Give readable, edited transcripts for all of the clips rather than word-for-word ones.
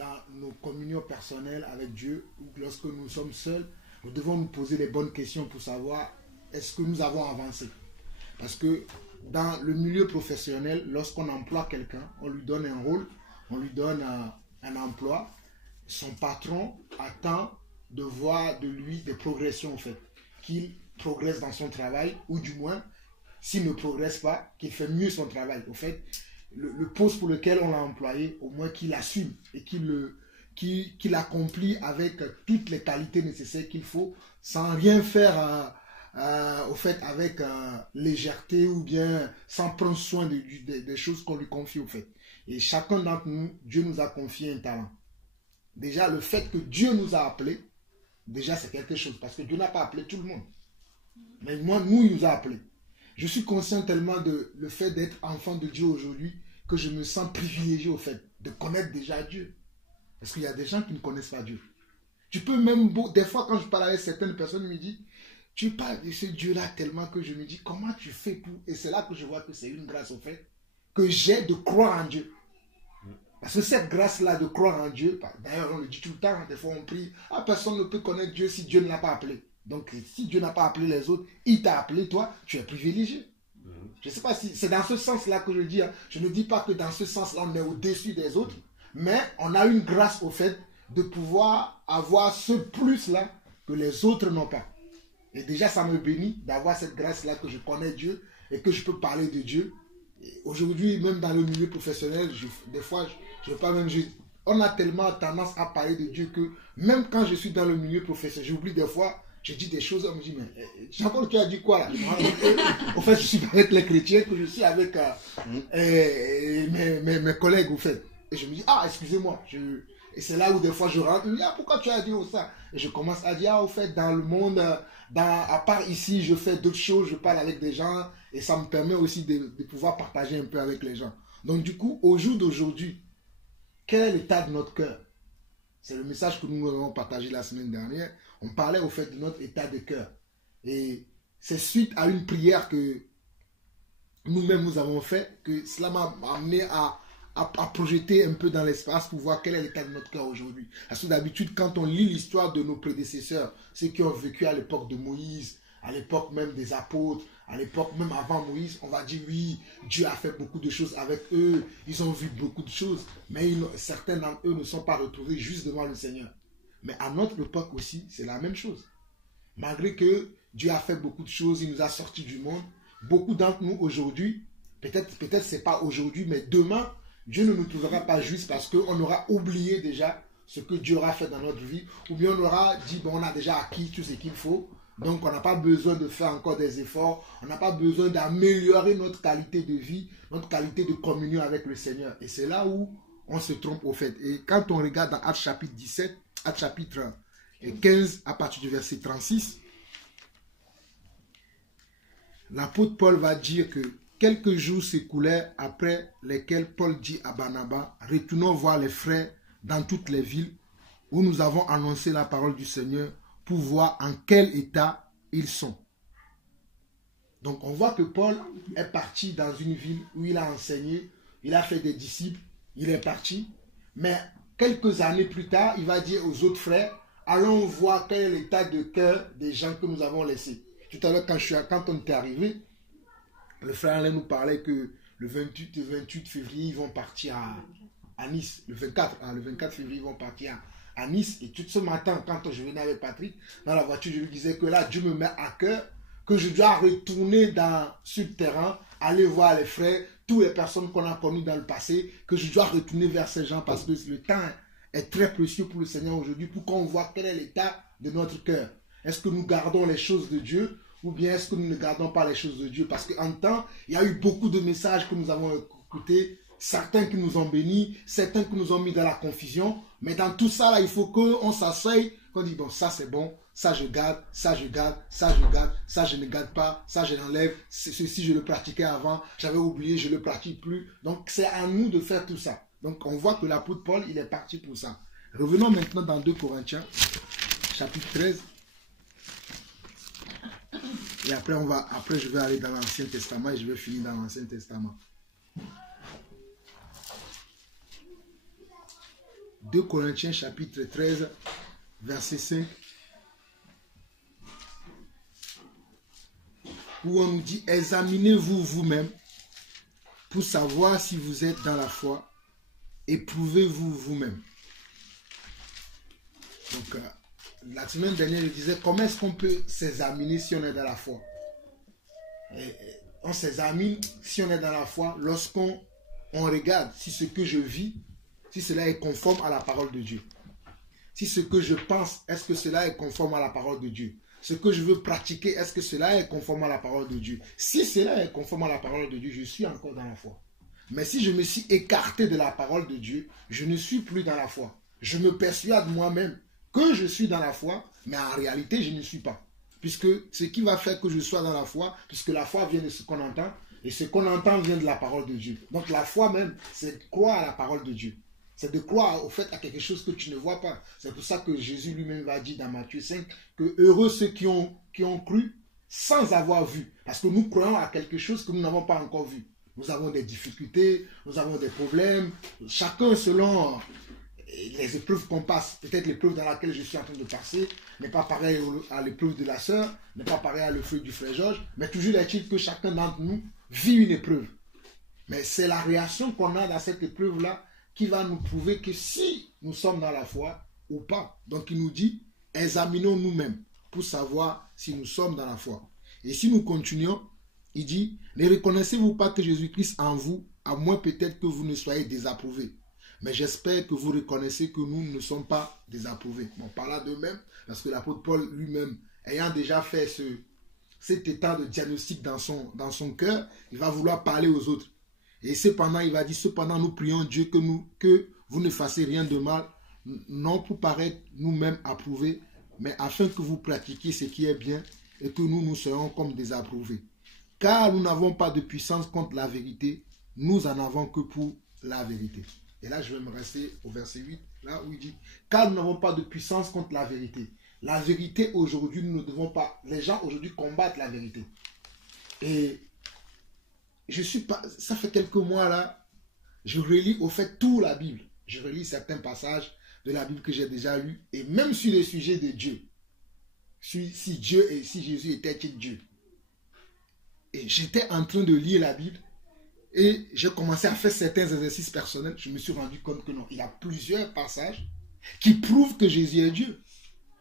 dans nos communions personnelles avec Dieu, ou lorsque nous sommes seuls, nous devons nous poser les bonnes questions pour savoir est-ce que nous avons avancé. Parce que dans le milieu professionnel, lorsqu'on emploie quelqu'un, on lui donne un rôle, on lui donne un emploi, son patron attend de voir de lui des progressions en fait, qu'il progresse dans son travail, ou du moins, s'il ne progresse pas, qu'il fait mieux son travail. Au fait, le poste pour lequel on l'a employé, au moins qu'il assume et qu'il accomplit avec toutes les qualités nécessaires qu'il faut, sans rien faire au fait avec légèreté ou bien sans prendre soin des choses qu'on lui confie au fait. Et chacun d'entre nous, Dieu nous a confié un talent. Déjà, le fait que Dieu nous a appelés, déjà c'est quelque chose, parce que Dieu n'a pas appelé tout le monde. Mais moi, nous, il nous a appelés. Je suis conscient tellement de le fait d'être enfant de Dieu aujourd'hui que je me sens privilégié au fait de connaître déjà Dieu. Parce qu'il y a des gens qui ne connaissent pas Dieu. Tu peux même, des fois quand je parle avec certaines personnes, ils me disent, tu parles de ce Dieu-là tellement que je me dis, comment tu fais pour... Et c'est là que je vois que c'est une grâce au fait que j'ai de croire en Dieu. Parce que cette grâce-là de croire en Dieu, d'ailleurs on le dit tout le temps, des fois on prie, personne ne peut connaître Dieu si Dieu ne l'a pas appelé. Donc si Dieu n'a pas appelé les autres, il t'a appelé toi, tu es privilégié. Je ne sais pas si c'est dans ce sens-là que je dis, hein. Je ne dis pas que dans ce sens-là on est au-dessus des autres, mais on a une grâce au fait de pouvoir avoir ce plus-là que les autres n'ont pas. Et déjà ça me bénit d'avoir cette grâce-là que je connais Dieu et que je peux parler de Dieu. Aujourd'hui, même dans le milieu professionnel, des fois, je veux pas même... on a tellement tendance à parler de Dieu que même quand je suis dans le milieu professionnel, j'oublie des fois, je dis des choses, on me dit, mais Jean-Paul, tu as dit quoi là? En fait, je suis avec les chrétiens, que je suis avec mes collègues, au fait. Et je me dis, excusez-moi. Et c'est là où des fois je rentre, je me dis, pourquoi tu as dit ça? Et je commence à dire, au fait, dans le monde, à part ici, je fais d'autres choses, je parle avec des gens, et ça me permet aussi de pouvoir partager un peu avec les gens. Donc du coup, au jour d'aujourd'hui, quel est l'état de notre cœur? C'est le message que nous avons partagé la semaine dernière. On parlait au fait de notre état de cœur. Et c'est suite à une prière que nous-mêmes nous avons fait que cela m'a amené à projeter un peu dans l'espace pour voir quel est l'état de notre cœur aujourd'hui. Parce que d'habitude, quand on lit l'histoire de nos prédécesseurs, ceux qui ont vécu à l'époque de Moïse, à l'époque même des apôtres, à l'époque même avant Moïse, on va dire oui, Dieu a fait beaucoup de choses avec eux, ils ont vu beaucoup de choses, mais certains d'entre eux ne sont pas retrouvés juste devant le Seigneur. Mais à notre époque aussi, c'est la même chose. Malgré que Dieu a fait beaucoup de choses, il nous a sortis du monde, beaucoup d'entre nous aujourd'hui, peut-être c'est pas aujourd'hui, mais demain, Dieu ne nous trouvera pas juste parce qu'on aura oublié déjà ce que Dieu aura fait dans notre vie, ou bien on aura dit, on a déjà acquis tout ce qu'il faut, donc on n'a pas besoin de faire encore des efforts, on n'a pas besoin d'améliorer notre qualité de vie, notre qualité de communion avec le Seigneur. Et c'est là où on se trompe au fait. Et quand on regarde dans Actes chapitre 17, Actes chapitre 15, à partir du verset 36, l'apôtre Paul va dire que quelques jours s'écoulèrent après lesquels Paul dit à Barnabas, retournons voir les frères dans toutes les villes où nous avons annoncé la parole du Seigneur pour voir en quel état ils sont. Donc on voit que Paul est parti dans une ville où il a enseigné, il a fait des disciples, il est parti, mais quelques années plus tard, il va dire aux autres frères, allons voir quel est l'état de cœur des gens que nous avons laissés. Tout à l'heure, quand on était arrivé, le frère Alain nous parlait que le 28 février, ils vont partir à Nice. Le 24 février, ils vont partir à Nice. Et tout ce matin, quand je venais avec Patrick, dans la voiture, je lui disais que là, Dieu me met à cœur que je dois retourner sur le terrain, aller voir les frères, toutes les personnes qu'on a connues dans le passé, que je dois retourner vers ces gens parce que le temps est très précieux pour le Seigneur aujourd'hui, pour qu'on voit quel est l'état de notre cœur. Est-ce que nous gardons les choses de Dieu ou bien est-ce que nous ne gardons pas les choses de Dieu? Parce qu'en temps, il y a eu beaucoup de messages que nous avons écoutés, certains qui nous ont bénis, certains qui nous ont mis dans la confusion. Mais dans tout ça, là, il faut qu'on s'asseye, qu'on dise, bon, ça c'est bon, ça je garde, ça je garde, ça je garde, ça je ne garde pas, ça je l'enlève, ceci je le pratiquais avant, j'avais oublié, je ne le pratique plus. Donc c'est à nous de faire tout ça. Donc on voit que l'apôtre Paul, il est parti pour ça. Revenons maintenant dans 2 Corinthiens, chapitre 13. Et après, je vais aller dans l'Ancien Testament et je vais finir dans l'Ancien Testament. 2 Corinthiens chapitre 13, verset 5. Où on nous dit, examinez-vous vous-même pour savoir si vous êtes dans la foi. Éprouvez-vous vous-même. Donc, la semaine dernière, je disais, comment est-ce qu'on peut s'examiner si on est dans la foi? On s'examine si on est dans la foi lorsqu'on regarde si ce que je vis, si cela est conforme à la parole de Dieu. Si ce que je pense, est-ce que cela est conforme à la parole de Dieu? Ce que je veux pratiquer, est-ce que cela est conforme à la parole de Dieu? Si cela est conforme à la parole de Dieu, je suis encore dans la foi. Mais si je me suis écarté de la parole de Dieu, je ne suis plus dans la foi. Je me persuade moi-même que je suis dans la foi, mais en réalité, je ne suis pas. Puisque ce qui va faire que je sois dans la foi, puisque la foi vient de ce qu'on entend, et ce qu'on entend vient de la parole de Dieu. Donc la foi même, c'est de croire à la parole de Dieu. C'est de croire au fait à quelque chose que tu ne vois pas. C'est pour ça que Jésus lui-même va dire dans Matthieu 5 que heureux ceux qui ont cru sans avoir vu. Parce que nous croyons à quelque chose que nous n'avons pas encore vu. Nous avons des difficultés, nous avons des problèmes. Chacun selon les épreuves qu'on passe. Peut-être l'épreuve dans laquelle je suis en train de passer n'est pas pareil à l'épreuve de la sœur, n'est pas pareil à l'épreuve du frère Georges. Mais toujours est-il que chacun d'entre nous vit une épreuve. Mais c'est la réaction qu'on a dans cette épreuve-là qui va nous prouver que si nous sommes dans la foi ou pas. Donc il nous dit, examinons nous-mêmes pour savoir si nous sommes dans la foi. Et si nous continuons, il dit, ne reconnaissez-vous pas que Jésus-Christ en vous, à moins peut-être que vous ne soyez désapprouvés. Mais j'espère que vous reconnaissez que nous ne sommes pas désapprouvés. Bon, par là de même, parce que l'apôtre Paul lui-même, ayant déjà fait cet état de diagnostic dans son cœur, il va vouloir parler aux autres. Et cependant, il va dire, cependant, nous prions Dieu que vous ne fassiez rien de mal, non pour paraître nous-mêmes approuvés, mais afin que vous pratiquiez ce qui est bien et que nous serons comme désapprouvés. Car nous n'avons pas de puissance contre la vérité, nous en avons que pour la vérité. Et là, je vais me rester au verset 8, là où il dit, car nous n'avons pas de puissance contre la vérité. La vérité aujourd'hui, nous ne devons pas, les gens aujourd'hui combattent la vérité. Et je suis pas, ça fait quelques mois là, je relis au fait toute la Bible. Je relis certains passages de la Bible que j'ai déjà lus, et même sur le sujet de Dieu. Si Dieu et si Jésus était-il Dieu. Et j'étais en train de lire la Bible, et j'ai commencé à faire certains exercices personnels. Je me suis rendu compte que non, il y a plusieurs passages qui prouvent que Jésus est Dieu.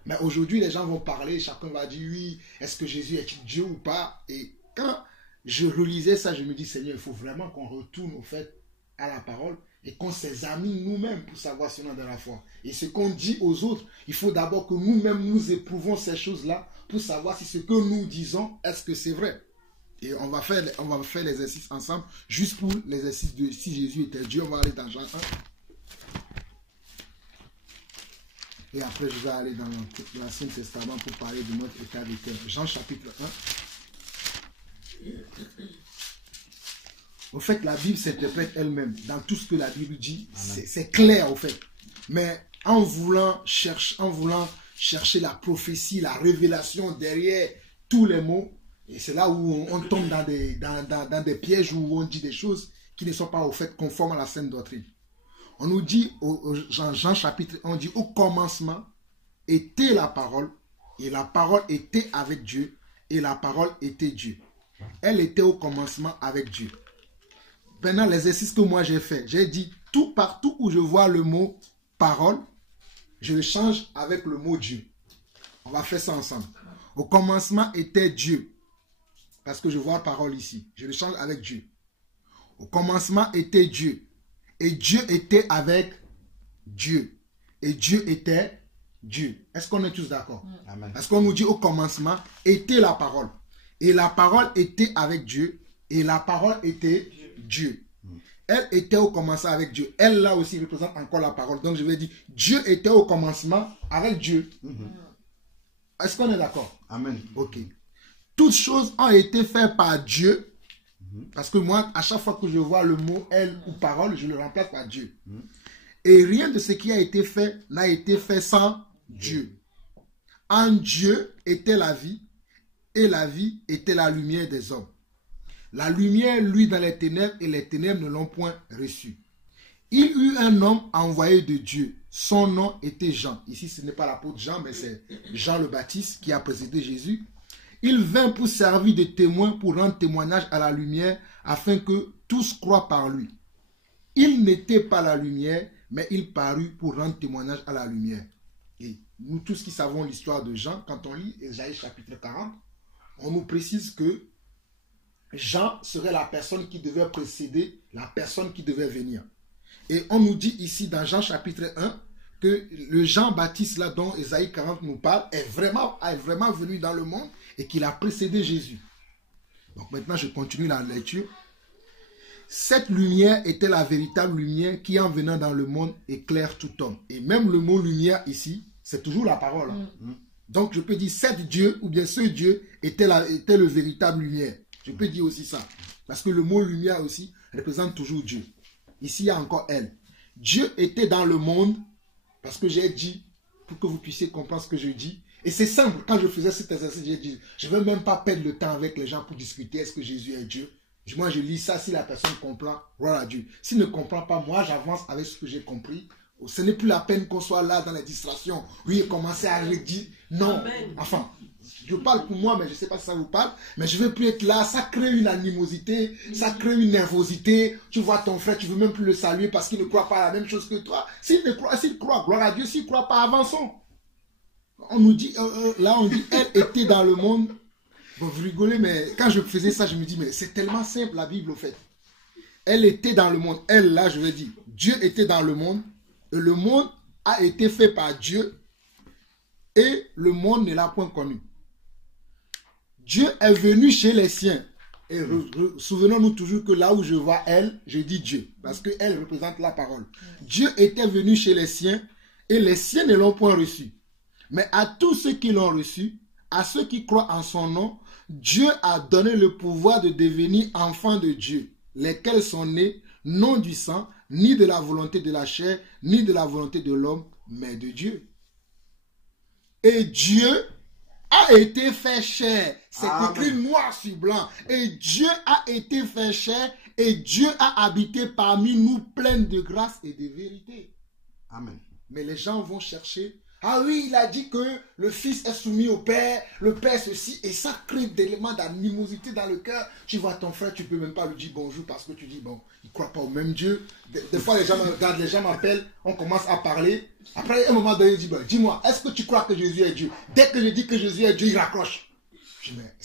Mais aujourd'hui, les gens vont parler, chacun va dire oui, est-ce que Jésus est Dieu ou pas? Et quand je relisais ça, je me dis, Seigneur, il faut vraiment qu'on retourne au fait à la parole et qu'on s'examine nous-mêmes pour savoir si on est dans la foi. Et ce qu'on dit aux autres, il faut d'abord que nous-mêmes nous éprouvons ces choses-là pour savoir si ce que nous disons, est-ce que c'est vrai. Et on va faire l'exercice ensemble, juste pour l'exercice de si Jésus était Dieu. On va aller dans Jean 1. Et après, je vais aller dans l'Ancien Testament pour parler de notre état de cœur. Jean chapitre 1. Au fait, la Bible s'interprète elle-même. Dans tout ce que la Bible dit, c'est clair au fait. Mais en voulant chercher la prophétie, la révélation derrière tous les mots, et c'est là où on tombe dans des pièges où on dit des choses qui ne sont pas au fait conformes à la saine doctrine. On nous dit, Jean chapitre 1, on dit, au commencement était la parole, et la parole était avec Dieu, et la parole était Dieu. Elle était au commencement avec Dieu. Maintenant, l'exercice que moi j'ai fait, j'ai dit, tout partout où je vois le mot parole, je le change avec le mot Dieu. On va faire ça ensemble. Au commencement était Dieu. Parce que je vois parole ici. Je le change avec Dieu. Au commencement était Dieu. Et Dieu était avec Dieu. Et Dieu était Dieu. Est-ce qu'on est tous d'accord? Amen. Parce qu'on nous dit au commencement était la parole. Et la parole était avec Dieu. Et la parole était Dieu. Elle était au commencement avec Dieu. Elle là aussi représente encore la parole. Donc je vais dire Dieu était au commencement avec Dieu. Est-ce qu'on est d'accord? Amen. Ok. Toutes choses ont été faites par Dieu. Parce que moi, à chaque fois que je vois le mot elle ou parole, je le remplace par Dieu. Et rien de ce qui a été fait n'a été fait sans Dieu. En Dieu était la vie, et la vie était la lumière des hommes. La lumière, lui, dans les ténèbres, et les ténèbres ne l'ont point reçue. Il eut un homme envoyé de Dieu. Son nom était Jean. Ici, ce n'est pas l'apôtre Jean, mais c'est Jean le Baptiste qui a précédé Jésus. Il vint pour servir de témoin, pour rendre témoignage à la lumière, afin que tous croient par lui. Il n'était pas la lumière, mais il parut pour rendre témoignage à la lumière. Et nous tous qui savons l'histoire de Jean, quand on lit Ésaïe chapitre 40, on nous précise que Jean serait la personne qui devait précéder la personne qui devait venir. Et on nous dit ici dans Jean chapitre 1 que le Jean-Baptiste là dont Ésaïe 40 nous parle est vraiment venu dans le monde et qu'il a précédé Jésus. Donc maintenant je continue la lecture. Cette lumière était la véritable lumière qui en venant dans le monde éclaire tout homme. Et même le mot lumière ici, c'est toujours la parole. Donc je peux dire cet Dieu ou bien ce Dieu était le véritable lumière. Je peux dire aussi ça. Parce que le mot lumière aussi représente toujours Dieu. Ici, il y a encore elle. Dieu était dans le monde, parce que j'ai dit, pour que vous puissiez comprendre ce que je dis. Et c'est simple, quand je faisais cet exercice, j'ai dit, je ne veux même pas perdre le temps avec les gens pour discuter, est-ce que Jésus est Dieu? Moi, je lis ça, si la personne comprend, gloire à Dieu. S'il ne comprend pas, moi, j'avance avec ce que j'ai compris. Ce n'est plus la peine qu'on soit là dans les distractions. Oui, commencer à redire. Non. Amen. Enfin, je parle pour moi, mais je ne sais pas si ça vous parle. Mais je ne veux plus être là. Ça crée une animosité. Ça crée une nervosité. Tu vois ton frère, tu ne veux même plus le saluer parce qu'il ne croit pas à la même chose que toi. S'il croit, gloire à Dieu. S'il ne croit pas, avançons. On nous dit, là, on dit, elle était dans le monde. Bon, vous rigolez, mais quand je faisais ça, je me dis, mais c'est tellement simple la Bible, au fait. Elle était dans le monde. Elle, là, je veux dire, Dieu était dans le monde. Et le monde a été fait par Dieu. Et le monde ne l'a point connu. Dieu est venu chez les siens. Et souvenons-nous toujours que là où je vois elle, je dis Dieu. Parce qu'elle représente la parole. Dieu était venu chez les siens. Et les siens ne l'ont point reçu. Mais à tous ceux qui l'ont reçu, à ceux qui croient en son nom, Dieu a donné le pouvoir de devenir enfants de Dieu, lesquels sont nés non du sang, ni de la volonté de la chair, ni de la volonté de l'homme, mais de Dieu. Et Dieu a été fait chair. C'est écrit noir sur blanc. Et Dieu a été fait chair et Dieu a habité parmi nous plein de grâce et de vérité. Amen. Mais les gens vont chercher. Ah oui, il a dit que le Fils est soumis au Père, le Père ceci, et ça crée des éléments d'animosité dans le cœur. Tu vois ton frère, tu ne peux même pas lui dire bonjour parce que tu dis, bon, il ne croit pas au même Dieu. Des fois, les gens me regardent, les gens m'appellent, on commence à parler. Après, à un moment donné, il dit, bon, dis-moi, est-ce que tu crois que Jésus est Dieu? Dès que je dis que Jésus est Dieu, il raccroche. Je dis, mais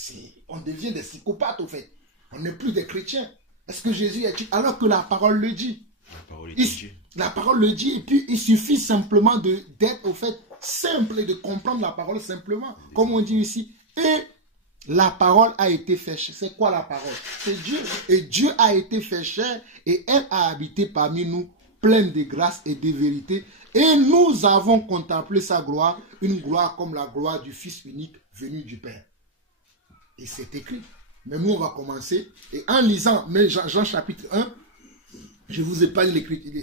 on devient des psychopathes au fait. On n'est plus des chrétiens. Est-ce que Jésus est Dieu? Alors que la parole le dit. La parole le dit, et puis il suffit simplement d'être au fait simple et de comprendre la parole simplement, comme on dit ici. Et la parole a été faite chair. C'est quoi la parole? C'est Dieu. Et Dieu a été fait chair et elle a habité parmi nous, pleine de grâce et de vérité. Et nous avons contemplé sa gloire, une gloire comme la gloire du Fils unique venu du Père. Et c'est écrit. Mais nous, on va commencer. Et en lisant Jean chapitre 1, je vous épargne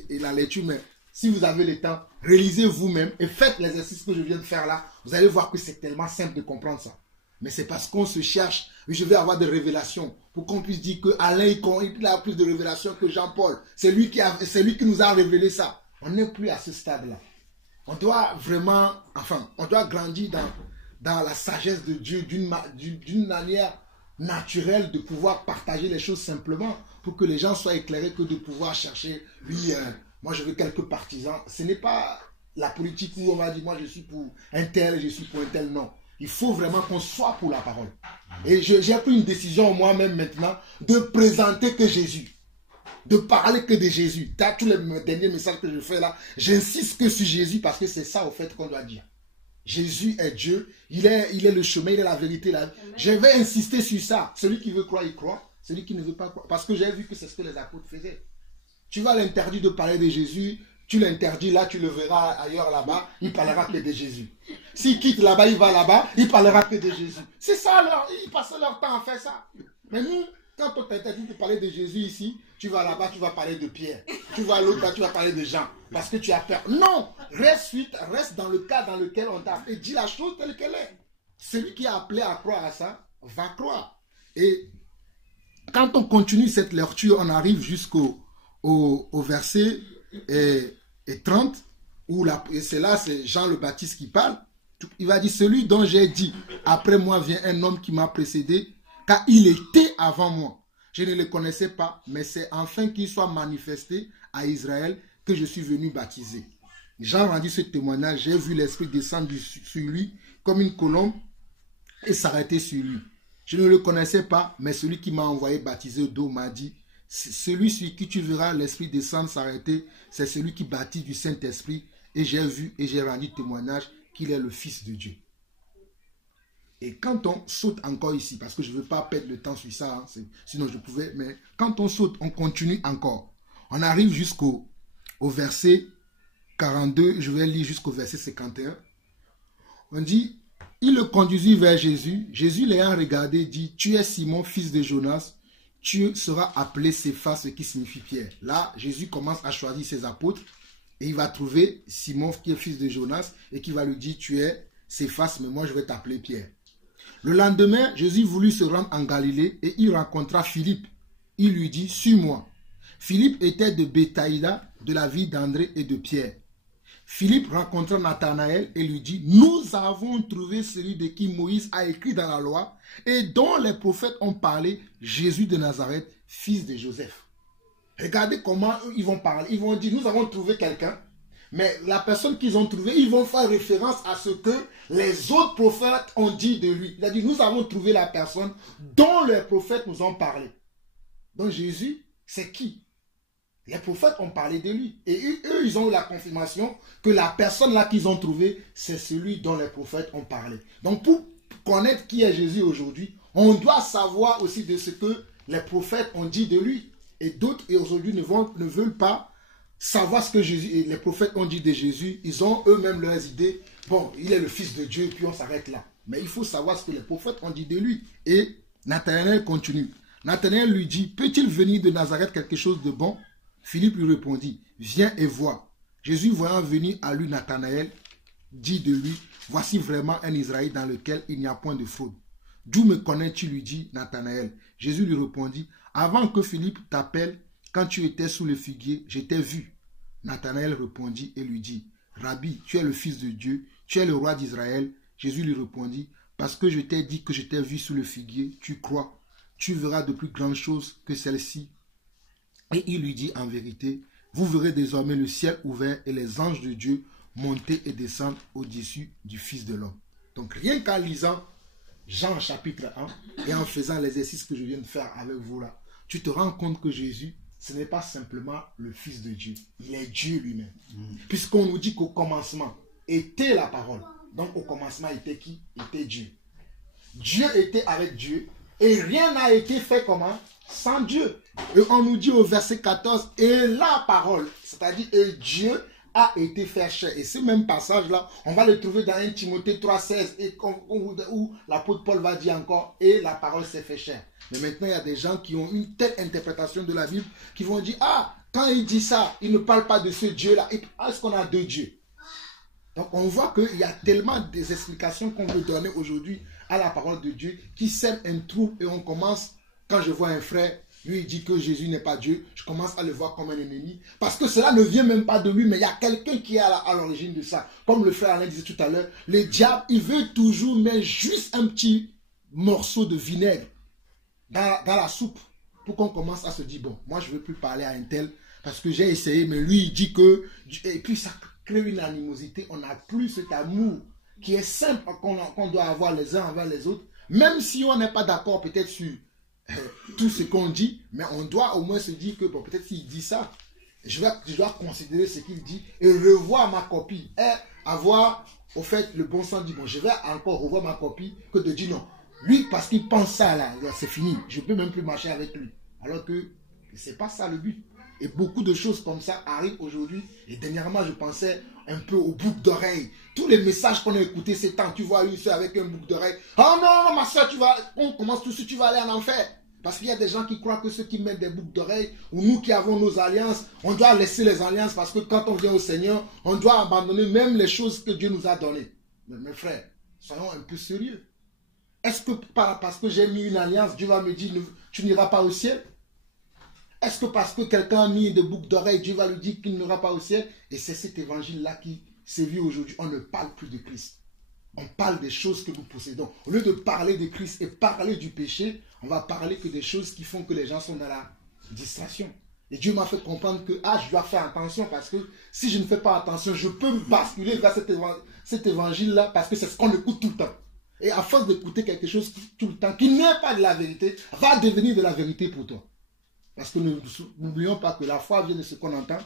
la lecture, mais si vous avez le temps, réalisez vous-même et faites l'exercice que je viens de faire là. Vous allez voir que c'est tellement simple de comprendre ça. Mais c'est parce qu'on se cherche. Je vais avoir des révélations pour qu'on puisse dire que Alain il a plus de révélations que Jean-Paul. C'est lui qui nous a révélé ça. On n'est plus à ce stade-là. On doit vraiment, on doit grandir dans la sagesse de Dieu d'une manière naturelle de pouvoir partager les choses simplement pour que les gens soient éclairés que de pouvoir chercher, moi je veux quelques partisans. Ce n'est pas la politique où on va dire moi je suis pour un tel, je suis pour un tel, non. Il faut vraiment qu'on soit pour la parole. Et j'ai pris une décision moi-même maintenant de présenter que Jésus, de parler que de Jésus. Dans tous les derniers messages que je fais là, j'insiste que sur Jésus parce que c'est ça au fait qu'on doit dire. Jésus est Dieu, il est le chemin, il est la vérité. Je vais insister sur ça. Celui qui veut croire, il croit. Celui qui ne veut pas croire. Parce que j'ai vu que c'est ce que les apôtres faisaient. Tu vas l'interdire de parler de Jésus, tu l'interdis là, tu le verras ailleurs là-bas, il parlera que de Jésus. S'il quitte là-bas, il va là-bas, il parlera que de Jésus. C'est ça, ils passent leur temps à faire ça. Mais nous, quand on t'interdit de parler de Jésus ici, tu vas là-bas, tu vas parler de Pierre. Tu vas l'autre là, tu vas parler de Jean. Parce que tu as peur. Non, reste dans le cas dans lequel on t'a appelé. Dis la chose telle qu'elle est. Celui qui est appelé à croire à ça, va croire. Et quand on continue cette lecture, on arrive jusqu'au verset et 30, et c'est là, c'est Jean le Baptiste qui parle. Il va dire, celui dont j'ai dit, après moi vient un homme qui m'a précédé, car il était avant moi. Je ne le connaissais pas, mais c'est enfin qu'il soit manifesté à Israël que je suis venu baptiser. Jean rendit ce témoignage, j'ai vu l'Esprit descendre sur lui comme une colombe et s'arrêter sur lui. Je ne le connaissais pas, mais celui qui m'a envoyé baptiser d'eau m'a dit, celui sur qui tu verras l'Esprit descendre, s'arrêter, c'est celui qui baptise du Saint-Esprit. Et j'ai vu et j'ai rendu témoignage qu'il est le Fils de Dieu. Et quand on saute encore ici, parce que je ne veux pas perdre le temps sur ça, hein, sinon je pouvais, mais quand on saute, on continue encore. On arrive jusqu'au verset 42, je vais lire jusqu'au verset 51. On dit, il le conduisit vers Jésus. Jésus l'ayant regardé dit, tu es Simon, fils de Jonas, tu seras appelé Céphas, ce qui signifie Pierre. Là, Jésus commence à choisir ses apôtres. Et il va trouver Simon qui est fils de Jonas et qui va lui dire, tu es Céphas, mais moi je vais t'appeler Pierre. Le lendemain, Jésus voulut se rendre en Galilée et il rencontra Philippe. Il lui dit, suis-moi. Philippe était de Béthaïda, de la ville d'André et de Pierre. Philippe rencontra Nathanaël et lui dit, nous avons trouvé celui de qui Moïse a écrit dans la loi et dont les prophètes ont parlé, Jésus de Nazareth, fils de Joseph. Regardez comment ils vont parler. Ils vont dire, nous avons trouvé quelqu'un, mais la personne qu'ils ont trouvée, ils vont faire référence à ce que les autres prophètes ont dit de lui. Il a dit, nous avons trouvé la personne dont les prophètes nous ont parlé. Donc Jésus, c'est qui? Les prophètes ont parlé de lui. Et eux, ils ont eu la confirmation que la personne là qu'ils ont trouvée, c'est celui dont les prophètes ont parlé. Donc pour connaître qui est Jésus aujourd'hui, on doit savoir aussi de ce que les prophètes ont dit de lui. Et d'autres aujourd'hui ne veulent pas savoir ce que Jésus et les prophètes ont dit de Jésus. Ils ont eux-mêmes leurs idées. Bon, il est le Fils de Dieu, et puis on s'arrête là. Mais il faut savoir ce que les prophètes ont dit de lui. Et Nathanaël continue. Nathanaël lui dit, peut-il venir de Nazareth quelque chose de bon? Philippe lui répondit, viens et vois. Jésus voyant venir à lui Nathanaël, dit de lui, voici vraiment un Israël dans lequel il n'y a point de fraude. D'où me connais-tu, lui dit Nathanaël. Jésus lui répondit, avant que Philippe t'appelle, quand tu étais sous le figuier, je t'ai vu. Nathanaël répondit et lui dit, Rabbi, tu es le Fils de Dieu, tu es le roi d'Israël. Jésus lui répondit, parce que je t'ai dit que je t'ai vu sous le figuier, tu crois. Tu verras de plus grandes choses que celles-ci. Et il lui dit en vérité, vous verrez désormais le ciel ouvert et les anges de Dieu monter et descendre au-dessus du Fils de l'homme. Donc rien qu'en lisant Jean chapitre 1 et en faisant l'exercice que je viens de faire avec vous là, tu te rends compte que Jésus, ce n'est pas simplement le Fils de Dieu, il est Dieu lui-même. Puisqu'on nous dit qu'au commencement était la parole. Donc au commencement était qui? Était Dieu. Dieu était avec Dieu et rien n'a été fait comment? Sans Dieu. Et on nous dit au verset 14, et la parole, c'est-à-dire et Dieu a été fait chair. Et ce même passage-là, on va le trouver dans 1 Timothée 3,16 et où l'apôtre Paul va dire encore, et la parole s'est fait chair. Mais maintenant, il y a des gens qui ont une telle interprétation de la Bible qui vont dire, ah, quand il dit ça, il ne parle pas de ce Dieu-là. Est-ce qu'on a deux dieux? Donc on voit qu'il y a tellement des explications qu'on veut donner aujourd'hui à la parole de Dieu qui sème un trou et on commence, quand je vois un frère, lui il dit que Jésus n'est pas Dieu, je commence à le voir comme un ennemi. Parce que cela ne vient même pas de lui, mais il y a quelqu'un qui est à l'origine de ça. Comme le frère Alain disait tout à l'heure, le diable, il veut toujours mettre juste un petit morceau de vinaigre dans la soupe pour qu'on commence à se dire, bon, moi je ne veux plus parler à un tel parce que j'ai essayé, mais lui il dit que... Et puis ça crée une animosité, on n'a plus cet amour qui est simple qu'on doit avoir les uns envers les autres, même si on n'est pas d'accord peut-être sur tout ce qu'on dit, mais on doit au moins se dire que bon, peut-être s'il dit ça, je dois considérer ce qu'il dit et revoir ma copie et avoir au fait le bon sens de dire bon, je vais encore revoir ma copie que de dire non, lui parce qu'il pense ça là, c'est fini, je ne peux même plus marcher avec lui, alors que c'est pas ça le but. Et beaucoup de choses comme ça arrivent aujourd'hui. Et dernièrement, je pensais un peu aux boucles d'oreilles. Tous les messages qu'on a écoutés ces temps, tu vois une soeur avec un boucle d'oreille. Oh non, non, ma soeur, on commence tout de suite, tu vas aller en enfer. Parce qu'il y a des gens qui croient que ceux qui mettent des boucles d'oreilles, ou nous qui avons nos alliances, on doit laisser les alliances parce que quand on vient au Seigneur, on doit abandonner même les choses que Dieu nous a données. Mais mes frères, soyons un peu sérieux. Est-ce que parce que j'ai mis une alliance, Dieu va me dire, tu n'iras pas au ciel? Est-ce que parce que quelqu'un a mis des boucles d'oreilles, Dieu va lui dire qu'il n'ira pas au ciel? Et c'est cet évangile-là qui sévit aujourd'hui. On ne parle plus de Christ. On parle des choses que nous possédons. Au lieu de parler de Christ et parler du péché, on va parler que des choses qui font que les gens sont dans la distraction. Et Dieu m'a fait comprendre que je dois faire attention parce que si je ne fais pas attention, je peux me basculer vers cet évangile-là parce que c'est ce qu'on écoute tout le temps. Et à force d'écouter quelque chose tout le temps qui n'est pas de la vérité, va devenir de la vérité pour toi. Parce que n'oublions pas que la foi vient de ce qu'on entend.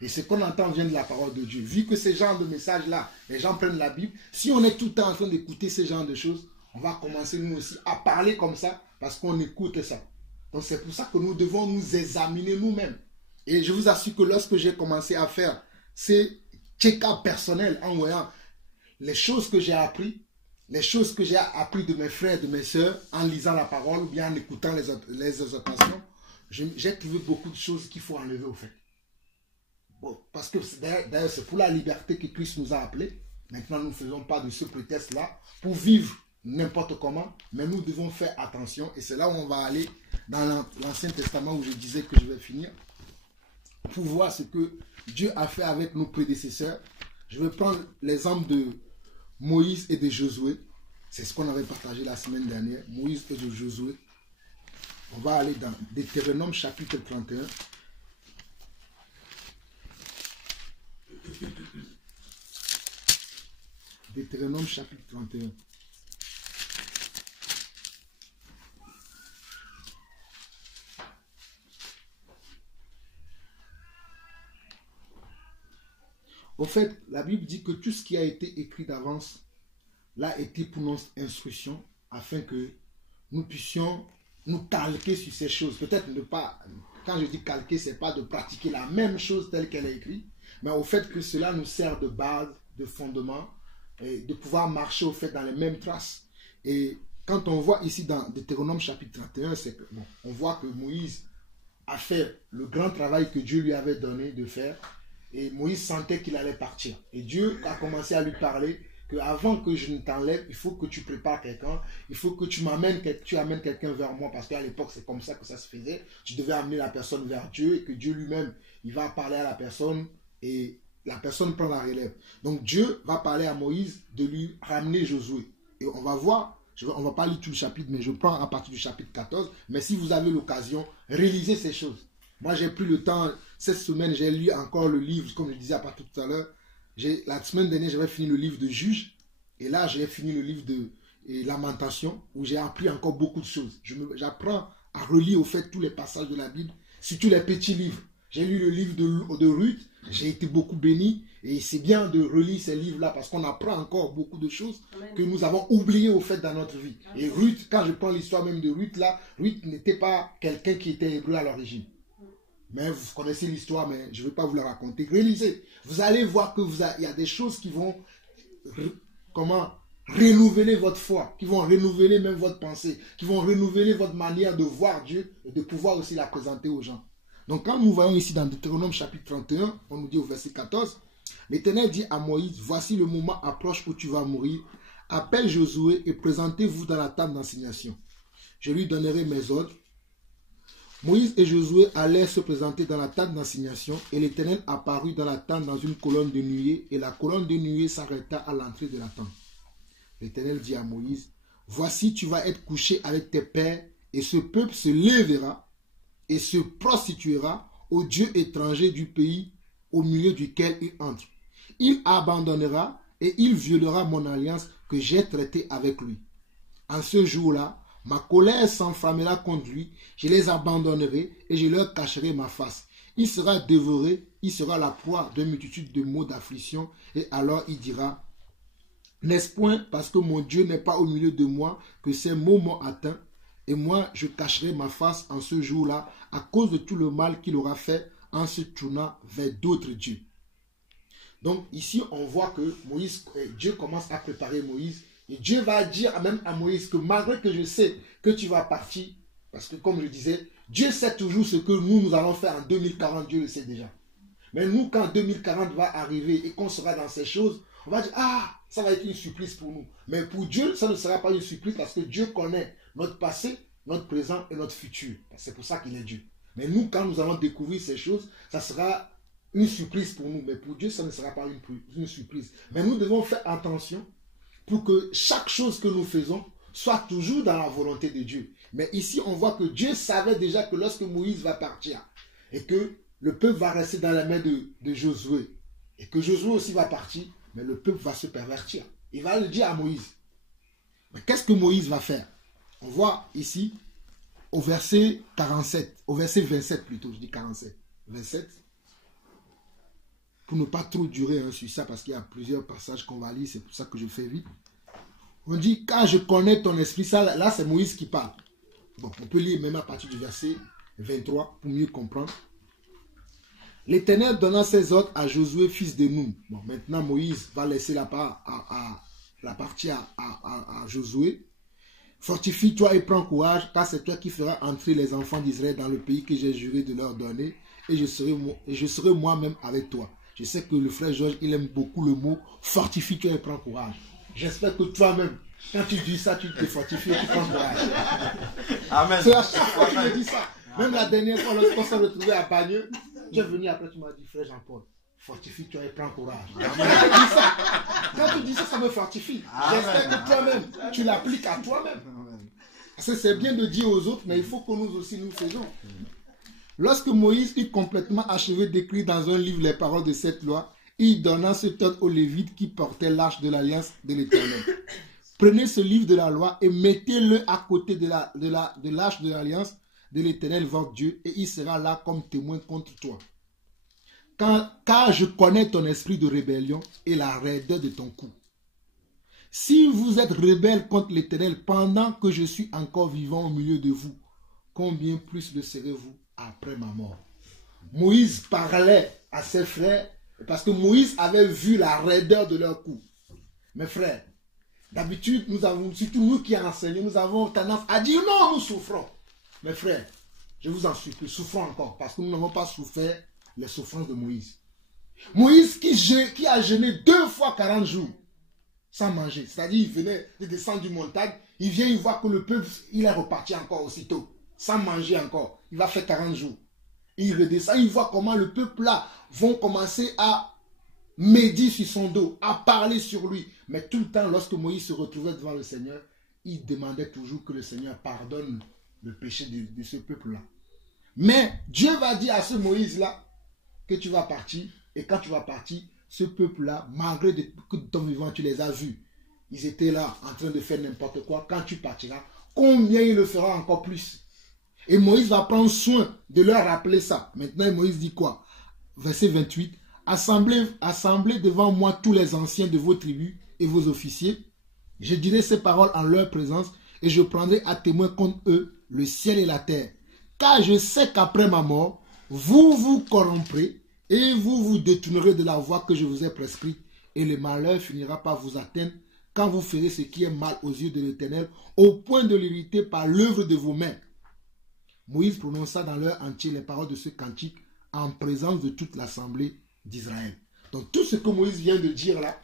Et ce qu'on entend vient de la parole de Dieu. Vu que ces genres de messages-là, les gens prennent la Bible, si on est tout le temps en train d'écouter ces genres de choses, on va commencer nous aussi à parler comme ça parce qu'on écoute ça. Donc c'est pour ça que nous devons nous examiner nous-mêmes. Et je vous assure que lorsque j'ai commencé à faire ces check-up personnels en voyant les choses que j'ai appris, les choses que j'ai appris de mes frères, de mes sœurs, en lisant la parole ou bien en écoutant les exhortations, j'ai trouvé beaucoup de choses qu'il faut enlever au fait. Bon, parce que d'ailleurs c'est pour la liberté que Christ nous a appelés. Maintenant nous ne faisons pas de ce prétexte-là pour vivre n'importe comment, mais nous devons faire attention et c'est là où on va aller dans l'Ancien Testament où je disais que je vais finir pour voir ce que Dieu a fait avec nos prédécesseurs. Je vais prendre l'exemple de Moïse et de Josué. C'est ce qu'on avait partagé la semaine dernière. Moïse et de Josué. On va aller dans Deutéronome chapitre 31. Deutéronome chapitre 31. Au fait, la Bible dit que tout ce qui a été écrit d'avance l'a été pour notre instruction, afin que nous puissions nous calquer sur ces choses. Peut-être ne pas, quand je dis calquer, ce n'est pas de pratiquer la même chose telle qu'elle est écrite, mais au fait que cela nous sert de base, de fondement, et de pouvoir marcher au fait dans les mêmes traces. Et quand on voit ici dans Deutéronome chapitre 31, c'est que, bon, on voit que Moïse a fait le grand travail que Dieu lui avait donné de faire. Et Moïse sentait qu'il allait partir. Et Dieu a commencé à lui parler qu'avant que je ne t'enlève, il faut que tu prépares quelqu'un. Il faut que tu amènes quelqu'un vers moi. Parce qu'à l'époque, c'est comme ça que ça se faisait. Tu devais amener la personne vers Dieu et que Dieu lui-même, il va parler à la personne et la personne prend la relève. Donc Dieu va parler à Moïse de lui ramener Josué. Et on va voir, on ne va pas lire tout le chapitre, mais je prends à partir du chapitre 14. Mais si vous avez l'occasion, réalisez ces choses. Moi, j'ai pris le temps, cette semaine, j'ai lu encore le livre, comme je disais à partir tout à l'heure. La semaine dernière, j'avais fini le livre de Juges. Et là, j'ai fini le livre de Lamentation, où j'ai appris encore beaucoup de choses. J'apprends à relire au fait tous les passages de la Bible, surtout les petits livres. J'ai lu le livre de Ruth, j'ai été beaucoup béni. Et c'est bien de relire ces livres-là parce qu'on apprend encore beaucoup de choses que nous avons oubliées au fait dans notre vie. Et Ruth, quand je prends l'histoire même de Ruth, là, Ruth n'était pas quelqu'un qui était hébreu à l'origine. Mais vous connaissez l'histoire, mais je ne vais pas vous la raconter. Réalisez, vous allez voir qu'il y a des choses qui vont renouveler votre foi, qui vont renouveler même votre pensée, qui vont renouveler votre manière de voir Dieu et de pouvoir aussi la présenter aux gens. Donc quand nous voyons ici dans Deutéronome chapitre 31, on nous dit au verset 14, l'Éternel dit à Moïse, voici le moment approche où tu vas mourir. Appelle Josué et présentez-vous dans la table d'assignation. Je lui donnerai mes ordres. Moïse et Josué allèrent se présenter dans la tente d'assignation et l'Éternel apparut dans la tente dans une colonne de nuée et la colonne de nuée s'arrêta à l'entrée de la tente. L'Éternel dit à Moïse, voici tu vas être couché avec tes pères et ce peuple se lèvera et se prostituera aux dieux étrangers du pays au milieu duquel il entre. Il abandonnera et il violera mon alliance que j'ai traitée avec lui. En ce jour-là, ma colère s'enflammera contre lui, je les abandonnerai et je leur cacherai ma face. Il sera dévoré, il sera la proie d'une multitude de maux d'affliction et alors il dira, n'est-ce point parce que mon Dieu n'est pas au milieu de moi que ces maux m'ont atteint et moi je cacherai ma face en ce jour-là à cause de tout le mal qu'il aura fait en se tournant vers d'autres dieux. Donc ici on voit que Dieu commence à préparer Moïse. Et Dieu va dire même à Moïse que malgré que je sais que tu vas partir, parce que comme je disais, Dieu sait toujours ce que nous allons faire en 2040, Dieu le sait déjà. Mais nous, quand 2040 va arriver et qu'on sera dans ces choses, on va dire, ça va être une surprise pour nous. Mais pour Dieu, ça ne sera pas une surprise parce que Dieu connaît notre passé, notre présent et notre futur. C'est pour ça qu'il est Dieu. Mais nous, quand nous allons découvrir ces choses, ça sera une surprise pour nous. Mais pour Dieu, ça ne sera pas une surprise. Mais nous devons faire attention pour que chaque chose que nous faisons soit toujours dans la volonté de Dieu. Mais ici, on voit que Dieu savait déjà que lorsque Moïse va partir et que le peuple va rester dans la main de Josué et que Josué aussi va partir, mais le peuple va se pervertir. Il va le dire à Moïse. Mais qu'est-ce que Moïse va faire? On voit ici au verset 47, au verset 27 plutôt, je dis 47, 27. Pour ne pas trop durer sur ça, parce qu'il y a plusieurs passages qu'on va lire, c'est pour ça que je fais vite. On dit, car je connais ton esprit, ça, là c'est Moïse qui parle. Bon, on peut lire même à partir du verset 23 pour mieux comprendre. L'Éternel donna ses ordres à Josué, fils de Nun. Bon, maintenant Moïse va laisser la partie à Josué. Fortifie-toi et prends courage, car c'est toi qui feras entrer les enfants d'Israël dans le pays que j'ai juré de leur donner, et je serai moi-même avec toi. Je sais que le frère Georges, il aime beaucoup le mot fortifie-toi et prends courage. J'espère que toi-même, quand tu dis ça, tu te fortifies et tu prends courage. Amen. C'est à chaque fois que tu me dis ça. Même la dernière fois, lorsqu'on s'est retrouvé à Bagneux, tu es venu après, tu m'as dit, frère Jean-Paul, fortifie-toi et prends courage. Quand tu dis ça, ça me fortifie. J'espère que toi-même, tu l'appliques à toi-même. Parce que c'est bien de dire aux autres, mais il faut que nous aussi nous faisons. Lorsque Moïse eut complètement achevé d'écrire dans un livre les paroles de cette loi, il donna cet ordre aux Lévites qui portaient l'arche de l'alliance de l'Éternel. Prenez ce livre de la loi et mettez-le à côté de l'arche de l'alliance de l'Éternel votre Dieu, et il sera là comme témoin contre toi. Car je connais ton esprit de rébellion et la raideur de ton cou. Si vous êtes rebelles contre l'Éternel pendant que je suis encore vivant au milieu de vous, combien plus le serez-vous après ma mort? Moïse parlait à ses frères parce que Moïse avait vu la raideur de leur cou. Mes frères, d'habitude, nous avons, surtout nous qui enseignons, nous avons tendance à dire non, nous souffrons. Mes frères, je vous en supplie, souffrons encore parce que nous n'avons pas souffert les souffrances de Moïse. Moïse qui a jeûné 2 fois 40 jours sans manger. C'est-à-dire, il venait de descendre du montagne, il vient, il voit que le peuple, il est reparti encore aussitôt, sans manger encore. Il va faire 40 jours. Il redescend, il voit comment le peuple là vont commencer à médire sur son dos, à parler sur lui. Mais tout le temps, lorsque Moïse se retrouvait devant le Seigneur, il demandait toujours que le Seigneur pardonne le péché de ce peuple-là. Mais Dieu va dire à ce Moïse-là que tu vas partir, et quand tu vas partir, ce peuple-là, malgré que de ton vivant, tu les as vus, ils étaient là en train de faire n'importe quoi. Quand tu partiras, combien il le fera encore plus? Et Moïse va prendre soin de leur rappeler ça. Maintenant, Moïse dit quoi? Verset 28. Assemblez devant moi tous les anciens de vos tribus et vos officiers. Je dirai ces paroles en leur présence et je prendrai à témoin contre eux le ciel et la terre. Car je sais qu'après ma mort, vous vous corromprez et vous vous détournerez de la voie que je vous ai prescrite et le malheur finira par vous atteindre quand vous ferez ce qui est mal aux yeux de l'Éternel au point de l'irriter par l'œuvre de vos mains. Moïse prononça dans leur entier les paroles de ce cantique en présence de toute l'assemblée d'Israël. Donc tout ce que Moïse vient de dire là,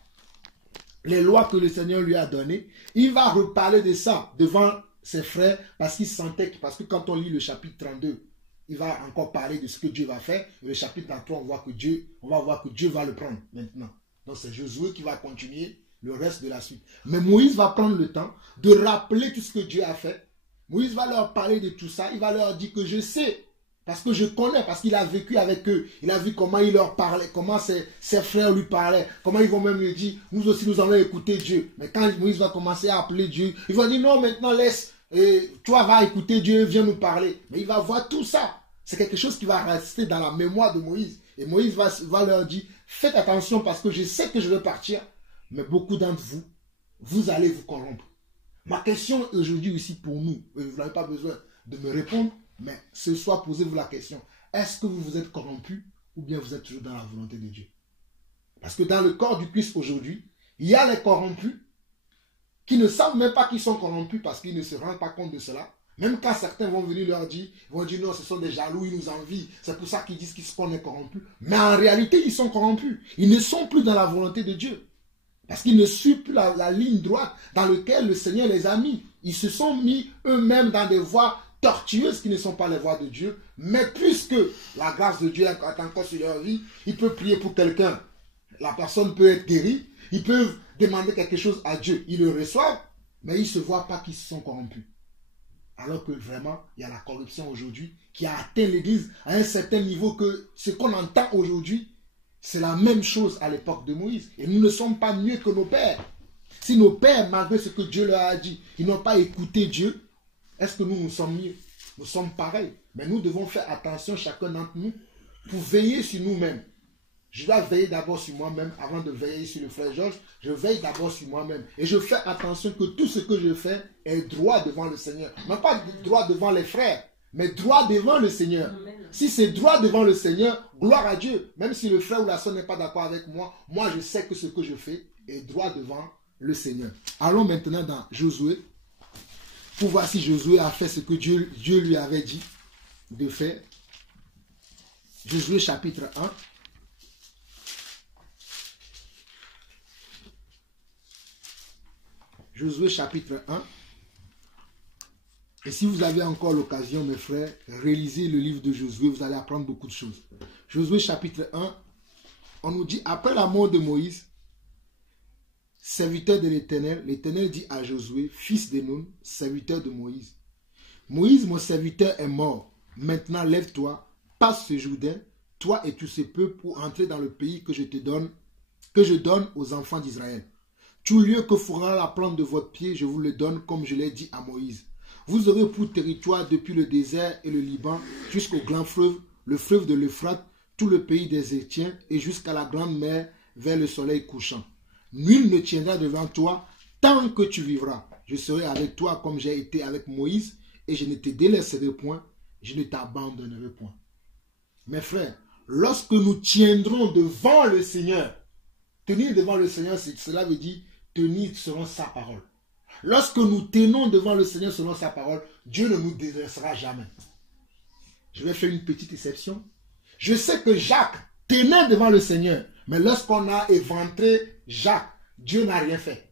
les lois que le Seigneur lui a données, il va reparler de ça devant ses frères parce qu'il sentait, parce que quand on lit le chapitre 32, il va encore parler de ce que Dieu va faire. Et le chapitre 33, on va voir que Dieu va le prendre maintenant. Donc c'est Josué qui va continuer le reste de la suite. Mais Moïse va prendre le temps de rappeler tout ce que Dieu a fait. Moïse va leur parler de tout ça. Il va leur dire que je sais, parce que je connais, parce qu'il a vécu avec eux. Il a vu comment il leur parlait, comment ses frères lui parlaient, comment ils vont même lui dire, nous aussi nous allons écouter Dieu. Mais quand Moïse va commencer à appeler Dieu, il va dire non, maintenant laisse, toi va écouter Dieu, viens nous parler. Mais il va voir tout ça. C'est quelque chose qui va rester dans la mémoire de Moïse. Et Moïse va leur dire, faites attention parce que je sais que je vais partir, mais beaucoup d'entre vous, vous allez vous corrompre. Ma question aujourd'hui aussi pour nous, vous n'avez pas besoin de me répondre, mais ce soir, posez-vous la question. Est-ce que vous vous êtes corrompu ou bien vous êtes toujours dans la volonté de Dieu? Parce que dans le corps du Christ aujourd'hui, il y a les corrompus qui ne savent même pas qu'ils sont corrompus parce qu'ils ne se rendent pas compte de cela. Même quand certains vont venir leur dire, ils vont dire non, ce sont des jaloux, ils nous envient. C'est pour ça qu'ils disent qu'on est corrompus. Mais en réalité, ils sont corrompus. Ils ne sont plus dans la volonté de Dieu. Parce qu'ils ne suivent plus la ligne droite dans laquelle le Seigneur les a mis. Ils se sont mis eux-mêmes dans des voies tortueuses qui ne sont pas les voies de Dieu, mais puisque la grâce de Dieu est encore sur leur vie, ils peuvent prier pour quelqu'un. La personne peut être guérie, ils peuvent demander quelque chose à Dieu. Ils le reçoivent, mais ils ne se voient pas qu'ils se sont corrompus. Alors que vraiment, il y a la corruption aujourd'hui qui a atteint l'Église à un certain niveau que ce qu'on entend aujourd'hui, c'est la même chose à l'époque de Moïse. Et nous ne sommes pas mieux que nos pères. Si nos pères, malgré ce que Dieu leur a dit, ils n'ont pas écouté Dieu, est-ce que nous sommes mieux? Nous sommes pareils. Mais nous devons faire attention, chacun d'entre nous, pour veiller sur nous-mêmes. Je dois veiller d'abord sur moi-même avant de veiller sur le frère Georges. Je veille d'abord sur moi-même. Et je fais attention que tout ce que je fais est droit devant le Seigneur. Non pas droit devant les frères, mais droit devant le Seigneur. Si c'est droit devant le Seigneur, gloire à Dieu. Même si le frère ou la soeur n'est pas d'accord avec moi, moi je sais que ce que je fais est droit devant le Seigneur. Allons maintenant dans Josué pour voir si Josué a fait ce que Dieu lui avait dit de faire. Josué chapitre 1. Josué chapitre 1. Et si vous avez encore l'occasion, mes frères, rélisez le livre de Josué, vous allez apprendre beaucoup de choses. Josué chapitre 1, on nous dit, après la mort de Moïse, serviteur de l'Éternel, l'Éternel dit à Josué, fils de Nun, serviteur de Moïse, Moïse, mon serviteur, est mort. Maintenant, lève-toi, passe ce Jourdain, toi et tout ce peuple, pour entrer dans le pays que je donne aux enfants d'Israël. Tout lieu que fera la plante de votre pied, je vous le donne comme je l'ai dit à Moïse. Vous aurez pour territoire depuis le désert et le Liban jusqu'au grand fleuve, le fleuve de l'Euphrate, tout le pays des Hétiens et jusqu'à la grande mer vers le soleil couchant. Nul ne tiendra devant toi tant que tu vivras. Je serai avec toi comme j'ai été avec Moïse et je ne te délaisserai point, je ne t'abandonnerai point. Mes frères, lorsque nous tiendrons devant le Seigneur, tenir devant le Seigneur, cela veut dire tenir selon sa parole. Lorsque nous tenons devant le Seigneur selon sa parole, Dieu ne nous délaissera jamais. Je vais faire une petite exception. Je sais que Jacques tenait devant le Seigneur, mais lorsqu'on a éventré Jacques, Dieu n'a rien fait.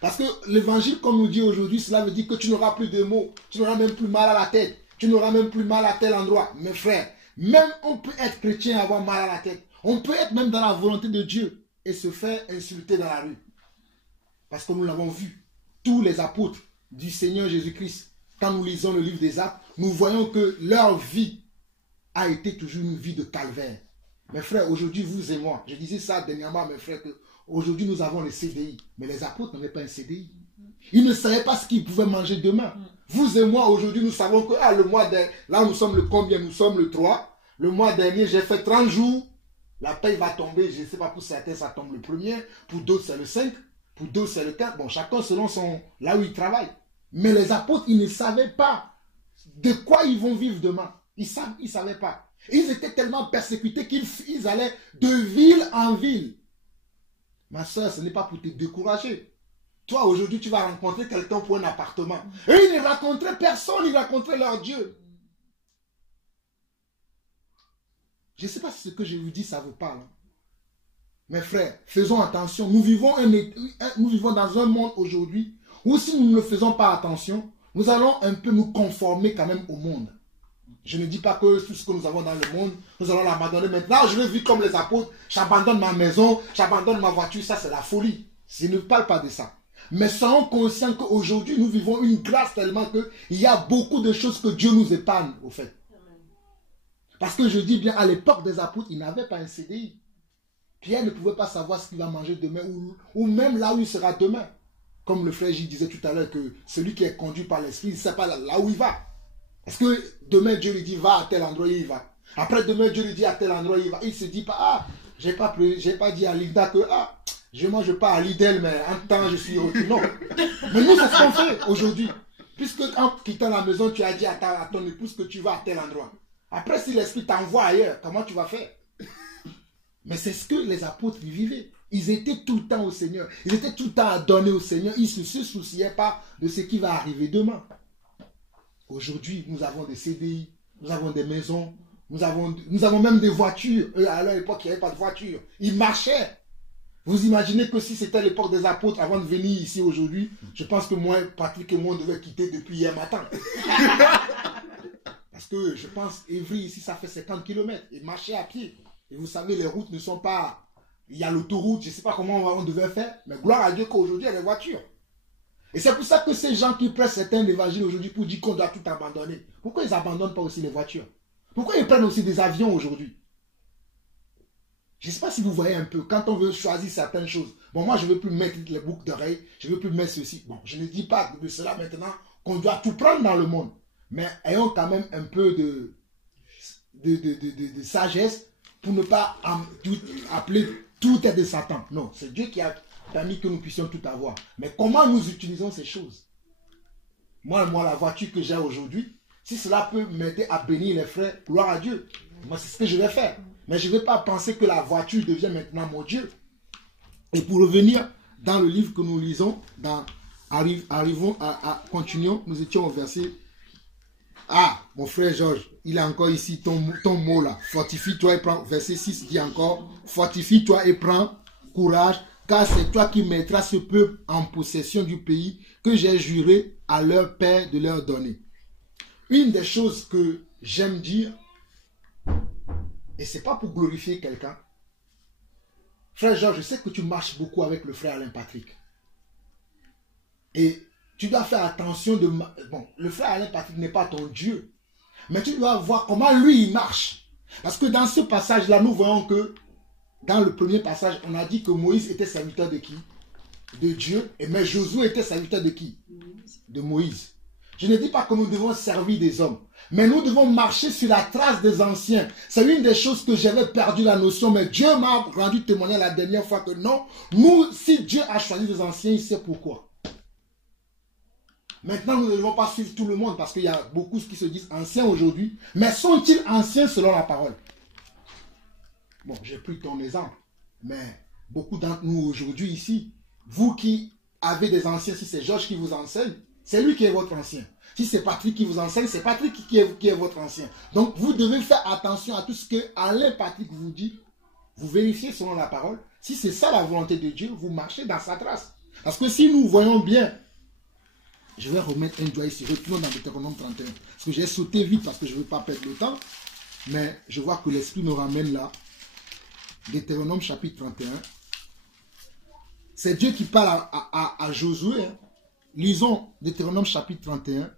Parce que l'évangile, comme nous dit aujourd'hui, cela veut dire que tu n'auras plus de maux, tu n'auras même plus mal à la tête, tu n'auras même plus mal à tel endroit. Mes frères, même on peut être chrétien et avoir mal à la tête. On peut être même dans la volonté de Dieu et se faire insulter dans la rue. Parce que nous l'avons vu. Tous les apôtres du Seigneur Jésus-Christ, quand nous lisons le livre des Actes, nous voyons que leur vie a été toujours une vie de calvaire. Mes frères, aujourd'hui, vous et moi, je disais ça dernièrement à mes frères, qu'aujourd'hui nous avons le CDI, mais les apôtres n'avaient pas un CDI. Ils ne savaient pas ce qu'ils pouvaient manger demain. Vous et moi, aujourd'hui, nous savons que le mois dernier, là nous sommes le combien? Nous sommes le 3. Le mois dernier, j'ai fait 30 jours. La paye va tomber, je ne sais pas, pour certains, ça tombe le 1er, pour d'autres, c'est le 5. Pour d'autres, c'est le 4. Bon, chacun selon là où il travaille. Mais les apôtres, ils ne savaient pas de quoi ils vont vivre demain. Ils ne savaient pas. Et ils étaient tellement persécutés qu'ils allaient de ville en ville. Ma soeur, ce n'est pas pour te décourager. Toi, aujourd'hui, tu vas rencontrer quelqu'un pour un appartement. Et ils ne rencontraient personne, ils rencontraient leur Dieu. Je ne sais pas si ce que je vous dis, ça vous parle. Mes frères, faisons attention. Nous vivons dans un monde aujourd'hui où si nous ne faisons pas attention, nous allons un peu nous conformer quand même au monde. Je ne dis pas que tout ce que nous avons dans le monde, nous allons l'abandonner maintenant. Je veux vivre comme les apôtres, j'abandonne ma maison, j'abandonne ma voiture, ça c'est la folie. Je ne parle pas de ça. Mais soyons conscients qu'aujourd'hui nous vivons une grâce tellement qu'il y a beaucoup de choses que Dieu nous épargne au fait. Parce que je dis bien, à l'époque des apôtres, ils n'avaient pas un CDI. Pierre ne pouvait pas savoir ce qu'il va manger demain ou même là où il sera demain. Comme le frère Gilles disait tout à l'heure que celui qui est conduit par l'esprit, il ne sait pas là où il va. Parce que demain Dieu lui dit va à tel endroit, il va. Après demain Dieu lui dit à tel endroit, il va. Il ne se dit pas, j'ai pas dit à Linda que je mange pas à Lidl, mais en temps je suis au non. Mais nous c'est ce qu'on fait aujourd'hui. Puisque en quittant la maison, tu as dit à ton épouse que tu vas à tel endroit. Après si l'esprit t'envoie ailleurs, comment tu vas faire? Mais c'est ce que les apôtres vivaient. Ils étaient tout le temps au Seigneur. Ils étaient tout le temps à donner au Seigneur. Ils ne se souciaient pas de ce qui va arriver demain. Aujourd'hui, nous avons des CDI, nous avons des maisons, nous avons même des voitures. À leur époque, il n'y avait pas de voiture. Ils marchaient. Vous imaginez que si c'était l'époque des apôtres avant de venir ici aujourd'hui, je pense que moi, Patrick et moi, on devait quitter depuis hier matin. Parce que je pense, Évry, ici, ça fait 50 km. Et marcher à pied. Et vous savez, les routes ne sont pas... Il y a l'autoroute, je ne sais pas comment on devait faire. Mais gloire à Dieu qu'aujourd'hui, il y a des voitures. Et c'est pour ça que ces gens qui prêchent certains évangiles aujourd'hui pour dire qu'on doit tout abandonner, pourquoi ils n'abandonnent pas aussi les voitures? Pourquoi ils prennent aussi des avions aujourd'hui? Je ne sais pas si vous voyez un peu, quand on veut choisir certaines choses. Bon, moi, je ne veux plus mettre les boucles d'oreilles, je ne veux plus mettre ceci. Bon, je ne dis pas de cela maintenant qu'on doit tout prendre dans le monde. Mais ayons quand même un peu de sagesse pour ne pas appeler tout est de Satan. Non, c'est Dieu qui a permis que nous puissions tout avoir. Mais comment nous utilisons ces choses? Moi, la voiture que j'ai aujourd'hui, si cela peut m'aider à bénir les frères, gloire à Dieu. Moi, c'est ce que je vais faire. Mais je ne vais pas penser que la voiture devient maintenant mon Dieu. Et pour revenir dans le livre que nous lisons, continuons, nous étions au verset... Ah, mon frère Georges, il a encore ici ton mot là. Fortifie-toi et prends, verset 6 dit encore, fortifie-toi et prends courage, car c'est toi qui mettras ce peuple en possession du pays que j'ai juré à leur père de leur donner. Une des choses que j'aime dire, et ce n'est pas pour glorifier quelqu'un, frère Georges, je sais que tu marches beaucoup avec le frère Alain Patrick. Et tu dois faire attention de... Bon, le frère Alain Patrick n'est pas ton Dieu. Mais tu dois voir comment lui, il marche. Parce que dans ce passage-là, nous voyons que dans le premier passage, on a dit que Moïse était serviteur de qui? De Dieu. Mais Josué était serviteur de qui? De Moïse. Je ne dis pas que nous devons servir des hommes. Mais nous devons marcher sur la trace des anciens. C'est une des choses que j'avais perdu la notion. Mais Dieu m'a rendu témoignage la dernière fois que non. Nous, si Dieu a choisi des anciens, il sait pourquoi. Maintenant, nous ne devons pas suivre tout le monde parce qu'il y a beaucoup qui se disent anciens aujourd'hui. Mais sont-ils anciens selon la parole? Bon, j'ai pris ton exemple. Mais beaucoup d'entre nous aujourd'hui ici, vous qui avez des anciens, si c'est Georges qui vous enseigne, c'est lui qui est votre ancien. Si c'est Patrick qui vous enseigne, c'est Patrick qui est votre ancien. Donc, vous devez faire attention à tout ce que Alain Patrick vous dit. Vous vérifiez selon la parole. Si c'est ça la volonté de Dieu, vous marchez dans sa trace. Parce que si nous voyons bien... Je vais remettre un doigt ici. Retournons dans Deutéronome 31. Parce que j'ai sauté vite parce que je ne veux pas perdre le temps. Mais je vois que l'Esprit nous ramène là. Deutéronome chapitre 31. C'est Dieu qui parle à Josué. Hein. Lisons Deutéronome chapitre 31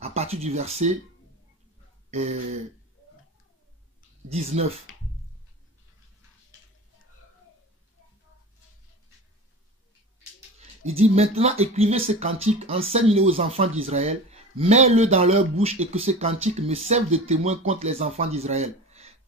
à partir du verset 19. Il dit, maintenant écrivez ce cantique, enseignez-le aux enfants d'Israël, mets-le dans leur bouche et que ce cantique me serve de témoin contre les enfants d'Israël.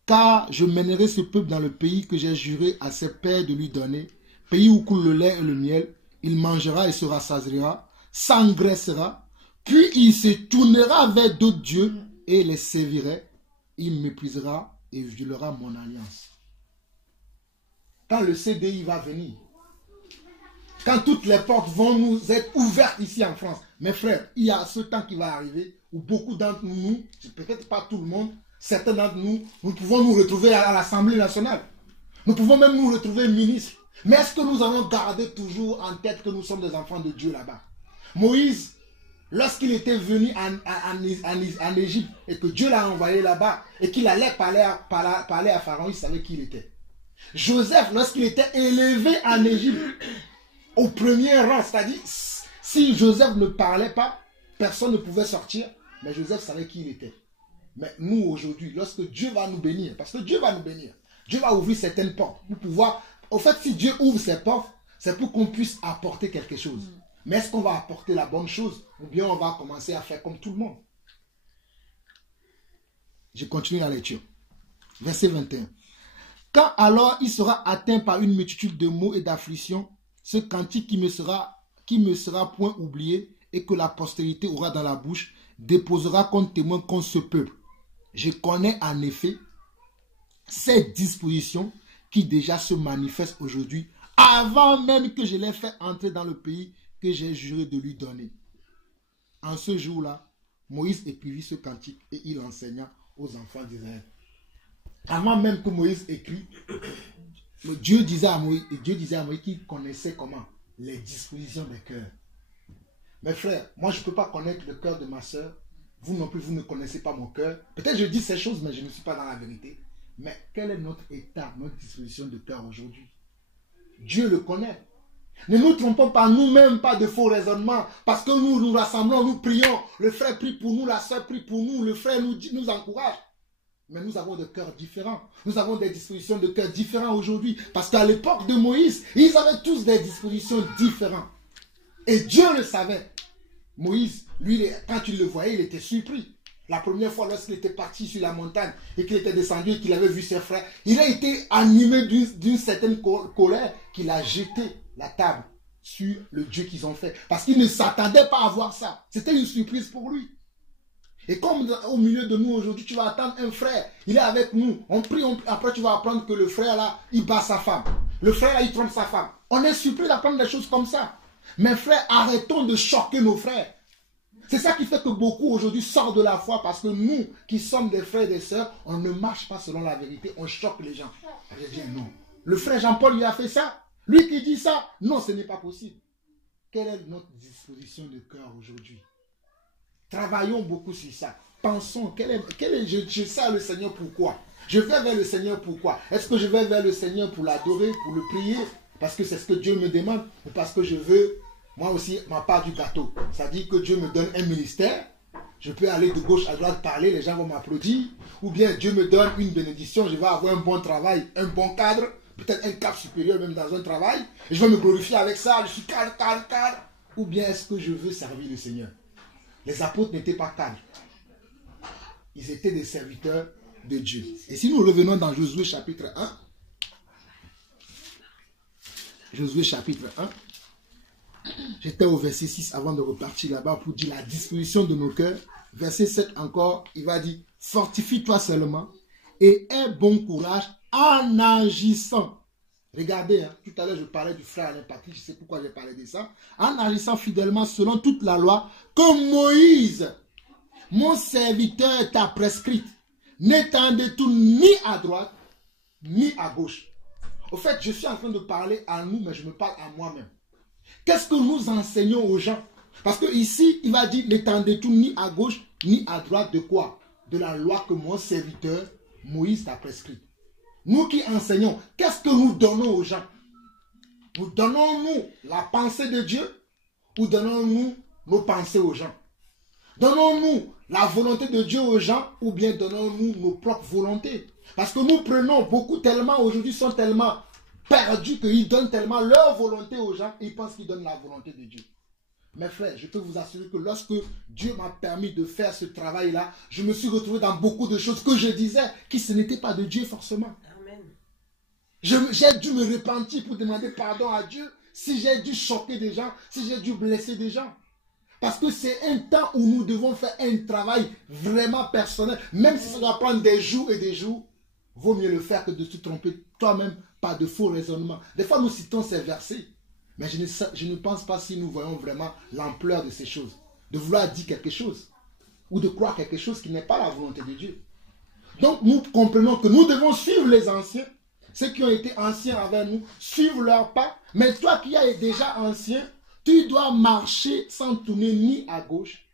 Car je mènerai ce peuple dans le pays que j'ai juré à ses pères de lui donner, pays où coule le lait et le miel. Il mangera et se rassasiera, s'engraissera, puis il se tournera vers d'autres dieux et les servirait. Il méprisera et violera mon alliance. Quand le CDI va venir, quand toutes les portes vont nous être ouvertes ici en France, mes frères, il y a ce temps qui va arriver où beaucoup d'entre nous, peut-être pas tout le monde, certains d'entre nous, nous pouvons nous retrouver à l'Assemblée nationale. Nous pouvons même nous retrouver ministres. Mais est-ce que nous allons garder toujours en tête que nous sommes des enfants de Dieu là-bas? Moïse, lorsqu'il était venu en Égypte et que Dieu l'a envoyé là-bas et qu'il allait parler à Pharaon, il savait qui il était. Joseph, lorsqu'il était élevé en Égypte, au premier rang, c'est-à-dire, si Joseph ne parlait pas, personne ne pouvait sortir, mais Joseph savait qui il était. Mais nous, aujourd'hui, lorsque Dieu va nous bénir, parce que Dieu va nous bénir, Dieu va ouvrir certaines portes pour pouvoir... Au fait, si Dieu ouvre ces portes, c'est pour qu'on puisse apporter quelque chose. Mais est-ce qu'on va apporter la bonne chose ou bien on va commencer à faire comme tout le monde? Je continue la lecture. Verset 21. Quand alors il sera atteint par une multitude de maux et d'afflictions, ce cantique qui me sera point oublié et que la postérité aura dans la bouche, déposera comme témoin contre ce peuple. Je connais en effet cette disposition qui déjà se manifeste aujourd'hui, avant même que je l'ai fait entrer dans le pays que j'ai juré de lui donner. En ce jour-là, Moïse écrivit ce cantique et il enseigna aux enfants d'Israël. Avant même que Moïse écrit, Dieu disait à Moïse qu'il connaissait comment? Les dispositions des cœurs. Mes frères, moi je ne peux pas connaître le cœur de ma soeur. vous non plus, vous ne connaissez pas mon cœur. Peut-être je dis ces choses, mais je ne suis pas dans la vérité. Mais quel est notre état, notre disposition de cœur aujourd'hui? Dieu le connaît. Ne nous trompons pas nous-mêmes, pas de faux raisonnements. Parce que nous nous rassemblons, nous prions. Le frère prie pour nous, la soeur prie pour nous, le frère nous encourage. Mais nous avons des cœurs différents. Nous avons des dispositions de cœur différentes aujourd'hui. Parce qu'à l'époque de Moïse, ils avaient tous des dispositions différentes. Et Dieu le savait. Moïse, lui, quand il le voyait, il était surpris. La première fois, lorsqu'il était parti sur la montagne et qu'il était descendu et qu'il avait vu ses frères, il a été animé d'une certaine colère qu'il a jeté la table sur le Dieu qu'ils ont fait. Parce qu'il ne s'attendait pas à voir ça. C'était une surprise pour lui. Et comme au milieu de nous aujourd'hui, tu vas attendre un frère, il est avec nous, on prie, après tu vas apprendre que le frère là, il bat sa femme. Le frère là, il trompe sa femme. On est surpris d'apprendre des choses comme ça. Mais frères, arrêtons de choquer nos frères. C'est ça qui fait que beaucoup aujourd'hui sortent de la foi parce que nous, qui sommes des frères et des sœurs, on ne marche pas selon la vérité, on choque les gens. Je dis non. Le frère Jean-Paul, il a fait ça. Lui qui dit ça, non, ce n'est pas possible. Quelle est notre disposition de cœur aujourd'hui? Travaillons beaucoup sur ça. Pensons, je sers le Seigneur pourquoi? Je vais vers le Seigneur pourquoi? Est-ce que je vais vers le Seigneur pour l'adorer, pour le prier? Parce que c'est ce que Dieu me demande? Ou parce que je veux, moi aussi, ma part du gâteau? C'est-à-dire que Dieu me donne un ministère, je peux aller de gauche à droite parler, les gens vont m'applaudir. Ou bien Dieu me donne une bénédiction, je vais avoir un bon travail, un bon cadre, peut-être un cap supérieur même dans un travail, et je vais me glorifier avec ça, je suis cadre. Ou bien est-ce que je veux servir le Seigneur? Les apôtres n'étaient pas cadres. Ils étaient des serviteurs de Dieu. Et si nous revenons dans Josué chapitre 1, Josué chapitre 1, j'étais au verset 6 avant de repartir là-bas pour dire la disposition de nos cœurs. Verset 7 encore, il va dire, fortifie-toi seulement et aie bon courage en agissant. Regardez, hein, tout à l'heure je parlais du frère Alain Patrick, je sais pourquoi j'ai parlé de ça. En agissant fidèlement selon toute la loi que Moïse, mon serviteur, t'a prescrite, n'étant détourné ni à droite, ni à gauche. Au fait, je suis en train de parler à nous, mais je me parle à moi-même. Qu'est-ce que nous enseignons aux gens? Parce que ici, il va dire n'étant détourné ni à gauche, ni à droite de quoi? De la loi que mon serviteur, Moïse, t'a prescrite. Nous qui enseignons, qu'est-ce que nous donnons aux gens? Nous donnons-nous la pensée de Dieu ou donnons-nous nos pensées aux gens? Donnons-nous la volonté de Dieu aux gens ou bien donnons-nous nos propres volontés? Parce que nous prenons beaucoup tellement, aujourd'hui sont tellement perdus qu'ils donnent tellement leur volonté aux gens et ils pensent qu'ils donnent la volonté de Dieu. Mes frères, je peux vous assurer que lorsque Dieu m'a permis de faire ce travail-là, je me suis retrouvé dans beaucoup de choses que je disais qui ce n'était pas de Dieu forcément. J'ai dû me repentir pour demander pardon à Dieu si j'ai dû choquer des gens, si j'ai dû blesser des gens. Parce que c'est un temps où nous devons faire un travail vraiment personnel. Même si ça doit prendre des jours et des jours, vaut mieux le faire que de se tromper toi-même par de faux raisonnements. Des fois, nous citons ces versets, mais je ne pense pas si nous voyons vraiment l'ampleur de ces choses. De vouloir dire quelque chose ou de croire quelque chose qui n'est pas la volonté de Dieu. Donc, nous comprenons que nous devons suivre les anciens. Ceux qui ont été anciens avec nous, suivre leurs pas. Mais toi qui es déjà ancien, tu dois marcher sans tourner ni à gauche,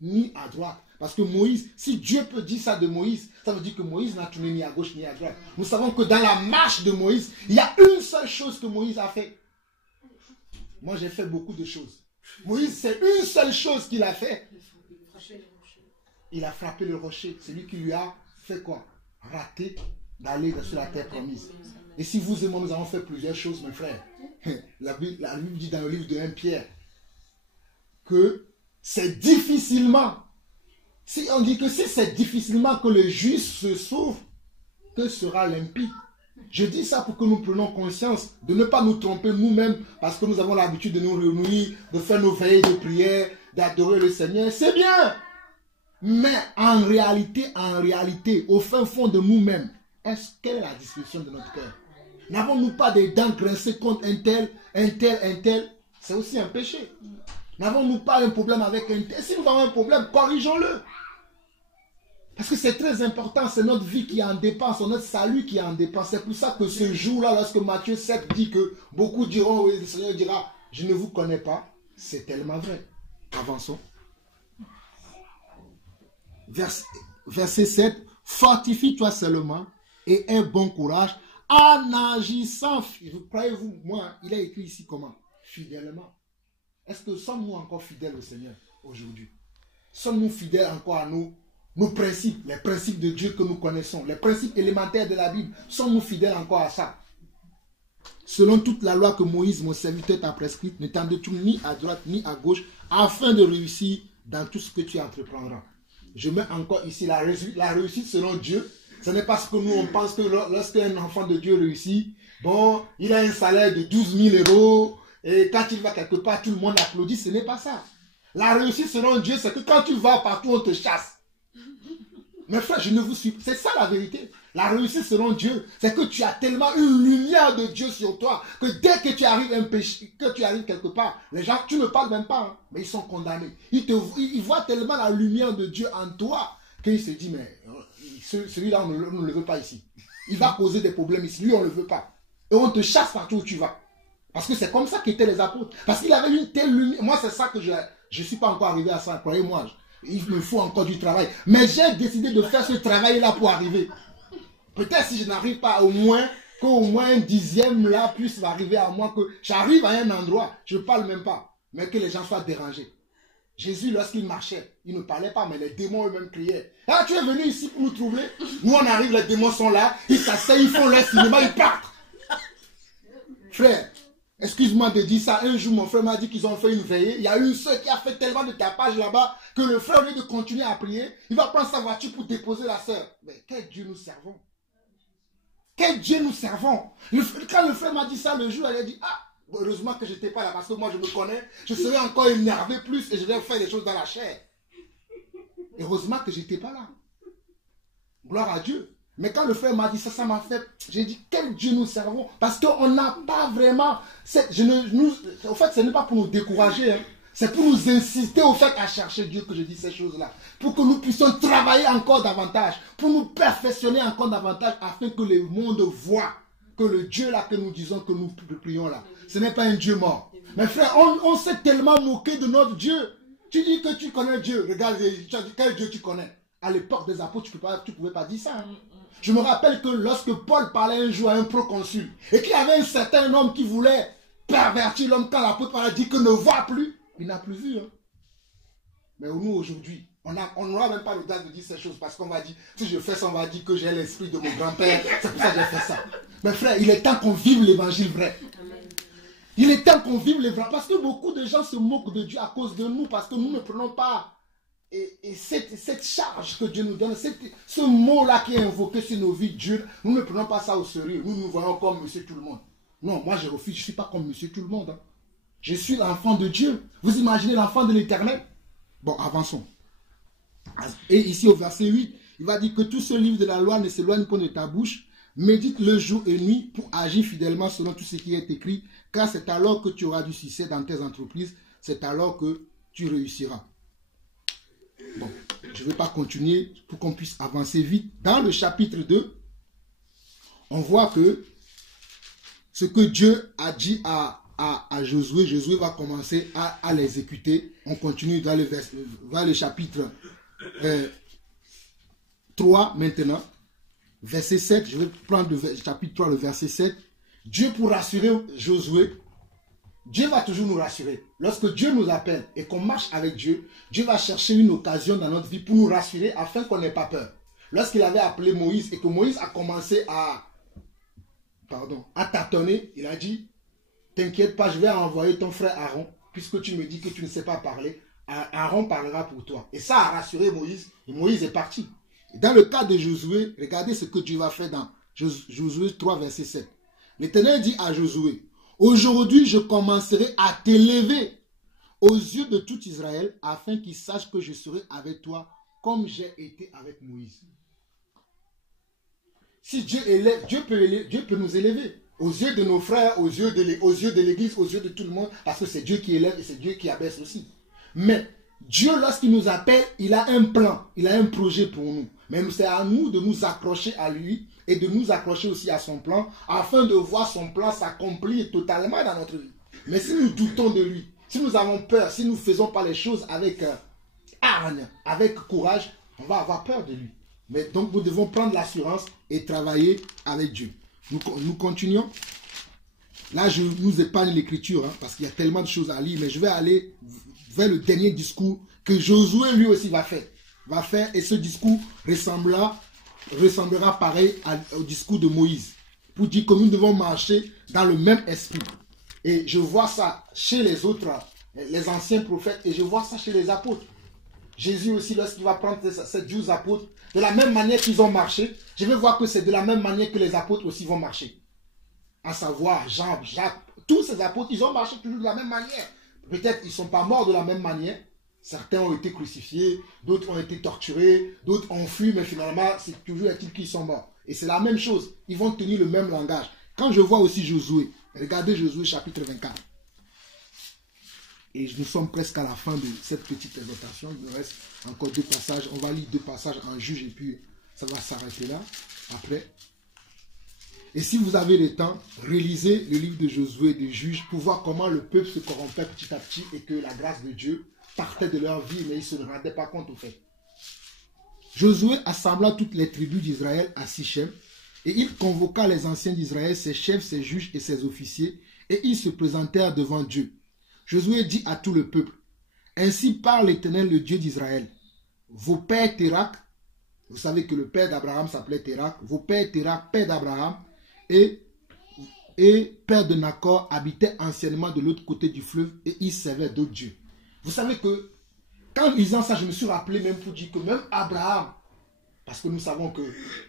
ni à droite. Parce que Moïse, si Dieu peut dire ça de Moïse, ça veut dire que Moïse n'a tourné ni à gauche, ni à droite. Nous savons que dans la marche de Moïse, il y a une seule chose que Moïse a fait. Moi, j'ai fait beaucoup de choses. Moïse, c'est une seule chose qu'il a fait. Il a frappé le rocher. C'est lui qui lui a fait quoi? Raté d'aller sur la terre promise. Et si vous et moi, nous avons fait plusieurs choses, mes frères. La Bible dit dans le livre de 1 Pierre que c'est difficilement, si on dit que si c'est difficilement que le juste se sauve, que sera l'impie? Je dis ça pour que nous prenions conscience de ne pas nous tromper nous-mêmes parce que nous avons l'habitude de nous réunir, de faire nos veillées de prière, d'adorer le Seigneur. C'est bien. Mais en réalité, au fin fond de nous-mêmes, quelle est la disposition de notre cœur? N'avons-nous pas des dents grincées contre un tel? C'est aussi un péché. N'avons-nous pas un problème avec un tel? Si nous avons un problème, corrigeons-le. Parce que c'est très important, c'est notre vie qui en dépend, c'est notre salut qui en dépend. C'est pour ça que ce jour-là, lorsque Matthieu 7 dit que beaucoup diront, oui, le Seigneur dira, je ne vous connais pas, c'est tellement vrai. Avançons. verset 7, fortifie-toi seulement et aie bon courage en agissant. Croyez-vous, moi, il a écrit ici comment? Fidèlement. Est-ce que sommes-nous encore fidèles au Seigneur aujourd'hui? Sommes-nous fidèles encore à nos principes, les principes de Dieu que nous connaissons, les principes élémentaires de la Bible? Sommes-nous fidèles encore à ça? Selon toute la loi que Moïse, mon serviteur, t'a prescrite, ne t'en détourne ni à droite ni à gauche, afin de réussir dans tout ce que tu entreprendras. Je mets encore ici la réussite selon Dieu. Ce n'est pas ce que nous on pense que lorsqu'un enfant de Dieu réussit, bon, il a un salaire de 12 000 euros, et quand il va quelque part, tout le monde applaudit. Ce n'est pas ça. La réussite selon Dieu, c'est que quand tu vas partout, on te chasse. Mes frères, je ne vous suis pas. C'est ça la vérité. La réussite selon Dieu, c'est que tu as tellement une lumière de Dieu sur toi que dès que tu arrives quelque part, les gens, tu ne parles même pas, hein, mais ils sont condamnés. Ils voient tellement la lumière de Dieu en toi qu'ils se disent, mais celui-là, on ne le veut pas ici. Il va causer des problèmes ici. Lui, on ne le veut pas. Et on te chasse partout où tu vas. Parce que c'est comme ça qu'étaient les apôtres. Parce qu'il avait une telle lumière. Moi, c'est ça que je ne suis pas encore arrivé à ça, croyez-moi. Il me faut encore du travail. Mais j'ai décidé de faire ce travail-là pour arriver. Peut-être si je n'arrive pas au moins, qu'au moins un dixième là puisse arriver à moi, que j'arrive à un endroit, je ne parle même pas, mais que les gens soient dérangés. Jésus, lorsqu'il marchait, il ne parlait pas, mais les démons eux-mêmes criaient. Ah, tu es venu ici pour nous troubler? Nous, on arrive, les démons sont là, ils s'asseyent, ils font leur cinéma, ils partent. Frère, excuse-moi de dire ça. Un jour, mon frère m'a dit qu'ils ont fait une veillée. Il y a une soeur qui a fait tellement de tapage là-bas que le frère, au lieu de continuer à prier, il va prendre sa voiture pour déposer la soeur. Mais quel Dieu nous servons? Quel Dieu nous servons? Quand le frère m'a dit ça le jour, elle a dit, ah, heureusement que je n'étais pas là parce que moi je me connais. Je serais encore énervé plus et je vais faire des choses dans la chair. Heureusement que je n'étais pas là. Gloire à Dieu. Mais quand le frère m'a dit ça, ça m'a fait... J'ai dit, quel Dieu nous servons? Parce qu'on n'a pas vraiment... en fait, ce n'est pas pour nous décourager. Hein. C'est pour nous inciter au fait à chercher Dieu que je dis ces choses-là. Pour que nous puissions travailler encore davantage. Pour nous perfectionner encore davantage. Afin que le monde voit que le Dieu là que nous disons, que nous prions là, ce n'est pas un Dieu mort. Mais frère, on s'est tellement moqué de notre Dieu. Tu dis que tu connais Dieu. Regarde, quel Dieu tu connais? À l'époque des apôtres, tu ne pouvais pas dire ça. Hein. Je me rappelle que lorsque Paul parlait un jour à un proconsul et qu'il y avait un certain homme qui voulait pervertir l'homme, quand l'apôtre Paul a dit que ne voit plus, il n'a plus vu. Hein. Mais nous aujourd'hui, on n'aura même pas l'audace de dire ces choses parce qu'on va dire, si je fais ça, on va dire que j'ai l'esprit de mon grand-père, c'est pour ça que j'ai fait ça. Mais frère, il est temps qu'on vive l'évangile vrai. Il est temps qu'on vive l'évangile parce que beaucoup de gens se moquent de Dieu à cause de nous parce que nous ne prenons pas cette charge que Dieu nous donne, ce mot-là qui est invoqué sur nos vies, Dieu, nous ne prenons pas ça au sérieux. Nous nous voyons comme monsieur tout le monde. Non, moi je refuse, je ne suis pas comme monsieur tout le monde. Hein. Je suis l'enfant de Dieu. Vous imaginez l'enfant de l'Éternel? Bon, avançons. Et ici au verset 8, il va dire que tout ce livre de la loi ne s'éloigne pas de ta bouche. Médite le jour et nuit pour agir fidèlement selon tout ce qui est écrit, car c'est alors que tu auras du succès dans tes entreprises, c'est alors que tu réussiras. Bon, je ne vais pas continuer pour qu'on puisse avancer vite. Dans le chapitre 2, on voit que ce que Dieu a dit à Josué, Josué va commencer à l'exécuter. On continue dans le chapitre 3 maintenant. Verset 7, je vais prendre le chapitre 3, le verset 7. Dieu, pour rassurer Josué, Dieu va toujours nous rassurer. Lorsque Dieu nous appelle et qu'on marche avec Dieu, Dieu va chercher une occasion dans notre vie pour nous rassurer afin qu'on n'ait pas peur. Lorsqu'il avait appelé Moïse et que Moïse a commencé à tâtonner, il a dit, t'inquiète pas, je vais envoyer ton frère Aaron, puisque tu me dis que tu ne sais pas parler, Aaron parlera pour toi. Et ça a rassuré Moïse, et Moïse est parti. Dans le cas de Josué, regardez ce que Dieu va faire dans Josué 3, verset 7. L'Éternel dit à Josué, aujourd'hui je commencerai à t'élever aux yeux de tout Israël, afin qu'ils sachent que je serai avec toi, comme j'ai été avec Moïse. Si Dieu élève, Dieu peut nous élever aux yeux de nos frères, aux yeux de l'Église, aux yeux de tout le monde, parce que c'est Dieu qui élève et c'est Dieu qui abaisse aussi. Mais Dieu, lorsqu'il nous appelle, il a un plan, il a un projet pour nous. Mais c'est à nous de nous accrocher à lui et de nous accrocher aussi à son plan, afin de voir son plan s'accomplir totalement dans notre vie. Mais si nous doutons de lui, si nous avons peur, si nous ne faisons pas les choses avec hargne, avec courage, on va avoir peur de lui. Mais donc nous devons prendre l'assurance et travailler avec Dieu. Nous continuons. Là, je nous épargne l'écriture, hein, parce qu'il y a tellement de choses à lire, mais je vais aller vers le dernier discours que Josué lui aussi va faire, et ce discours ressemblera pareil au discours de Moïse, pour dire que nous devons marcher dans le même esprit. Et je vois ça chez les autres, les anciens prophètes, et je vois ça chez les apôtres. Jésus aussi, lorsqu'il va prendre ces 12 apôtres, de la même manière qu'ils ont marché, je vais voir que c'est de la même manière que les apôtres aussi vont marcher. À savoir, Jean, Jacques, tous ces apôtres, ils ont marché toujours de la même manière. Peut-être ils ne sont pas morts de la même manière. Certains ont été crucifiés, d'autres ont été torturés, d'autres ont fui, mais finalement, c'est toujours est-il qu'ils sont morts. Et c'est la même chose. Ils vont tenir le même langage. Quand je vois aussi Josué, regardez Josué chapitre 24. Et nous sommes presque à la fin de cette petite exhortation. Il nous reste encore 2 passages. On va lire 2 passages en Juge et puis ça va s'arrêter là. Après. Et si vous avez le temps, relisez le livre de Josué et des Juges pour voir comment le peuple se corrompait petit à petit et que la grâce de Dieu partait de leur vie, mais ils ne se rendaient pas compte au fait. Josué assembla toutes les tribus d'Israël à Sichem et il convoqua les anciens d'Israël, ses chefs, ses juges et ses officiers, et ils se présentèrent devant Dieu. Josué dit à tout le peuple, « Ainsi parle l'Éternel, le Dieu d'Israël. Vos pères Térak, vous savez que le père d'Abraham s'appelait Térak, vos pères Térak, père d'Abraham, et père de Nacor, habitaient anciennement de l'autre côté du fleuve et ils servaient d'autres dieux. » Vous savez que, quand lisant ça, je me suis rappelé même pour dire que même Abraham, parce que nous savons que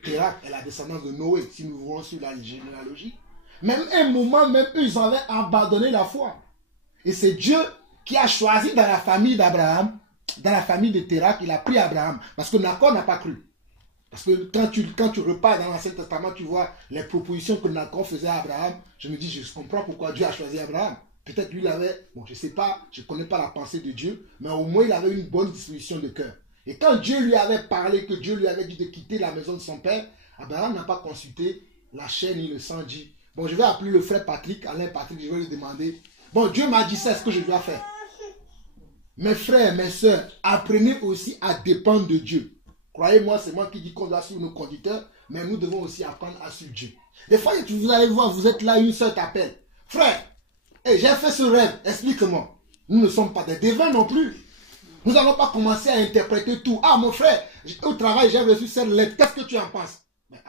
Térak est la descendance de Noé, si nous voulons sur la généalogie, même un moment, même eux, ils avaient abandonné la foi. Et c'est Dieu qui a choisi dans la famille d'Abraham, dans la famille de Térak, il a pris Abraham. Parce que Nacor n'a pas cru. Parce que quand tu repars dans l'Ancien Testament, tu vois les propositions que Nacor faisait à Abraham. Je me dis, je comprends pourquoi Dieu a choisi Abraham. Peut-être lui, il avait, bon, je ne sais pas, je ne connais pas la pensée de Dieu, mais au moins, il avait une bonne disposition de cœur. Et quand Dieu lui avait parlé, que Dieu lui avait dit de quitter la maison de son père, Abraham n'a pas consulté la chair ni le sang, dit, bon, je vais appeler le frère Patrick, Alain Patrick, je vais lui demander, bon, Dieu m'a dit ça, est-ce que je dois faire? Mes frères, mes soeurs, apprenez aussi à dépendre de Dieu. Croyez-moi, c'est moi qui dis qu'on doit suivre nos conducteurs, mais nous devons aussi apprendre à suivre Dieu. Des fois, vous allez voir, vous êtes là, une soeur t'appelle. Frère, hey, j'ai fait ce rêve, explique-moi. Nous ne sommes pas des devins non plus. Nous n'allons pas commencer à interpréter tout. Ah, mon frère, au travail, j'ai reçu cette lettre, qu'est-ce que tu en penses? Mais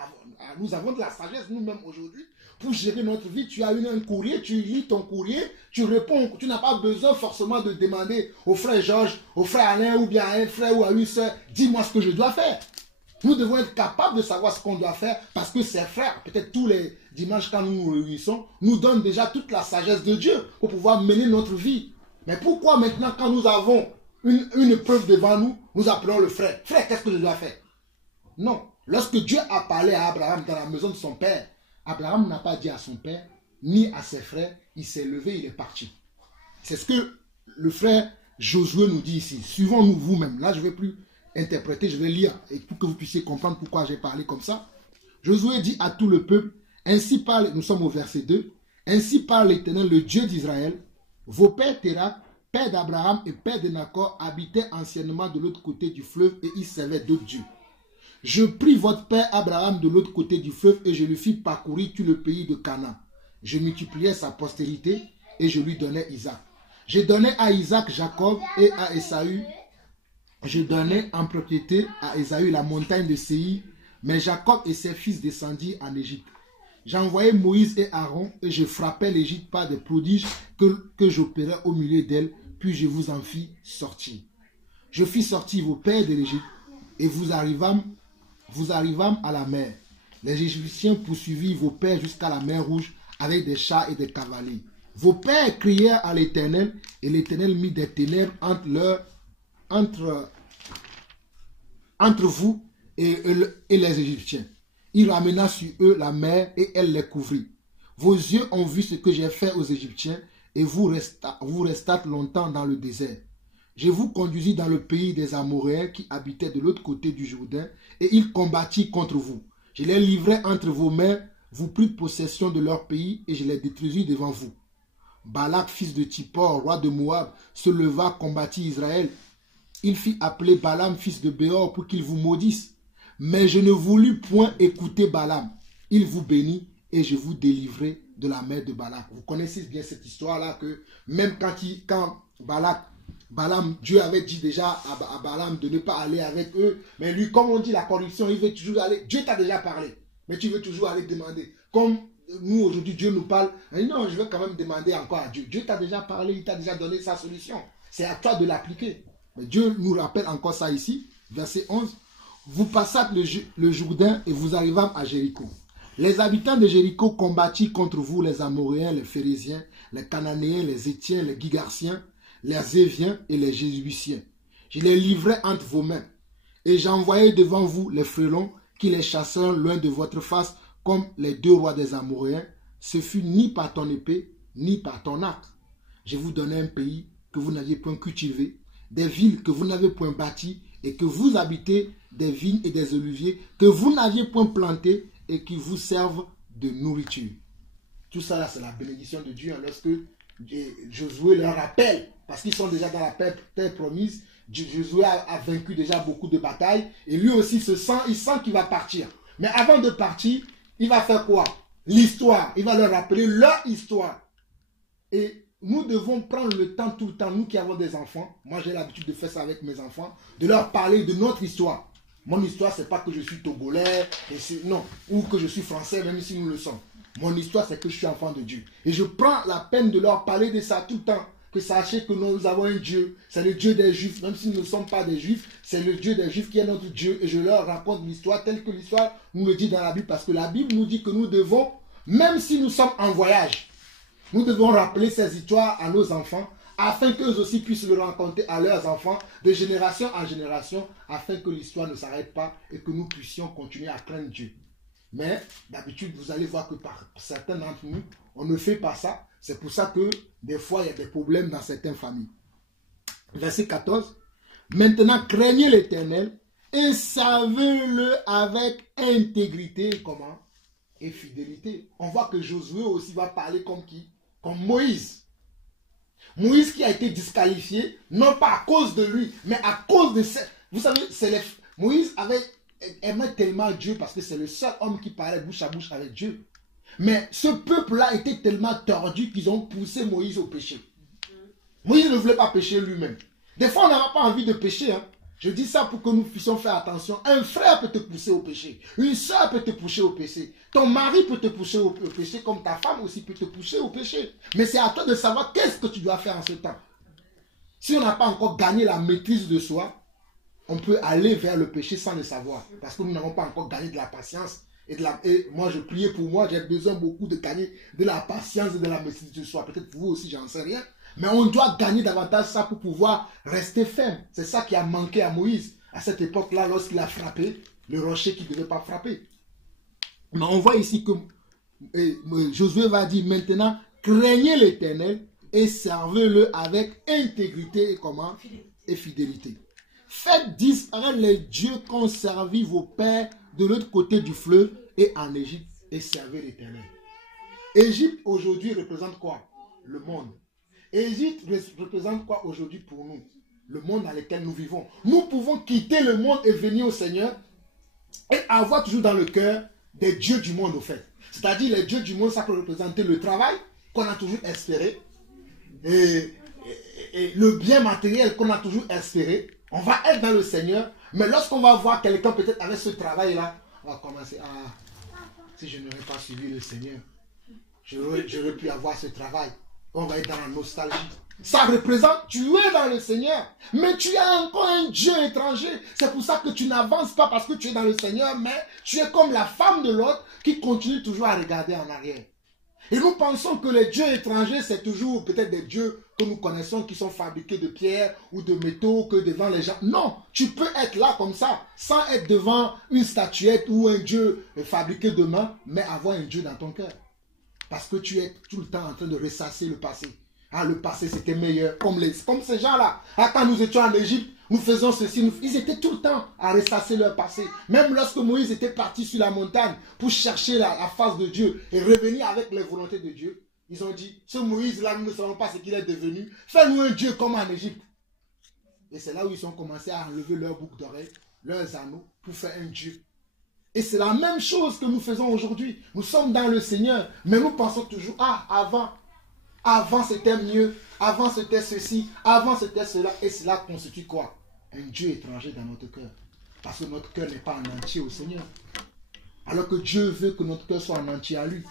nous avons de la sagesse nous-mêmes aujourd'hui. Pour gérer notre vie, tu as un courrier, tu lis ton courrier, tu réponds. Tu n'as pas besoin forcément de demander au frère Georges, au frère Alain ou bien à un frère ou à une soeur, dis-moi ce que je dois faire. Nous devons être capables de savoir ce qu'on doit faire parce que ces frères, peut-être tous les dimanches quand nous nous réunissons, nous donnent déjà toute la sagesse de Dieu pour pouvoir mener notre vie. Mais pourquoi maintenant quand nous avons une preuve devant nous, nous appelons le frère? Frère, qu'est-ce que je dois faire? Non. Lorsque Dieu a parlé à Abraham dans la maison de son père, Abraham n'a pas dit à son père, ni à ses frères, il s'est levé, il est parti. C'est ce que le frère Josué nous dit ici. Suivons-nous vous-même. Là, je ne vais plus interpréter, je vais lire et pour que vous puissiez comprendre pourquoi j'ai parlé comme ça. Josué dit à tout le peuple, ainsi parle, nous sommes au verset 2, ainsi parle l'Éternel, le Dieu d'Israël, vos pères Térak, père d'Abraham et père de Nacor, habitaient anciennement de l'autre côté du fleuve et ils servaient d'autres dieux. Je pris votre père Abraham de l'autre côté du fleuve et je lui fis parcourir tout le pays de Canaan. Je multipliai sa postérité et je lui donnai Isaac. Je donnai à Isaac Jacob et à Ésaü. Je donnai en propriété à Ésaü la montagne de Séir, mais Jacob et ses fils descendirent en Égypte. J'envoyai Moïse et Aaron et je frappai l'Égypte par des prodiges que j'opérais au milieu d'elle, puis je vous en fis sortir. Je fis sortir vos pères de l'Égypte et vous arrivâmes à la mer. Les Égyptiens poursuivirent vos pères jusqu'à la mer Rouge avec des chars et des cavaliers. Vos pères crièrent à l'Éternel et l'Éternel mit des ténèbres entre vous et les Égyptiens. Il ramena sur eux la mer et elle les couvrit. Vos yeux ont vu ce que j'ai fait aux Égyptiens et vous restâtes longtemps dans le désert. Je vous conduisis dans le pays des Amoréens qui habitaient de l'autre côté du Jourdain et ils combattirent contre vous. Je les livrai entre vos mains, vous prîtes possession de leur pays et je les détruisis devant vous. Balak, fils de Tippor, roi de Moab, se leva, combattit Israël il fit appeler Balaam, fils de Béor, pour qu'il vous maudisse. Mais je ne voulus point écouter Balaam. Il vous bénit et je vous délivrai de la main de Balak. Vous connaissez bien cette histoire-là que même quand Balaam, Dieu avait dit déjà à Balaam de ne pas aller avec eux. Mais lui, comme on dit la corruption, il veut toujours aller. Dieu t'a déjà parlé, mais tu veux toujours aller demander. Comme nous, aujourd'hui, Dieu nous parle. Mais non, je vais quand même demander encore à Dieu. Dieu t'a déjà parlé, il t'a déjà donné sa solution. C'est à toi de l'appliquer. Mais Dieu nous rappelle encore ça ici, verset 11. Vous passâtes le Jourdain et vous arrivâmes à Jéricho. Les habitants de Jéricho combattirent contre vous les Amoréens, les Phérésiens, les Cananéens, les Étiens, les Gigarciens, les Éviens et les Jébusiens. Je les livrai entre vos mains. Et j'envoyai devant vous les frelons qui les chassèrent loin de votre face comme les 2 rois des Amoréens. Ce fut ni par ton épée, ni par ton arc. Je vous donnai un pays que vous n'aviez point cultivé, des villes que vous n'avez point bâties, et que vous habitez des vignes et des oliviers que vous n'aviez point plantés et qui vous servent de nourriture. Tout ça là, c'est la bénédiction de Dieu. Lorsque Josué leur rappelle, parce qu'ils sont déjà dans la terre promise, Josué a vaincu déjà beaucoup de batailles, et lui aussi il sent qu'il va partir. Mais avant de partir, il va faire quoi? L'histoire. Il va leur rappeler leur histoire. Et nous devons prendre le temps tout le temps, nous qui avons des enfants, moi j'ai l'habitude de faire ça avec mes enfants, de leur parler de notre histoire. Mon histoire, c'est pas que je suis togolais, non, ou que je suis français, même si nous le sommes. Mon histoire, c'est que je suis enfant de Dieu. Et je prends la peine de leur parler de ça tout le temps. Que sachez que nous avons un Dieu, c'est le Dieu des Juifs, même si nous ne sommes pas des Juifs, c'est le Dieu des Juifs qui est notre Dieu. Et je leur raconte l'histoire telle que l'histoire nous le dit dans la Bible, parce que la Bible nous dit que nous devons, même si nous sommes en voyage, nous devons rappeler ces histoires à nos enfants, afin qu'eux aussi puissent le raconter à leurs enfants, de génération en génération, afin que l'histoire ne s'arrête pas et que nous puissions continuer à craindre Dieu. Mais d'habitude, vous allez voir que par certains d'entre nous, on ne fait pas ça. C'est pour ça que des fois, il y a des problèmes dans certaines familles. Verset 14. Maintenant, craignez l'Éternel et servez-le avec intégrité, comment? Et fidélité. On voit que Josué aussi va parler comme qui? Comme Moïse. Moïse qui a été disqualifié, non pas à cause de lui, mais à cause de... Vous savez, Moïse aimait tellement Dieu parce que c'est le seul homme qui parlait bouche à bouche avec Dieu. Mais ce peuple-là était tellement tordu qu'ils ont poussé Moïse au péché. Moïse ne voulait pas pécher lui-même. Des fois, on n'a pas envie de pécher. Hein. Je dis ça pour que nous puissions faire attention. Un frère peut te pousser au péché. Une soeur peut te pousser au péché. Ton mari peut te pousser au péché, comme ta femme aussi peut te pousser au péché. Mais c'est à toi de savoir qu'est-ce que tu dois faire en ce temps. Si on n'a pas encore gagné la maîtrise de soi, on peut aller vers le péché sans le savoir. Parce que nous n'avons pas encore gagné de la patience. Et moi, je priais pour moi, j'ai besoin beaucoup de gagner de la patience et de la maîtrise de soi. Peut-être vous aussi, j'en sais rien. Mais on doit gagner davantage ça pour pouvoir rester ferme. C'est ça qui a manqué à Moïse à cette époque-là lorsqu'il a frappé le rocher qui ne devait pas frapper. Mais on voit ici que Josué va dire maintenant, craignez l'Éternel et servez-le avec intégrité et comment? Et fidélité. Faites disparaître les dieux qu'ont servi vos pères de l'autre côté du fleuve et en Égypte et servez l'Éternel. Égypte aujourd'hui représente quoi? Le monde. Égypte représente quoi aujourd'hui pour nous? Le monde dans lequel nous vivons. Nous pouvons quitter le monde et venir au Seigneur et avoir toujours dans le cœur des dieux du monde au fait. C'est-à-dire les dieux du monde, ça peut représenter le travail qu'on a toujours espéré et le bien matériel qu'on a toujours espéré. On va être dans le Seigneur, mais lorsqu'on va voir quelqu'un peut-être avec ce travail-là, on va commencer à... Si je n'aurais pas suivi le Seigneur, j'aurais pu avoir ce travail. On va être dans la nostalgie. Ça représente, tu es dans le Seigneur, mais tu as encore un Dieu étranger. C'est pour ça que tu n'avances pas parce que tu es dans le Seigneur, mais tu es comme la femme de l'autre qui continue toujours à regarder en arrière. Et nous pensons que les dieux étrangers, c'est toujours peut-être des dieux que nous connaissons qui sont fabriqués de pierre ou de métaux que devant les gens. Non, tu peux être là comme ça, sans être devant une statuette ou un dieu fabriqué de main, mais avoir un Dieu dans ton cœur. Parce que tu es tout le temps en train de ressasser le passé. Ah, le passé c'était meilleur, comme ces gens-là. Ah, quand nous étions en Égypte, nous faisions ceci, ils étaient tout le temps à ressasser leur passé. Même lorsque Moïse était parti sur la montagne pour chercher la face de Dieu et revenir avec les volontés de Dieu, ils ont dit, ce Moïse-là, nous ne savons pas ce qu'il est devenu. Fais-nous un Dieu comme en Égypte. Et c'est là où ils ont commencé à enlever leurs boucles d'oreilles, leurs anneaux, pour faire un Dieu. Et c'est la même chose que nous faisons aujourd'hui. Nous sommes dans le Seigneur, mais nous pensons toujours, ah, avant c'était mieux, avant c'était ceci, avant c'était cela. Et cela constitue quoi? Un Dieu étranger dans notre cœur. Parce que notre cœur n'est pas en entier au Seigneur. Alors que Dieu veut que notre cœur soit en entier à lui.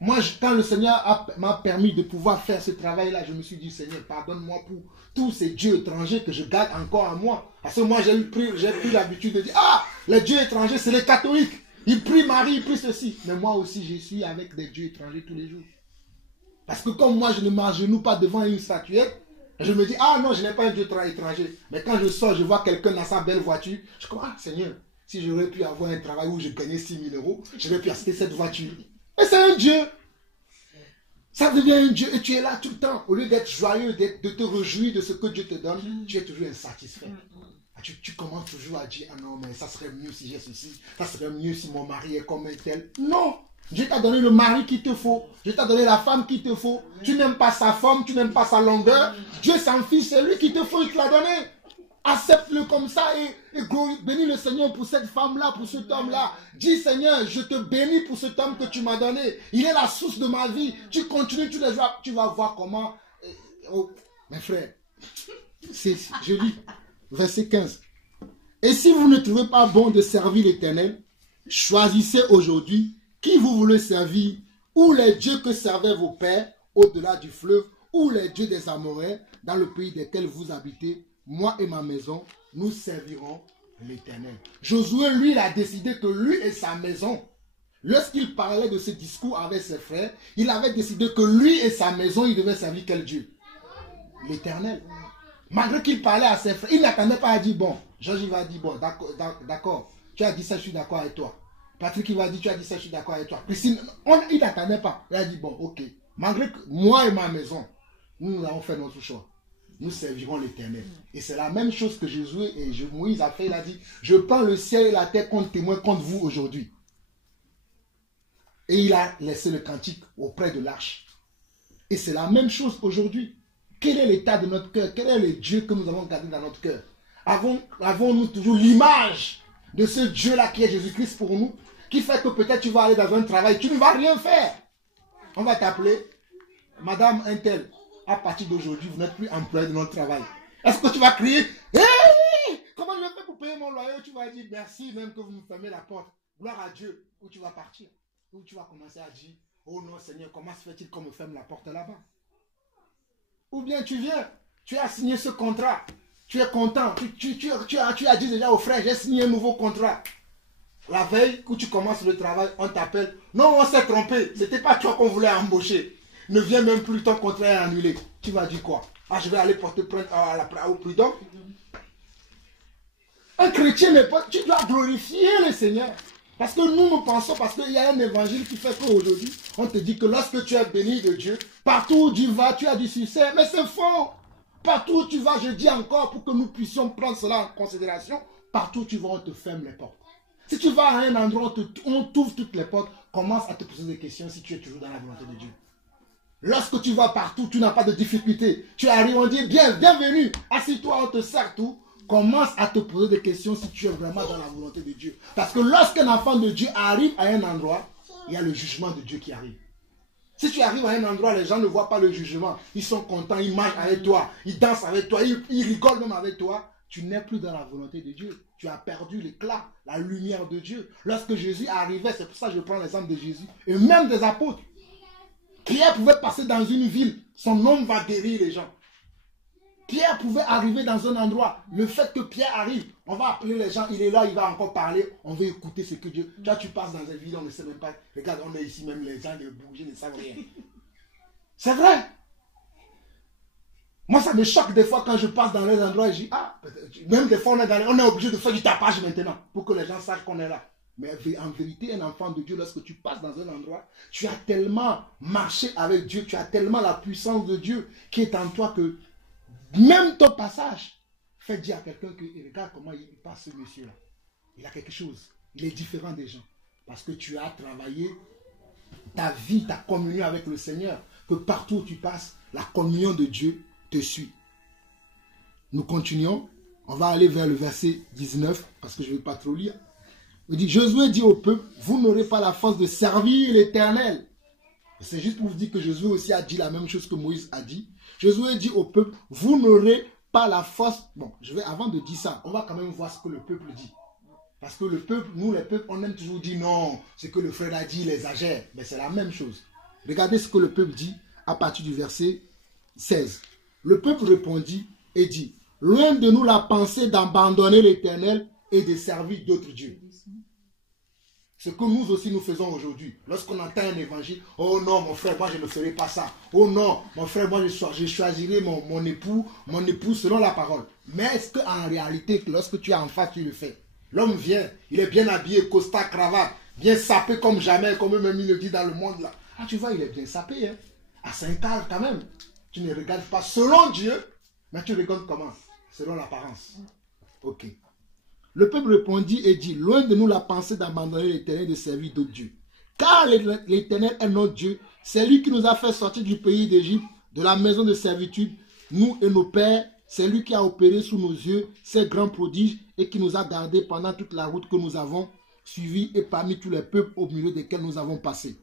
Moi, quand le Seigneur m'a permis de pouvoir faire ce travail-là, je me suis dit, Seigneur, pardonne-moi pour tous ces dieux étrangers que je garde encore à moi. Parce que moi, j'ai pris l'habitude de dire, ah, les dieux étrangers, c'est les catholiques. Ils prient Marie, ils prient ceci. Mais moi aussi, je suis avec des dieux étrangers tous les jours. Parce que comme moi, je ne m'agenouille pas devant une statuette, je me dis, ah non, je n'ai pas un dieu étranger. Mais quand je sors, je vois quelqu'un dans sa belle voiture, je dis, ah, Seigneur, si j'aurais pu avoir un travail où je gagnais 6 000 €, j'aurais pu acheter cette voiture. Et c'est un Dieu. Ça devient un Dieu. Et tu es là tout le temps. Au lieu d'être joyeux, de te réjouir de ce que Dieu te donne, tu es toujours insatisfait. Tu commences toujours à dire, ah non, mais ça serait mieux si j'ai ceci. Ça serait mieux si mon mari est comme un tel. Non. Dieu t'a donné le mari qu'il te faut. Dieu t'a donné la femme qu'il te faut. Tu n'aimes pas sa forme, tu n'aimes pas sa longueur. Dieu s'en fiche, c'est lui qui te faut, il te l'a donné. Accepte-le comme ça et bénis le Seigneur pour cette femme-là, pour cet homme-là. Dis, Seigneur, je te bénis pour cet homme que tu m'as donné. Il est la source de ma vie. Tu continues, tu vas voir comment... Oh, mes frères, je lis, verset 15. Et si vous ne trouvez pas bon de servir l'Éternel, choisissez aujourd'hui qui vous voulez servir, ou les dieux que servaient vos pères au-delà du fleuve, ou les dieux des Amoréens dans le pays desquels vous habitez. Moi et ma maison, nous servirons l'Éternel. Josué, lui, il a décidé que lui et sa maison, lorsqu'il parlait de ce discours avec ses frères, il avait décidé que lui et sa maison, il devait servir quel Dieu? L'Éternel. Malgré qu'il parlait à ses frères, il n'attendait pas à dire, bon, Georges, il va dire, bon, d'accord, tu as dit ça, je suis d'accord avec toi. Patrick, il va dire, tu as dit ça, je suis d'accord avec toi. Christine, il n'attendait pas. Il a dit, bon, ok, malgré que moi et ma maison, nous avons fait notre choix. Nous servirons l'Éternel. Et c'est la même chose que Josué et Moïse a fait. Il a dit, je prends le ciel et la terre comme témoin contre vous aujourd'hui. Et il a laissé le cantique auprès de l'arche. Et c'est la même chose aujourd'hui. Quel est l'état de notre cœur? Quel est le Dieu que nous avons gardé dans notre cœur? Avons-nous toujours l'image de ce Dieu-là qui est Jésus-Christ pour nous, qui fait que peut-être tu vas aller dans un travail, tu ne vas rien faire. On va t'appeler Madame Intel. À partir d'aujourd'hui, vous n'êtes plus employé de notre travail. Est-ce que tu vas crier, hey, comment je vais faire pour payer mon loyer? Tu vas dire merci même que vous me fermez la porte. Gloire à Dieu. Ou tu vas partir. Ou tu vas commencer à dire, oh non Seigneur, comment se fait-il qu'on me ferme la porte là-bas? Ou bien tu viens, tu as signé ce contrat. Tu es content. Tu as dit déjà aux frères, j'ai signé un nouveau contrat. La veille où tu commences le travail, on t'appelle. Non, on s'est trompé. Ce n'était pas toi qu'on voulait embaucher. Ne viens même plus, ton contrat est annulé. Tu vas dire quoi? Ah, je vais aller porter plainte au prud'homme. Un chrétien n'est pas... Tu dois glorifier le Seigneur. Parce que nous pensons, parce qu'il y a un évangile qui fait qu'aujourd'hui, on te dit que lorsque tu es béni de Dieu, partout où tu vas, tu as du succès. Mais c'est faux. Partout où tu vas, je dis encore, pour que nous puissions prendre cela en considération, partout où tu vas, on te ferme les portes. Si tu vas à un endroit où on t'ouvre toutes les portes, commence à te poser des questions si tu es toujours dans la volonté de Dieu. Lorsque tu vas partout, tu n'as pas de difficulté. Tu arrives, on dit, bienvenue, assis-toi, on te sert tout. Commence à te poser des questions si tu es vraiment dans la volonté de Dieu. Parce que lorsqu'un enfant de Dieu arrive à un endroit, il y a le jugement de Dieu qui arrive. Si tu arrives à un endroit, les gens ne voient pas le jugement. Ils sont contents, ils marchent avec toi, ils dansent avec toi, ils rigolent même avec toi. Tu n'es plus dans la volonté de Dieu. Tu as perdu l'éclat, la lumière de Dieu. Lorsque Jésus arrivait, c'est pour ça que je prends l'exemple de Jésus, et même des apôtres. Pierre pouvait passer dans une ville, son nom va guérir les gens. Pierre pouvait arriver dans un endroit. Le fait que Pierre arrive, on va appeler les gens, il est là, il va encore parler, on veut écouter ce que Dieu... Tu passes dans une ville, on ne sait même pas. Regarde, on est ici, même les gens de bouger ne savent rien. C'est vrai. Moi, ça me choque des fois quand je passe dans les endroits et je dis, ah, même des fois, on est obligé de faire du tapage maintenant pour que les gens sachent qu'on est là. Mais en vérité, un enfant de Dieu, lorsque tu passes dans un endroit, tu as tellement marché avec Dieu, tu as tellement la puissance de Dieu qui est en toi que même ton passage fait dire à quelqu'un que regarde comment il passe ce monsieur-là. Il a quelque chose. Il est différent des gens. Parce que tu as travaillé ta vie, ta communion avec le Seigneur. Que partout où tu passes, la communion de Dieu te suit. Nous continuons. On va aller vers le verset 19, parce que je ne vais pas trop lire. Il dit, Josué dit au peuple, vous n'aurez pas la force de servir l'Éternel. C'est juste pour vous dire que Josué aussi a dit la même chose que Moïse a dit. Josué dit au peuple, vous n'aurez pas la force. Bon, avant de dire ça, on va quand même voir ce que le peuple dit. Parce que le peuple, nous les peuples, on aime toujours dire non, ce que le frère a dit, il exagère. Mais c'est la même chose. Regardez ce que le peuple dit à partir du verset 16. Le peuple répondit et dit, loin de nous la pensée d'abandonner l'Éternel et de servir d'autres dieux. Ce que nous aussi nous faisons aujourd'hui. Lorsqu'on entend un évangile, oh non, mon frère, moi je ne ferai pas ça. Oh non, mon frère, moi je choisirai mon époux selon la parole. Mais est-ce qu'en réalité, lorsque tu es en face, tu le fais? L'homme vient, il est bien habillé, costard, cravate, bien sapé comme jamais, comme même il le dit dans le monde là. Ah, tu vois, il est bien sapé, hein. À 5 ans quand même. Tu ne regardes pas selon Dieu, mais tu regardes comment? Selon l'apparence. Ok. Le peuple répondit et dit, loin de nous la pensée d'abandonner l'Éternel et de servir d'autres dieux. Car l'Éternel est notre Dieu, c'est lui qui nous a fait sortir du pays d'Égypte, de la maison de servitude, nous et nos pères. C'est lui qui a opéré sous nos yeux ces grands prodiges et qui nous a gardés pendant toute la route que nous avons suivie et parmi tous les peuples au milieu desquels nous avons passé.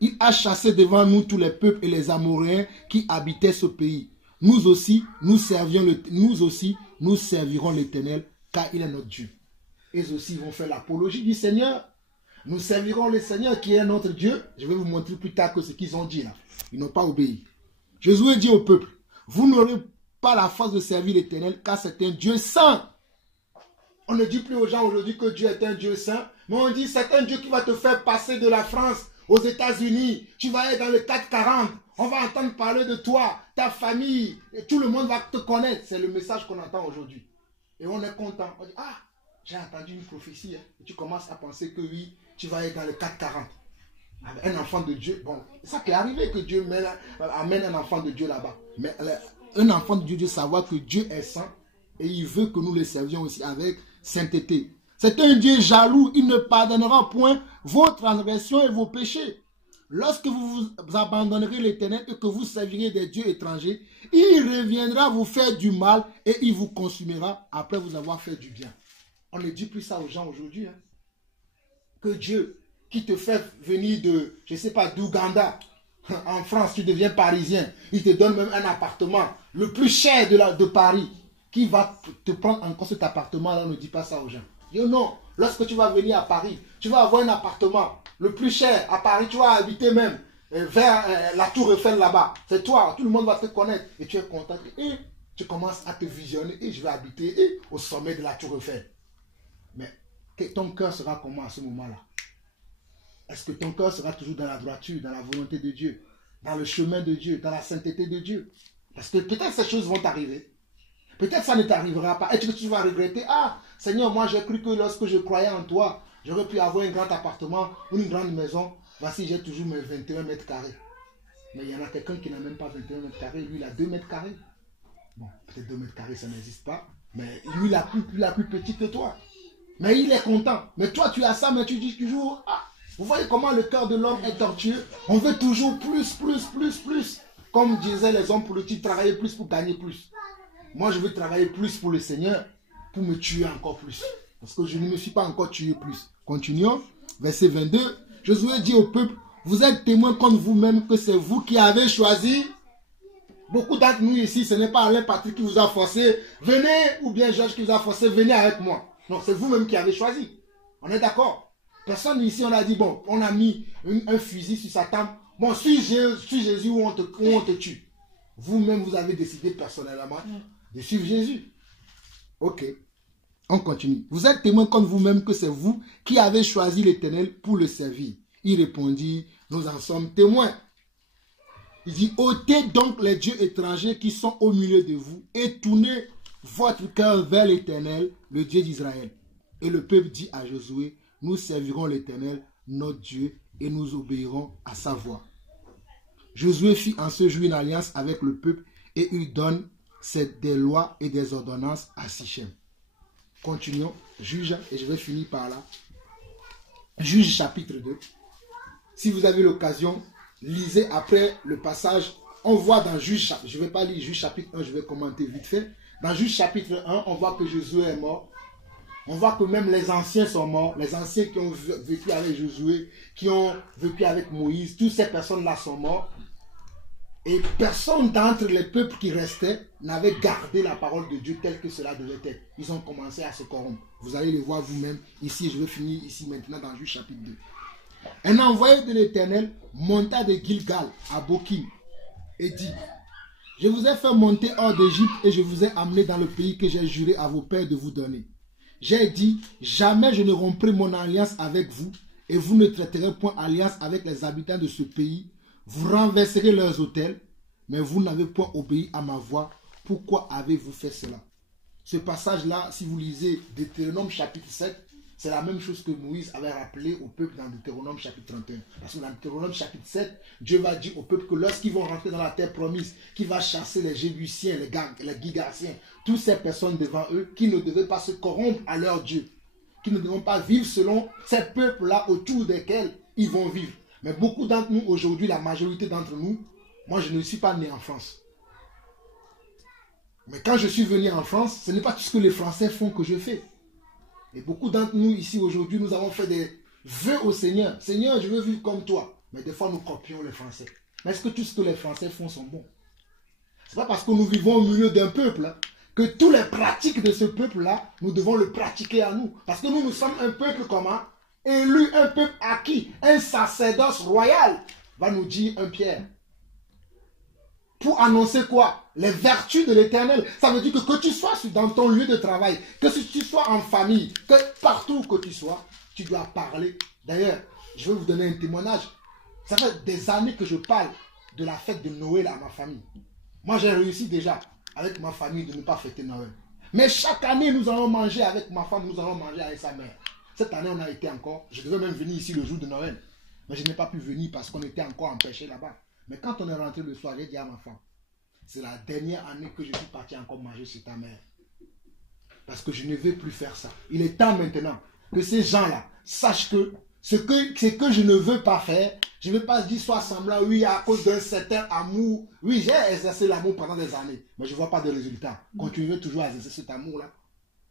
Il a chassé devant nous tous les peuples et les Amoréens qui habitaient ce pays. Nous aussi, nous servirons l'Éternel, car il est notre Dieu. Ils aussi vont faire l'apologie du Seigneur. Nous servirons le Seigneur qui est notre Dieu. Je vais vous montrer plus tard que ce qu'ils ont dit là. Ils n'ont pas obéi. Josué dit au peuple, vous n'aurez pas la force de servir l'Éternel, car c'est un Dieu saint. On ne dit plus aux gens aujourd'hui que Dieu est un Dieu saint, mais on dit c'est un Dieu qui va te faire passer de la France aux États-Unis. Tu vas être dans le 440. On va entendre parler de toi, ta famille, et tout le monde va te connaître. C'est le message qu'on entend aujourd'hui. Et on est content. On dit, ah, j'ai entendu une prophétie. Hein. Et tu commences à penser que oui, tu vas être dans le 440. Un enfant de Dieu. Bon, ça peut arriver que Dieu amène un enfant de Dieu là-bas. Mais un enfant de Dieu doit savoir que Dieu est saint et il veut que nous le servions aussi avec sainteté. C'est un Dieu jaloux. Il ne pardonnera point vos transgressions et vos péchés. Lorsque vous vous abandonnerez l'Éternel et que vous servirez des dieux étrangers, il reviendra vous faire du mal et il vous consumera après vous avoir fait du bien. On ne dit plus ça aux gens aujourd'hui. Hein. Que Dieu, qui te fait venir de, je ne sais pas, d'Ouganda, en France, tu deviens parisien, il te donne même un appartement, le plus cher de Paris, qui va te prendre encore cet appartement-là, ne dis pas ça aux gens. Yo non, lorsque tu vas venir à Paris, tu vas avoir un appartement, le plus cher à Paris, tu vas habiter même vers la Tour Eiffel là-bas. C'est toi, tout le monde va te connaître et tu es content. Et tu commences à te visionner et je vais habiter au sommet de la Tour Eiffel. Mais ton cœur sera comment à ce moment-là? Est-ce que ton cœur sera toujours dans la droiture, dans la volonté de Dieu, dans le chemin de Dieu, dans la sainteté de Dieu? Parce que peut-être ces choses vont t'arriver. Peut-être ça ne t'arrivera pas. Et tu vas regretter. Ah, Seigneur, moi j'ai cru que lorsque je croyais en toi, j'aurais pu avoir un grand appartement, une grande maison. Voici, j'ai toujours mes 21 mètres carrés. Mais il y en a quelqu'un qui n'a même pas 21 mètres carrés. Lui, il a 2 mètres carrés. Bon, peut-être 2 mètres carrés, ça n'existe pas. Mais lui, il a plus petit que toi. Mais il est content. Mais toi, tu as ça, mais tu dis toujours, ah, vous voyez comment le cœur de l'homme est tortueux? On veut toujours plus. Comme disaient les hommes politiques, travailler plus pour gagner plus. Moi, je veux travailler plus pour le Seigneur, pour me tuer encore plus. Parce que je ne me suis pas encore tué plus. Continuons. Verset 22. Josué dit au peuple, vous êtes témoins contre vous-même que c'est vous qui avez choisi. Beaucoup d'entre nous ici, ce n'est pas Alain Patrick qui vous a forcé. Venez, ou bien Georges qui vous a forcé, venez avec moi. Non, c'est vous-même qui avez choisi. On est d'accord? Personne ici, on a dit, bon, on a mis un fusil sur sa tempe. Bon, suis Jésus ou on te tue. Vous-même, vous avez décidé personnellement de suivre Jésus. Ok. On continue. Vous êtes témoin contre vous-même que c'est vous qui avez choisi l'Éternel pour le servir. Il répondit, nous en sommes témoins. Il dit, ôtez donc les dieux étrangers qui sont au milieu de vous et tournez votre cœur vers l'Éternel, le Dieu d'Israël. Et le peuple dit à Josué, nous servirons l'Éternel, notre Dieu, et nous obéirons à sa voix. Josué fit en ce jour une alliance avec le peuple et il donne des lois et des ordonnances à Sichem. Continuons, Juge, et je vais finir par là. Juge chapitre 2. Si vous avez l'occasion, lisez après le passage. On voit dans Juge, je ne vais pas lire Juge chapitre 1, je vais commenter vite fait. Dans Juge chapitre 1, on voit que Josué est mort. On voit que même les anciens sont morts. Les anciens qui ont vécu avec Josué, qui ont vécu avec Moïse, toutes ces personnes-là sont mortes. Et personne d'entre les peuples qui restaient n'avait gardé la parole de Dieu telle que cela devait être. Ils ont commencé à se corrompre. Vous allez le voir vous-même. Ici, je vais finir ici maintenant dans Juge chapitre 2. Un envoyé de l'Éternel monta de Gilgal à Bokim et dit: je vous ai fait monter hors d'Égypte et je vous ai amené dans le pays que j'ai juré à vos pères de vous donner. J'ai dit: jamais je ne romprai mon alliance avec vous et vous ne traiterez point alliance avec les habitants de ce pays. Vous renverserez leurs autels, mais vous n'avez point obéi à ma voix. Pourquoi avez-vous fait cela? Ce passage-là, si vous lisez Deutéronome chapitre 7, c'est la même chose que Moïse avait rappelé au peuple dans Deutéronome chapitre 31. Parce que dans Deutéronome chapitre 7, Dieu va dire au peuple que lorsqu'ils vont rentrer dans la terre promise, qu'il va chasser les Jébusiens, les Gigarsiens, toutes ces personnes devant eux, qui ne devaient pas se corrompre à leur Dieu, qui ne devaient pas vivre selon ces peuples-là autour desquels ils vont vivre. Mais beaucoup d'entre nous aujourd'hui, la majorité d'entre nous, moi je ne suis pas né en France. Mais quand je suis venu en France, ce n'est pas tout ce que les Français font que je fais. Et beaucoup d'entre nous ici aujourd'hui, nous avons fait des vœux au Seigneur. Seigneur, je veux vivre comme toi. Mais des fois, nous copions les Français. Mais est-ce que tout ce que les Français font sont bons? Ce n'est pas parce que nous vivons au milieu d'un peuple hein, que toutes les pratiques de ce peuple-là, nous devons le pratiquer à nous. Parce que nous, nous sommes un peuple comment? Élu, un peuple acquis, un sacerdoce royal, va nous dire un Pierre. Pour annoncer quoi? Les vertus de l'Éternel. Ça veut dire que tu sois dans ton lieu de travail, que si tu sois en famille, que partout que tu sois, tu dois parler. D'ailleurs, je vais vous donner un témoignage. Ça fait des années que je parle de la fête de Noël à ma famille. Moi, j'ai réussi déjà avec ma famille de ne pas fêter Noël. Mais chaque année, nous allons manger avec ma femme, nous allons manger avec sa mère. Cette année, on a été encore, je devais même venir ici le jour de Noël. Mais je n'ai pas pu venir parce qu'on était encore empêchés là-bas. Mais quand on est rentré le soir, j'ai dit à ma femme, c'est la dernière année que je suis parti encore manger chez ta mère. Parce que je ne veux plus faire ça. Il est temps maintenant que ces gens-là sachent que ce que je ne veux pas faire, je ne veux pas dire soit semblant, oui, à cause d'un certain amour. Oui, j'ai exercé l'amour pendant des années, mais je ne vois pas de résultat. Continuez toujours à exercer cet amour-là.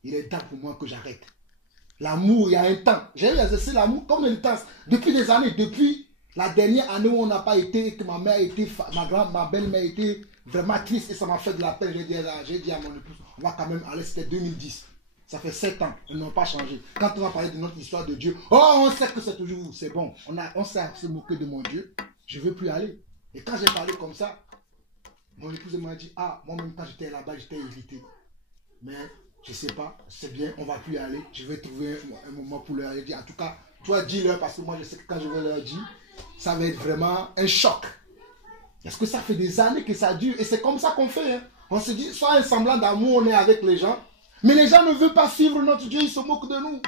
Il est temps pour moi que j'arrête. L'amour, il y a un temps. J'ai exercé l'amour comme une temps. Depuis des années, depuis la dernière année où on n'a pas été, que ma mère était, ma belle-mère était vraiment triste et ça m'a fait de la peine. J'ai dit à mon épouse, on va quand même aller, c'était 2010. Ça fait 7 ans, ils n'ont pas changé. Quand on va parler de notre histoire de Dieu, oh, on sait que c'est toujours vous, c'est bon. On sait se moquer de mon Dieu, je ne veux plus aller. Et quand j'ai parlé comme ça, mon épouse m'a dit, ah, moi-même quand j'étais là-bas, j'étais irrité. Mais je ne sais pas, c'est bien, on ne va plus y aller. Je vais trouver un moment pour leur dire. En tout cas, toi, dis-leur, parce que moi, je sais que quand je vais leur dire, ça va être vraiment un choc. Parce que ça fait des années que ça dure. Et c'est comme ça qu'on fait. Hein. On se dit, soit un semblant d'amour, on est avec les gens. Mais les gens ne veulent pas suivre notre Dieu, ils se moquent de nous.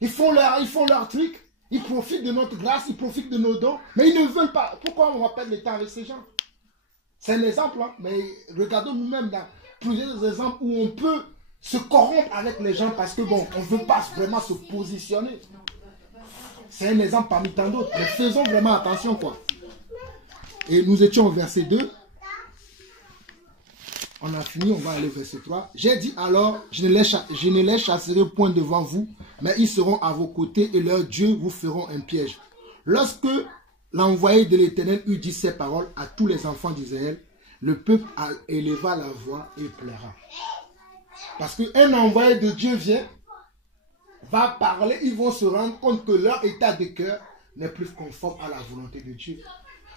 Ils font leur truc. Ils profitent de notre grâce, ils profitent de nos dons. Mais ils ne veulent pas. Pourquoi on va perdre le temps avec ces gens? C'est un exemple. Hein. Mais regardons nous-mêmes dans plusieurs exemples où on peut se corrompre avec les gens parce que bon, on ne veut pas vraiment se positionner. C'est un exemple parmi tant d'autres. Mais faisons vraiment attention quoi. Et nous étions au verset 2. On a fini, on va aller au verset 3. J'ai dit alors, je ne les chasserai point devant vous, mais ils seront à vos côtés et leurs dieux vous feront un piège. Lorsque l'envoyé de l'Éternel eut dit ces paroles à tous les enfants d'Israël, le peuple éleva la voix et pleura. Parce qu'un envoyé de Dieu vient, va parler, ils vont se rendre compte que leur état de cœur n'est plus conforme à la volonté de Dieu.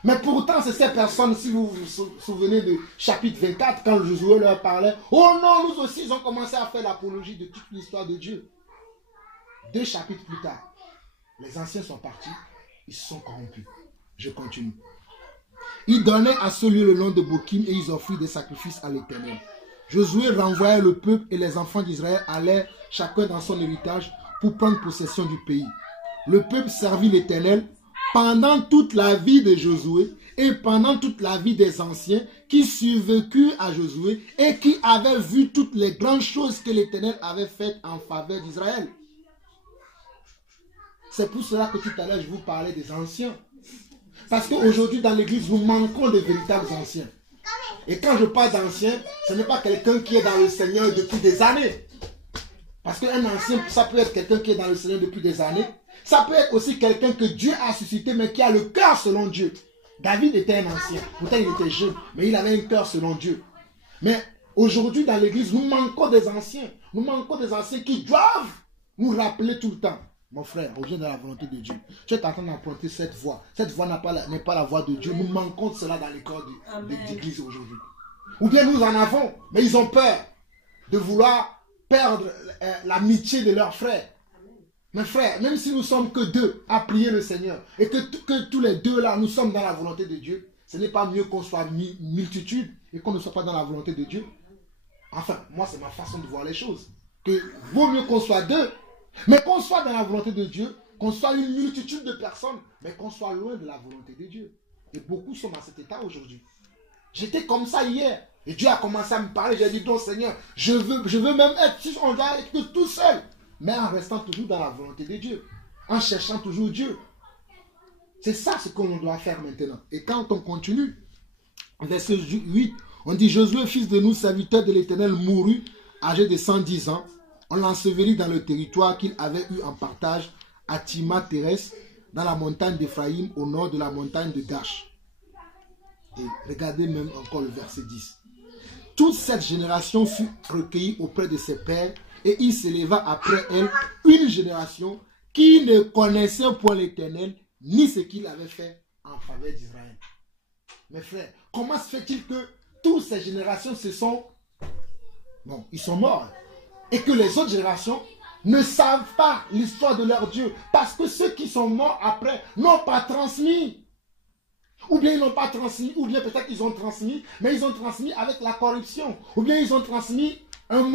Mais pourtant, c'est ces personnes, si vous vous souvenez de chapitre 24, quand Josué leur parlait, oh non, nous aussi, ils ont commencé à faire l'apologie de toute l'histoire de Dieu. 2 chapitres plus tard, les anciens sont partis, ils se sont corrompus. Je continue. Ils donnaient à ce lieu le nom de Bokim et ils offrirent des sacrifices à l'Éternel. Josué renvoya le peuple et les enfants d'Israël allèrent chacun dans son héritage pour prendre possession du pays. Le peuple servit l'Éternel pendant toute la vie de Josué et pendant toute la vie des anciens qui survécurent à Josué et qui avaient vu toutes les grandes choses que l'Éternel avait faites en faveur d'Israël. C'est pour cela que tout à l'heure je vous parlais des anciens. Parce qu'aujourd'hui dans l'église nous manquons de véritables anciens. Et quand je parle d'ancien, ce n'est pas quelqu'un qui est dans le Seigneur depuis des années. Parce qu'un ancien, ça peut être quelqu'un qui est dans le Seigneur depuis des années. Ça peut être aussi quelqu'un que Dieu a suscité, mais qui a le cœur selon Dieu. David était un ancien. Pourtant, il était jeune, mais il avait un cœur selon Dieu. Mais aujourd'hui, dans l'église, nous manquons des anciens. Nous manquons des anciens qui doivent nous rappeler tout le temps. Mon frère, reviens dans la volonté de Dieu. Tu es en train d'emprunter cette voie. Cette voie n'est pas la voie de Dieu. Nous manquons de cela dans les corps d'église aujourd'hui. Ou bien nous en avons, mais ils ont peur de vouloir perdre l'amitié de leurs frères. Mes frères, même si nous sommes que deux à prier le Seigneur, et que tous les deux là, nous sommes dans la volonté de Dieu, ce n'est pas mieux qu'on soit multitude et qu'on ne soit pas dans la volonté de Dieu. Enfin, moi c'est ma façon de voir les choses. Que vaut mieux qu'on soit deux, mais qu'on soit dans la volonté de Dieu, qu'on soit une multitude de personnes, mais qu'on soit loin de la volonté de Dieu. Et beaucoup sont dans cet état aujourd'hui. J'étais comme ça hier. Et Dieu a commencé à me parler. J'ai dit, donc Seigneur, je veux même être, si on doit être tout seul, mais en restant toujours dans la volonté de Dieu. En cherchant toujours Dieu. C'est ça ce qu'on doit faire maintenant. Et quand on continue, verset 8, on dit, Josué, fils de nous, serviteur de l'Éternel, mourut, âgé de 110 ans. On l'ensevelit dans le territoire qu'il avait eu en partage à Timnath-Thérès, dans la montagne d'Éphraïm, au nord de la montagne de Gash. Et regardez même encore le verset 10. Toute cette génération fut recueillie auprès de ses pères, et il s'éleva après elle une génération qui ne connaissait point l'Éternel, ni ce qu'il avait fait en faveur d'Israël. Mes frères, comment se fait-il que toutes ces générations se sont... Bon, ils sont morts. Et que les autres générations ne savent pas l'histoire de leur Dieu. Parce que ceux qui sont morts après n'ont pas transmis. Ou bien ils n'ont pas transmis, ou bien peut-être ils ont transmis, mais ils ont transmis avec la corruption. Ou bien ils ont transmis une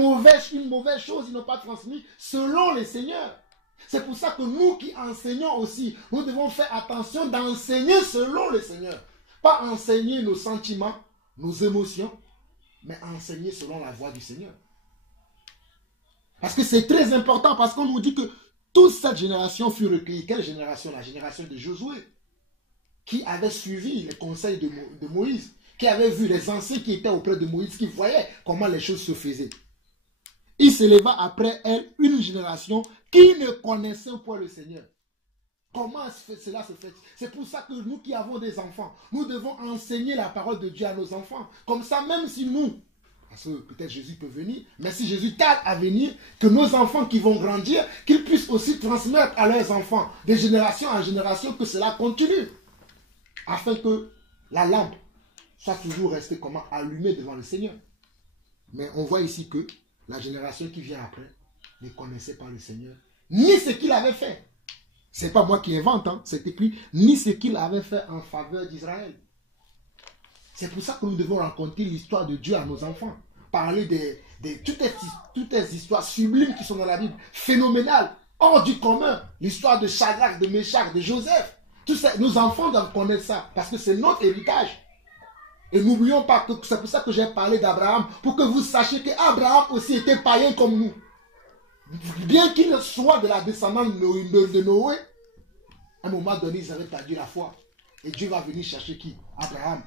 mauvaise chose, ils n'ont pas transmis selon les seigneurs. C'est pour ça que nous qui enseignons aussi, nous devons faire attention d'enseigner selon les seigneurs. Pas enseigner nos sentiments, nos émotions, mais enseigner selon la voix du Seigneur. Parce que c'est très important, parce qu'on nous dit que toute cette génération fut recueillie. Quelle génération? La génération de Josué, qui avait suivi les conseils de Moïse, qui avait vu les anciens qui étaient auprès de Moïse, qui voyaient comment les choses se faisaient. Il s'éleva après elle une génération qui ne connaissait point le Seigneur. Comment cela se fait? C'est pour ça que nous qui avons des enfants, nous devons enseigner la parole de Dieu à nos enfants. Comme ça, même si nous, parce que peut-être Jésus peut venir, mais si Jésus tarde à venir, que nos enfants qui vont grandir, qu'ils puissent aussi transmettre à leurs enfants, de génération en génération, que cela continue. Afin que la lampe soit toujours restée comment allumée devant le Seigneur. Mais on voit ici que la génération qui vient après ne connaissait pas le Seigneur, ni ce qu'il avait fait. Ce n'est pas moi qui invente, hein, c'est écrit, ni ce qu'il avait fait en faveur d'Israël. C'est pour ça que nous devons raconter l'histoire de Dieu à nos enfants. Parler de toutes les histoires sublimes qui sont dans la Bible, phénoménales, hors du commun. L'histoire de Shadrach, de Meshach, de Joseph. Nos enfants doivent connaître ça, parce que c'est notre héritage. Et n'oublions pas que c'est pour ça que j'ai parlé d'Abraham, pour que vous sachiez qu'Abraham aussi était païen comme nous. Bien qu'il soit de la descendance de Noé, à un moment donné, ils avaient perdu la foi. Et Dieu va venir chercher qui? Abraham.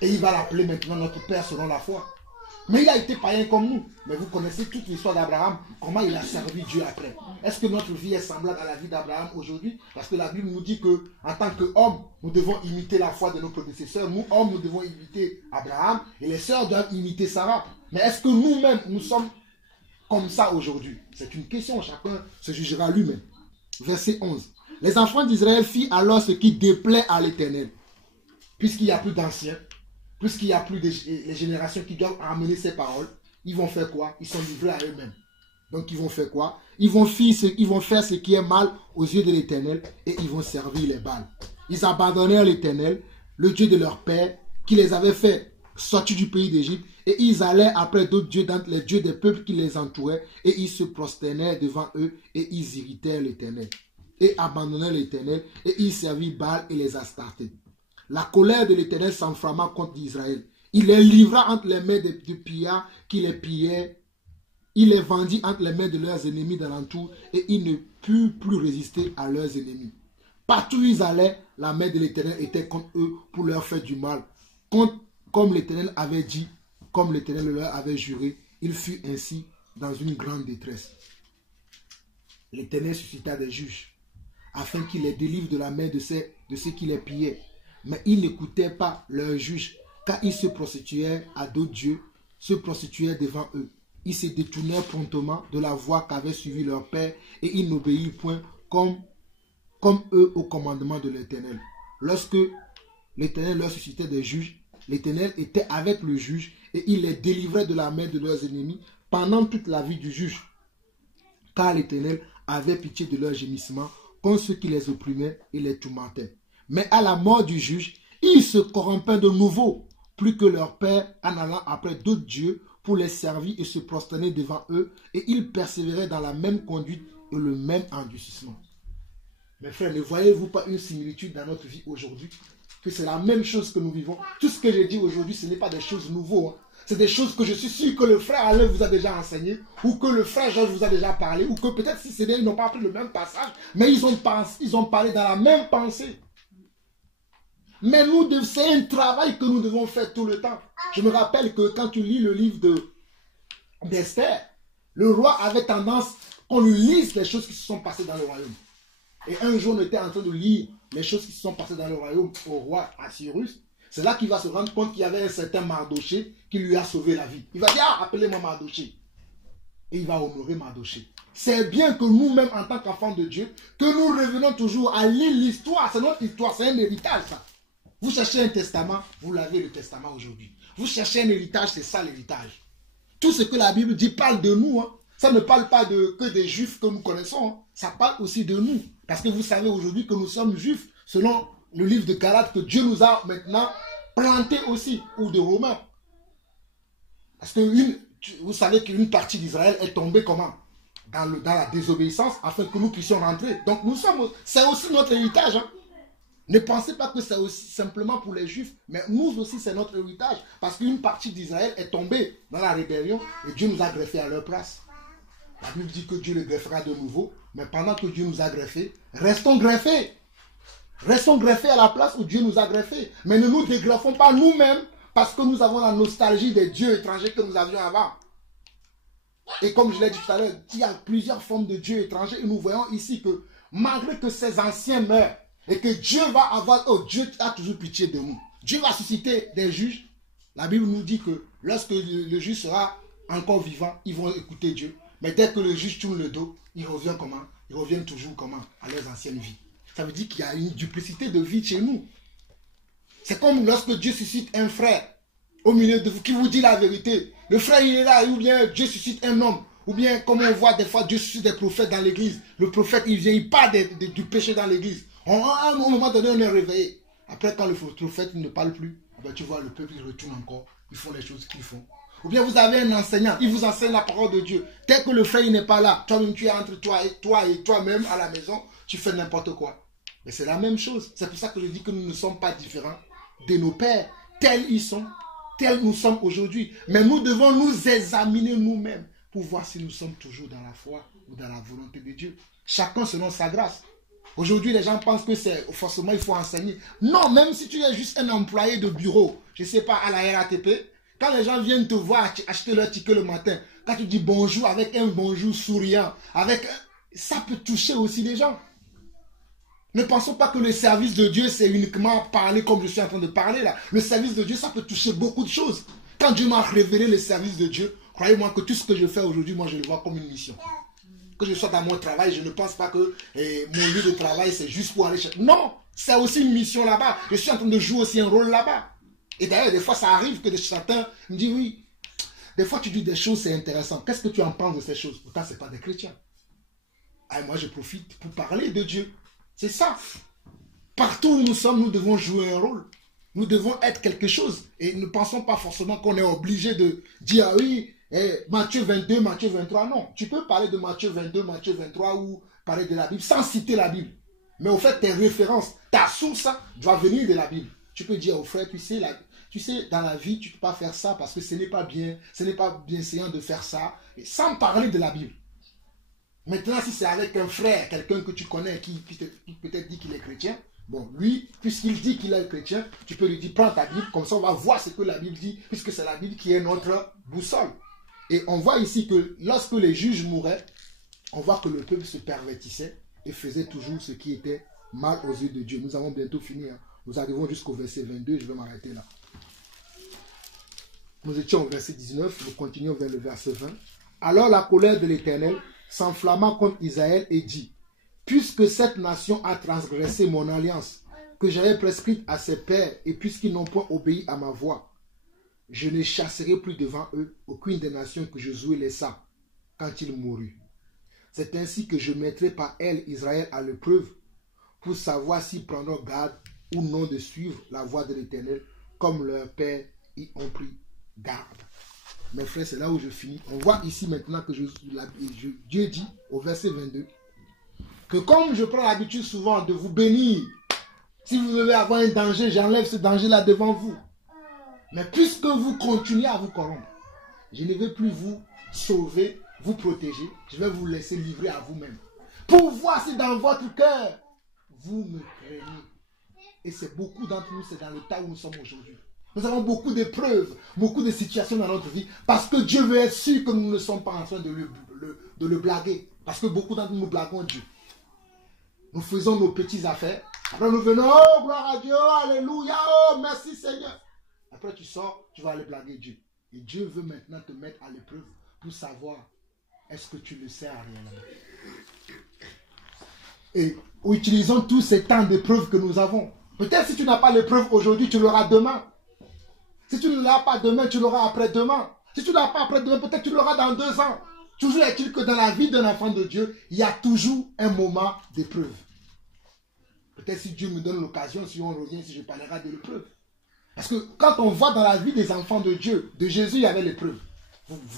Et il va l'appeler maintenant notre Père selon la foi. Mais il a été païen comme nous. Mais vous connaissez toute l'histoire d'Abraham, comment il a servi Dieu après. Est-ce que notre vie est semblable à la vie d'Abraham aujourd'hui? Parce que la Bible nous dit que en tant qu'hommes, nous devons imiter la foi de nos prédécesseurs. Nous, hommes, nous devons imiter Abraham. Et les sœurs doivent imiter Sarah. Mais est-ce que nous-mêmes, nous sommes comme ça aujourd'hui? C'est une question, chacun se jugera lui-même. Verset 11. Les enfants d'Israël firent alors ce qui déplaît à l'Éternel. Puisqu'il n'y a plus d'anciens, puisqu'il n'y a plus les générations qui doivent amener ces paroles, ils vont faire quoi? Ils sont livrés à eux-mêmes. Donc ils vont faire quoi? Ils vont faire ce qui est mal aux yeux de l'Éternel et ils vont servir les Baals. Ils abandonnèrent l'Éternel, le Dieu de leur père, qui les avait fait sortir du pays d'Égypte, et ils allèrent après d'autres dieux d'entre les dieux des peuples qui les entouraient, et ils se prosternèrent devant eux, et ils irritèrent l'Éternel, et abandonnèrent l'Éternel, et ils servirent Baal et les Astartés. La colère de l'Éternel s'enflamma contre Israël. Il les livra entre les mains de pillards qui les pillaient. Il les vendit entre les mains de leurs ennemis d'alentour, et ils ne purent plus résister à leurs ennemis. Partout où ils allaient, la main de l'Éternel était contre eux pour leur faire du mal. comme l'Éternel avait dit, comme l'Éternel leur avait juré, il fut ainsi dans une grande détresse. L'Éternel suscita des juges, afin qu'ils les délivrent de la main de ceux qui les pillaient. Mais ils n'écoutaient pas leurs juges, car ils se prostituèrent à d'autres dieux, se prostituèrent devant eux. Ils se détournèrent promptement de la voie qu'avait suivi leur père, et ils n'obéirent point comme eux au commandement de l'Éternel. Lorsque l'Éternel leur suscitait des juges, l'Éternel était avec le juge, et il les délivrait de la main de leurs ennemis pendant toute la vie du juge. Car l'Éternel avait pitié de leurs gémissements contre ceux qui les opprimaient et les tourmentaient. Mais à la mort du juge, ils se corrompaient de nouveau, plus que leur père, en allant après d'autres dieux pour les servir et se prosterner devant eux, et ils persévéraient dans la même conduite et le même endurcissement. Mes frères, ne voyez-vous pas une similitude dans notre vie aujourd'hui? Que c'est la même chose que nous vivons. Tout ce que j'ai dit aujourd'hui, ce n'est pas des choses nouvelles. Hein. C'est des choses que je suis sûr que le frère Alain vous a déjà enseigné, ou que le frère Georges vous a déjà parlé, ou que peut-être si c'est ils n'ont pas appris le même passage, mais ils ont parlé dans la même pensée. Mais c'est un travail que nous devons faire tout le temps. Je me rappelle que quand tu lis le livre d'Esther, le roi avait tendance qu'on lui lise les choses qui se sont passées dans le royaume. Et un jour, on était en train de lire les choses qui se sont passées dans le royaume au roi Assyrus. C'est là qu'il va se rendre compte qu'il y avait un certain Mardoché qui lui a sauvé la vie. Il va dire, ah, appelez-moi Mardoché. Et il va honorer Mardoché. C'est bien que nous-mêmes, en tant qu'enfants de Dieu, que nous revenons toujours à lire l'histoire. C'est notre histoire, c'est un héritage, ça. Vous cherchez un testament, vous l'avez le testament aujourd'hui. Vous cherchez un héritage, c'est ça l'héritage. Tout ce que la Bible dit parle de nous. Hein. Ça ne parle pas que des juifs que nous connaissons. Hein. Ça parle aussi de nous. Parce que vous savez aujourd'hui que nous sommes juifs, selon le livre de Galates, que Dieu nous a maintenant plantés aussi, ou de Romains. Parce que vous savez qu'une partie d'Israël est tombée comment? Dans la désobéissance, afin que nous puissions rentrer. Donc c'est aussi notre héritage. Hein. Ne pensez pas que c'est aussi simplement pour les juifs, mais nous aussi c'est notre héritage. Parce qu'une partie d'Israël est tombée dans la rébellion et Dieu nous a greffés à leur place. La Bible dit que Dieu les greffera de nouveau, mais pendant que Dieu nous a greffés, restons greffés. Restons greffés à la place où Dieu nous a greffés. Mais ne nous dégreffons pas nous-mêmes parce que nous avons la nostalgie des dieux étrangers que nous avions avant. Et comme je l'ai dit tout à l'heure, il y a plusieurs formes de dieux étrangers et nous voyons ici que malgré que ces anciens meurent et que Dieu va avoir, Dieu a toujours pitié de nous. Dieu va susciter des juges. La Bible nous dit que lorsque le juge sera encore vivant, ils vont écouter Dieu. Mais dès que le juge tourne le dos, ils reviennent comment? Ils reviennent toujours comment? À leurs anciennes vies. Ça veut dire qu'il y a une duplicité de vie chez nous. C'est comme lorsque Dieu suscite un frère au milieu de vous qui vous dit la vérité. Le frère il est là, ou bien Dieu suscite un homme. Ou bien comme on voit des fois Dieu suscite des prophètes dans l'église. Le prophète il vient, il parle du péché dans l'église. À un moment donné on est réveillé. Après quand le prophète il ne parle plus, ben, tu vois le peuple il retourne encore. Ils font les choses qu'ils font. Ou bien vous avez un enseignant, il vous enseigne la parole de Dieu. Dès que le frère il n'est pas là, toi-même tu es entre toi et toi-même à la maison, tu fais n'importe quoi. Mais c'est la même chose. C'est pour ça que je dis que nous ne sommes pas différents de nos pères. Tels ils sont, tels nous sommes aujourd'hui. Mais nous devons nous examiner nous-mêmes pour voir si nous sommes toujours dans la foi ou dans la volonté de Dieu. Chacun selon sa grâce. Aujourd'hui, les gens pensent que c'est forcément il faut enseigner. Non, même si tu es juste un employé de bureau, je ne sais pas, à la RATP, quand les gens viennent te voir acheter leur ticket le matin, quand tu dis bonjour avec un bonjour souriant, ça peut toucher aussi les gens. Ne pensons pas que le service de Dieu, c'est uniquement parler comme je suis en train de parler là. Le service de Dieu, ça peut toucher beaucoup de choses. Quand Dieu m'a révélé le service de Dieu, croyez-moi que tout ce que je fais aujourd'hui, moi je le vois comme une mission. Que je sois dans mon travail, je ne pense pas que mon lieu de travail, c'est juste pour aller chercher. Non, c'est aussi une mission là-bas. Je suis en train de jouer aussi un rôle là-bas. Et d'ailleurs, des fois, ça arrive que certains me disent, oui, des fois tu dis des choses, c'est intéressant. Qu'est-ce que tu en penses de ces choses? Pourtant, ce n'est pas des chrétiens. Et moi, je profite pour parler de Dieu. C'est ça. Partout où nous sommes, nous devons jouer un rôle. Nous devons être quelque chose. Et ne pensons pas forcément qu'on est obligé de dire, ah oui, Matthieu 22, Matthieu 23. Non, tu peux parler de Matthieu 22, Matthieu 23 ou parler de la Bible sans citer la Bible. Mais au fait, tes références, ta source doit venir de la Bible. Tu peux dire au frère, tu sais, dans la vie, tu ne peux pas faire ça parce que ce n'est pas bien, ce n'est pas bienséant de faire ça, et sans parler de la Bible. Maintenant, si c'est avec un frère, quelqu'un que tu connais, qui peut-être dit qu'il est chrétien, Bon, lui, puisqu'il dit qu'il est chrétien, tu peux lui dire, prends ta Bible, comme ça on va voir ce que la Bible dit, puisque c'est la Bible qui est notre boussole. Et on voit ici que lorsque les juges mouraient, on voit que le peuple se pervertissait et faisait toujours ce qui était mal aux yeux de Dieu. Nous avons bientôt fini. Hein. Nous arrivons jusqu'au verset 22, je vais m'arrêter là. Nous étions au verset 19, nous continuons vers le verset 20. Alors la colère de l'Éternel s'enflamma contre Israël et dit, puisque cette nation a transgressé mon alliance, que j'avais prescrite à ses pères, et puisqu'ils n'ont point obéi à ma voix, je ne chasserai plus devant eux aucune des nations que Josué laissa quand il mourut. C'est ainsi que je mettrai par elle Israël à l'épreuve pour savoir s'ils prendront garde ou non de suivre la voie de l'Éternel comme leurs pères y ont pris garde. Mes frères, c'est là où je finis. On voit ici maintenant que Dieu dit au verset 22 que comme je prends l'habitude souvent de vous bénir, si vous devez avoir un danger, j'enlève ce danger-là devant vous. Mais puisque vous continuez à vous corrompre, je ne vais plus vous sauver, vous protéger, je vais vous laisser livrer à vous-même. Pour voir si dans votre cœur, vous me craignez. Et c'est beaucoup d'entre nous, c'est dans le tas où nous sommes aujourd'hui. Nous avons beaucoup d'épreuves, beaucoup de situations dans notre vie, parce que Dieu veut être sûr que nous ne sommes pas en train de le blaguer. Parce que beaucoup d'entre nous, nous blaguons Dieu. Nous faisons nos petites affaires. Après nous venons, oh gloire à Dieu, alléluia, oh merci Seigneur. Après tu sors, tu vas aller blaguer Dieu. Et Dieu veut maintenant te mettre à l'épreuve pour savoir est-ce que tu le sais réellement. Et utilisons tous ces temps d'épreuve que nous avons. Peut-être si tu n'as pas l'épreuve aujourd'hui, tu l'auras demain. Si tu ne l'as pas demain, tu l'auras après-demain. Si tu ne l'as pas après-demain, peut-être tu l'auras dans 2 ans. Toujours est-il que dans la vie d'un enfant de Dieu, il y a toujours un moment d'épreuve. Peut-être si Dieu me donne l'occasion, si on revient, si je parlerai de l'épreuve. Parce que quand on voit dans la vie des enfants de Dieu, de Jésus, il y avait l'épreuve.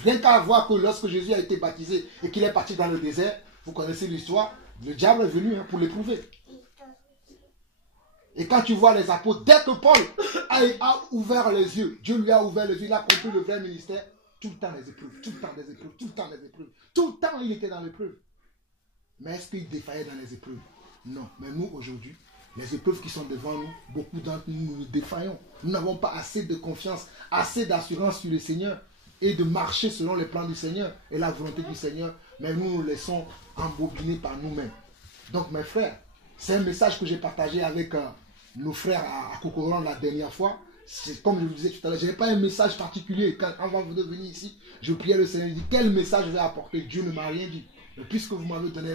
Rien qu'à voir que lorsque Jésus a été baptisé et qu'il est parti dans le désert, vous connaissez l'histoire, le diable est venu pour l'éprouver. Et quand tu vois les apôtres, dès que Paul a ouvert les yeux, Dieu lui a ouvert les yeux, il a compris le vrai ministère, tout le temps les épreuves, tout le temps des épreuves, tout le temps des épreuves. Tout le temps il était dans l'épreuve. Mais est-ce qu'il défaillait dans les épreuves? Non. Mais nous aujourd'hui, les épreuves qui sont devant nous, beaucoup d'entre nous, nous défaillons. Nous n'avons pas assez de confiance, assez d'assurance sur le Seigneur et de marcher selon les plans du Seigneur et la volonté du Seigneur. Mais nous nous laissons embobiner par nous-mêmes. Donc mes frères, c'est un message que j'ai partagé avec nos frères à Cocoron la dernière fois. C'est comme je vous disais tout à l'heure, je n'avais pas un message particulier. Quand avant de venir ici, je priais le Seigneur, je dis quel message je vais apporter. Dieu ne m'a rien dit. Mais puisque vous m'avez donné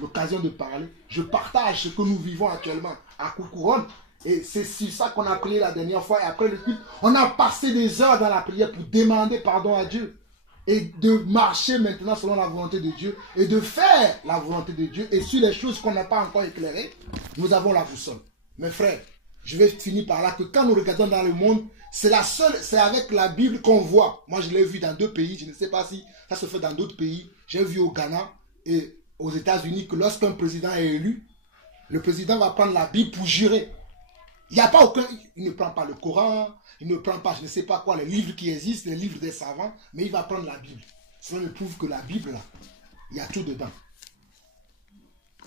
l'occasion de parler, je partage ce que nous vivons actuellement à Cocoron. Et c'est sur ça qu'on a prié la dernière fois. Et après le culte, on a passé des heures dans la prière pour demander pardon à Dieu. Et de marcher maintenant selon la volonté de Dieu. Et de faire la volonté de Dieu. Et sur les choses qu'on n'a pas encore éclairées, nous avons la boussole. Mes frères, je vais finir par là que quand nous regardons dans le monde, c'est avec la Bible qu'on voit. Moi, je l'ai vu dans 2 pays. Je ne sais pas si ça se fait dans d'autres pays. J'ai vu au Ghana et aux États-Unis que lorsqu'un président est élu, le président va prendre la Bible pour jurer. Il n'y a pas aucun... Il ne prend pas le Coran, il ne prend pas, je ne sais pas quoi, les livres qui existent, les livres des savants, mais il va prendre la Bible. Cela me prouve que la Bible, là, il y a tout dedans.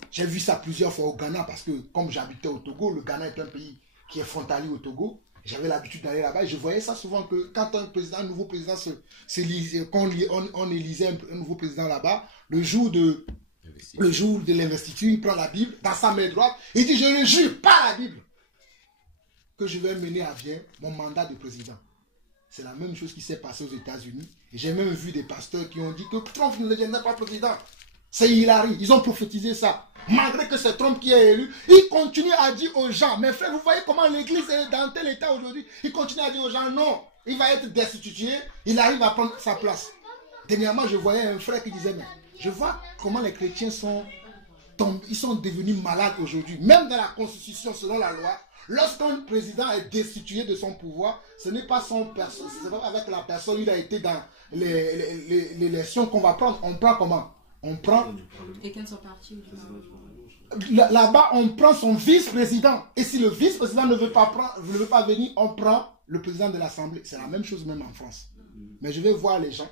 J'ai vu ça plusieurs fois au Ghana parce que comme j'habitais au Togo, le Ghana est un pays qui est frontalier au Togo. J'avais l'habitude d'aller là-bas et je voyais ça souvent que quand un nouveau président on élisait un nouveau président là-bas, le jour de l'investiture, il prend la Bible dans sa main droite et il dit je ne jure pas la Bible que je vais mener à bien mon mandat de président. C'est la même chose qui s'est passée aux États-Unis. Et j'ai même vu des pasteurs qui ont dit que Trump ne deviendrait pas président. C'est Hillary. Ils ont prophétisé ça. Malgré que c'est Trump qui est élu, il continue à dire aux gens, mes frères, vous voyez comment l'église est dans tel état aujourd'hui. Il continue à dire aux gens, non, il va être destitué, il arrive à prendre sa place. Dernièrement, je voyais un frère qui disait, mais je vois comment les chrétiens sont devenus malades aujourd'hui. Même dans la constitution, selon la loi, lorsqu'un président est destitué de son pouvoir, ce n'est pas son personne, c'est pas avec la personne, il a été dans l'élection qu'on va prendre. On prend comment? On prend... Quelqu'un de son parti. Là-bas, on prend son vice-président. Et si le vice-président ne veut pas venir, on prend le président de l'Assemblée. C'est la même chose même en France. Mais je vais voir les gens.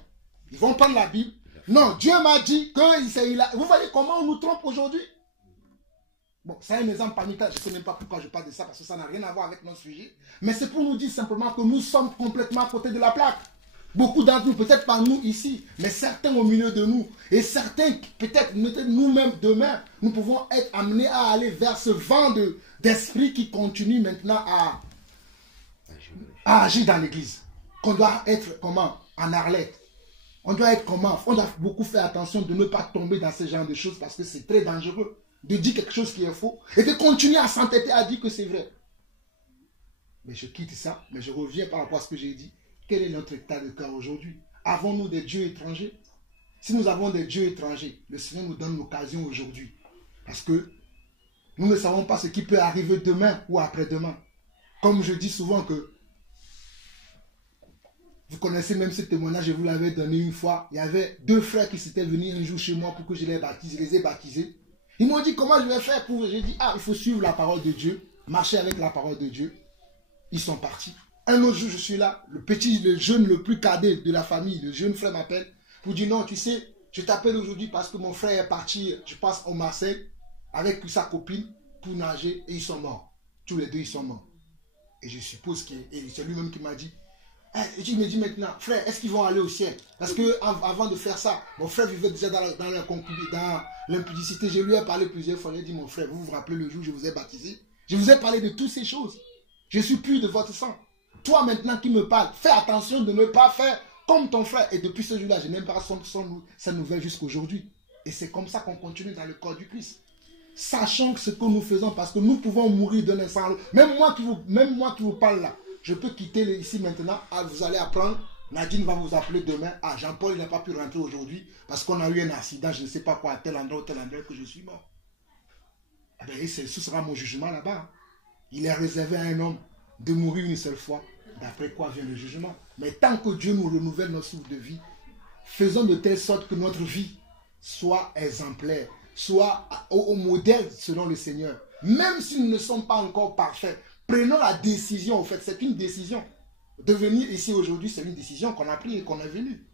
Ils vont prendre la Bible. Non, Dieu m'a dit que... Vous voyez comment on nous trompe aujourd'hui? Bon, c'est un exemple parmi-tas, je ne sais même pas pourquoi je parle de ça, parce que ça n'a rien à voir avec notre sujet. Mais c'est pour nous dire simplement que nous sommes complètement à côté de la plaque. Beaucoup d'entre nous, peut-être pas nous ici, mais certains au milieu de nous. Et certains, peut-être nous-mêmes demain, nous pouvons être amenés à aller vers ce vent d'esprit qui continue maintenant à agir dans l'église. Qu'on doit être comment? En Arlette. On doit être comment? On doit beaucoup faire attention de ne pas tomber dans ce genre de choses parce que c'est très dangereux de dire quelque chose qui est faux et de continuer à s'entêter à dire que c'est vrai. Mais je quitte ça, mais je reviens par rapport à ce que j'ai dit. Quel est notre état de cœur aujourd'hui? Avons-nous des dieux étrangers? Si nous avons des dieux étrangers, le Seigneur nous donne l'occasion aujourd'hui. Parce que nous ne savons pas ce qui peut arriver demain ou après-demain. Comme je dis souvent que vous connaissez même ce témoignage, je vous l'avais donné une fois. Il y avait 2 frères qui s'étaient venus un jour chez moi pour que je les baptise. Je les ai baptisés. Ils m'ont dit comment je vais faire pour... J'ai dit, il faut suivre la parole de Dieu, marcher avec la parole de Dieu. Ils sont partis. Un autre jour, je suis là, le jeune le plus cadet de la famille, le jeune frère m'appelle pour dire non, tu sais, je t'appelle aujourd'hui parce que mon frère est parti, je passe au Marseille avec sa copine pour nager et ils sont morts. Tous les deux, ils sont morts. Et je suppose que c'est lui-même qui m'a dit, il me dit maintenant, frère, est-ce qu'ils vont aller au ciel? Parce que avant de faire ça, mon frère vivait déjà dans l'impudicité. Je lui ai parlé plusieurs fois. J'ai dit, mon frère, vous vous rappelez le jour où je vous ai baptisé? Je vous ai parlé de toutes ces choses. Je suis pur de votre sang. Toi maintenant qui me parles, fais attention de ne pas faire comme ton frère. Et depuis ce jour-là, je n'aime pas sa nouvelle jusqu'à aujourd'hui. Et c'est comme ça qu'on continue dans le corps du Christ. Sachant que ce que nous faisons, parce que nous pouvons mourir d'un instant à l'autre. Même moi qui vous parle là, je peux quitter ici maintenant. Vous allez apprendre. Nadine va vous appeler demain. Jean-Paul n'a pas pu rentrer aujourd'hui parce qu'on a eu un accident, je ne sais pas quoi, à tel endroit que je suis mort. Eh bien, ce sera mon jugement là-bas. Il est réservé à un homme de mourir une seule fois. D'après quoi vient le jugement. Mais tant que Dieu nous renouvelle notre souffle de vie, faisons de telle sorte que notre vie soit exemplaire, soit au modèle selon le Seigneur. Même si nous ne sommes pas encore parfaits, prenons la décision. En fait, c'est une décision. De venir ici aujourd'hui, c'est une décision qu'on a prise et qu'on est venu.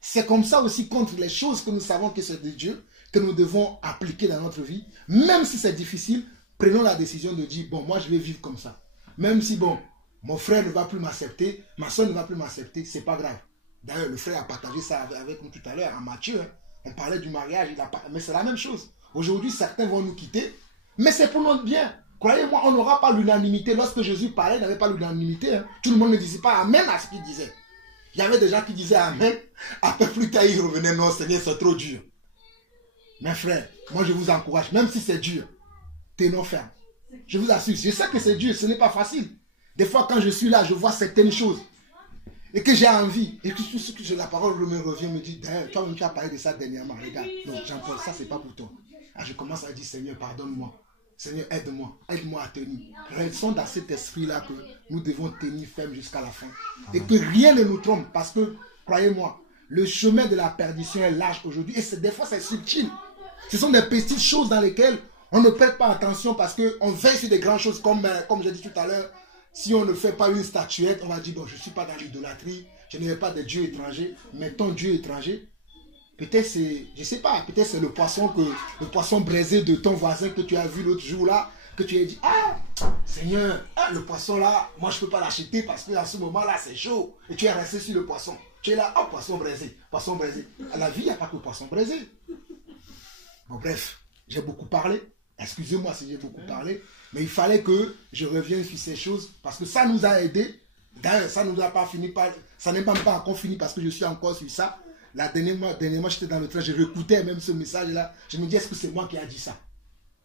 C'est comme ça aussi contre les choses que nous savons que c'est de Dieu, que nous devons appliquer dans notre vie. Même si c'est difficile, prenons la décision de dire, bon, moi je vais vivre comme ça. Même si, bon, mon frère ne va plus m'accepter, ma soeur ne va plus m'accepter, c'est pas grave. D'ailleurs, le frère a partagé ça avec nous tout à l'heure, en Matthieu. On parlait du mariage, mais c'est la même chose. Aujourd'hui, certains vont nous quitter, mais c'est pour notre bien. Croyez-moi, on n'aura pas l'unanimité. Lorsque Jésus parlait, il n'avait pas l'unanimité. Tout le monde ne disait pas Amen à ce qu'il disait. Il y avait des gens qui disaient Amen. Après, plus tard, ils revenaient, non, Seigneur, c'est trop dur. Mes frères, moi je vous encourage, même si c'est dur, tenons ferme. Je vous assure, je sais que c'est dur, ce n'est pas facile. Des fois, quand je suis là, je vois certaines choses et que j'ai envie, et que la parole me revient, me dit, toi-même tu as parlé de ça dernièrement, regarde, non, Jean-Paul, ça c'est pas pour toi. Je commence à dire, Seigneur, pardonne-moi. Seigneur, aide-moi à tenir. Restons dans cet esprit-là que nous devons tenir ferme jusqu'à la fin. Et que rien ne nous trompe, parce que, croyez-moi, le chemin de la perdition est large aujourd'hui, et des fois c'est subtil. Ce sont des petites choses dans lesquelles on ne prête pas attention parce qu'on veille sur des grandes choses comme j'ai dit tout à l'heure. Si on ne fait pas une statuette, on va dire, bon, je ne suis pas dans l'idolâtrie, je n'ai pas de dieu étranger, mais ton dieu étranger, peut-être c'est, je ne sais pas, peut-être c'est le poisson braisé de ton voisin que tu as vu l'autre jour là, que tu as dit, Seigneur, le poisson là, moi je ne peux pas l'acheter parce qu'à ce moment là c'est chaud. Et tu es resté sur le poisson. Tu es là, poisson braisé, poisson braisé. À la vie, il n'y a pas que poisson braisé. Bon, bref, j'ai beaucoup parlé. Excusez-moi si j'ai beaucoup parlé. Mais il fallait que je revienne sur ces choses parce que ça nous a aidés. D'ailleurs, ça nous a pas fini par... Ça n'est même pas encore fini parce que je suis encore sur ça. Dernièrement, j'étais dans le train, je réécoutais même ce message-là. Je me dis, est-ce que c'est moi qui ai dit ça?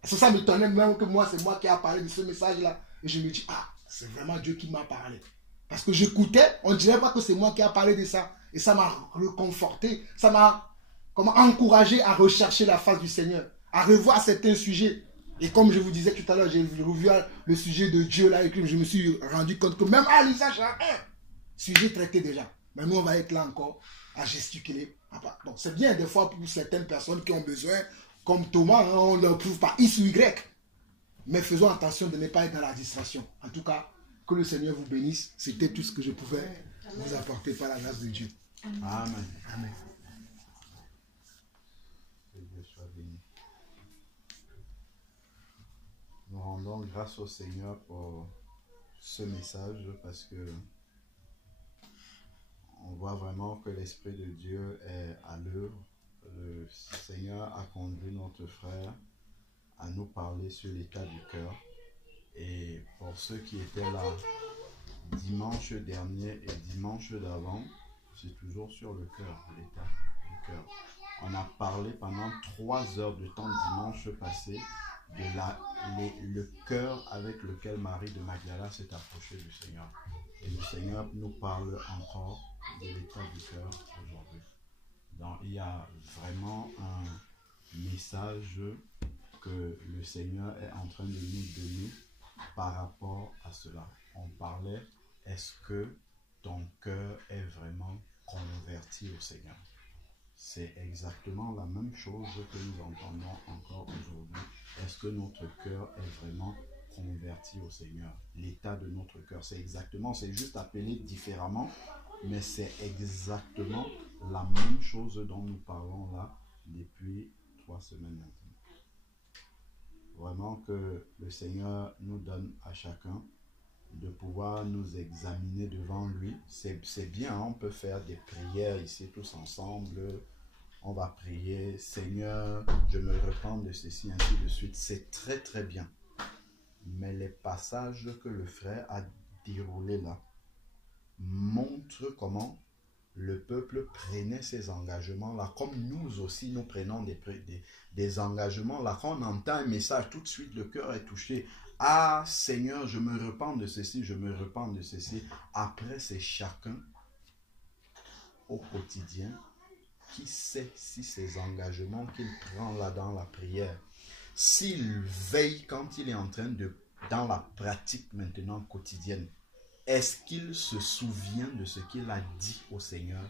Parce que ça m'étonnait même que moi, c'est moi qui ai parlé de ce message-là. Et je me dis, c'est vraiment Dieu qui m'a parlé. Parce que j'écoutais, on ne dirait pas que c'est moi qui ai parlé de ça. Et ça m'a reconforté. Ça m'a encouragé à rechercher la face du Seigneur. À revoir certains sujets. Et comme je vous disais tout à l'heure, j'ai revu le sujet de Dieu là, et que je me suis rendu compte que même à l'usage, sujet traité déjà. Mais nous, on va être là encore à gesticuler. Bon, c'est bien des fois pour certaines personnes qui ont besoin, comme Thomas, on ne leur prouve pas X ou Y. Mais faisons attention de ne pas être dans la distraction. En tout cas, que le Seigneur vous bénisse. C'était tout ce que je pouvais vous apporter par la grâce de Dieu. Amen. Amen. Nous rendons grâce au Seigneur pour ce message parce que on voit vraiment que l'Esprit de Dieu est à l'œuvre. Le Seigneur a conduit notre frère à nous parler sur l'état du cœur. Et pour ceux qui étaient là dimanche dernier et dimanche d'avant, c'est toujours sur le cœur, l'état du cœur. On a parlé pendant 3 heures de temps dimanche passé de le cœur avec lequel Marie de Magdala s'est approchée du Seigneur. Et le Seigneur nous parle encore de l'état du cœur aujourd'hui. Donc il y a vraiment un message que le Seigneur est en train de nous donner par rapport à cela. On parlait, est-ce que ton cœur est vraiment converti au Seigneur? C'est exactement la même chose que nous entendons encore aujourd'hui. Est-ce que notre cœur est vraiment converti au Seigneur? L'état de notre cœur, c'est juste appelé différemment, mais c'est exactement la même chose dont nous parlons là depuis 3 semaines maintenant. Vraiment que le Seigneur nous donne à chacun de pouvoir nous examiner devant lui. C'est bien, hein? On peut faire des prières ici tous ensemble. On va prier, Seigneur, je me repens de ceci, ainsi de suite. C'est très très bien. Mais les passages que le frère a déroulés là montrent comment le peuple prenait ces engagements-là, comme nous aussi nous prenons des engagements-là. Quand on entend un message, tout de suite le cœur est touché. Ah Seigneur, je me repens de ceci, je me repens de ceci. Après, c'est chacun au quotidien qui sait si ces engagements qu'il prend là dans la prière, s'il veille quand il est en train dans la pratique maintenant quotidienne, est-ce qu'il se souvient de ce qu'il a dit au Seigneur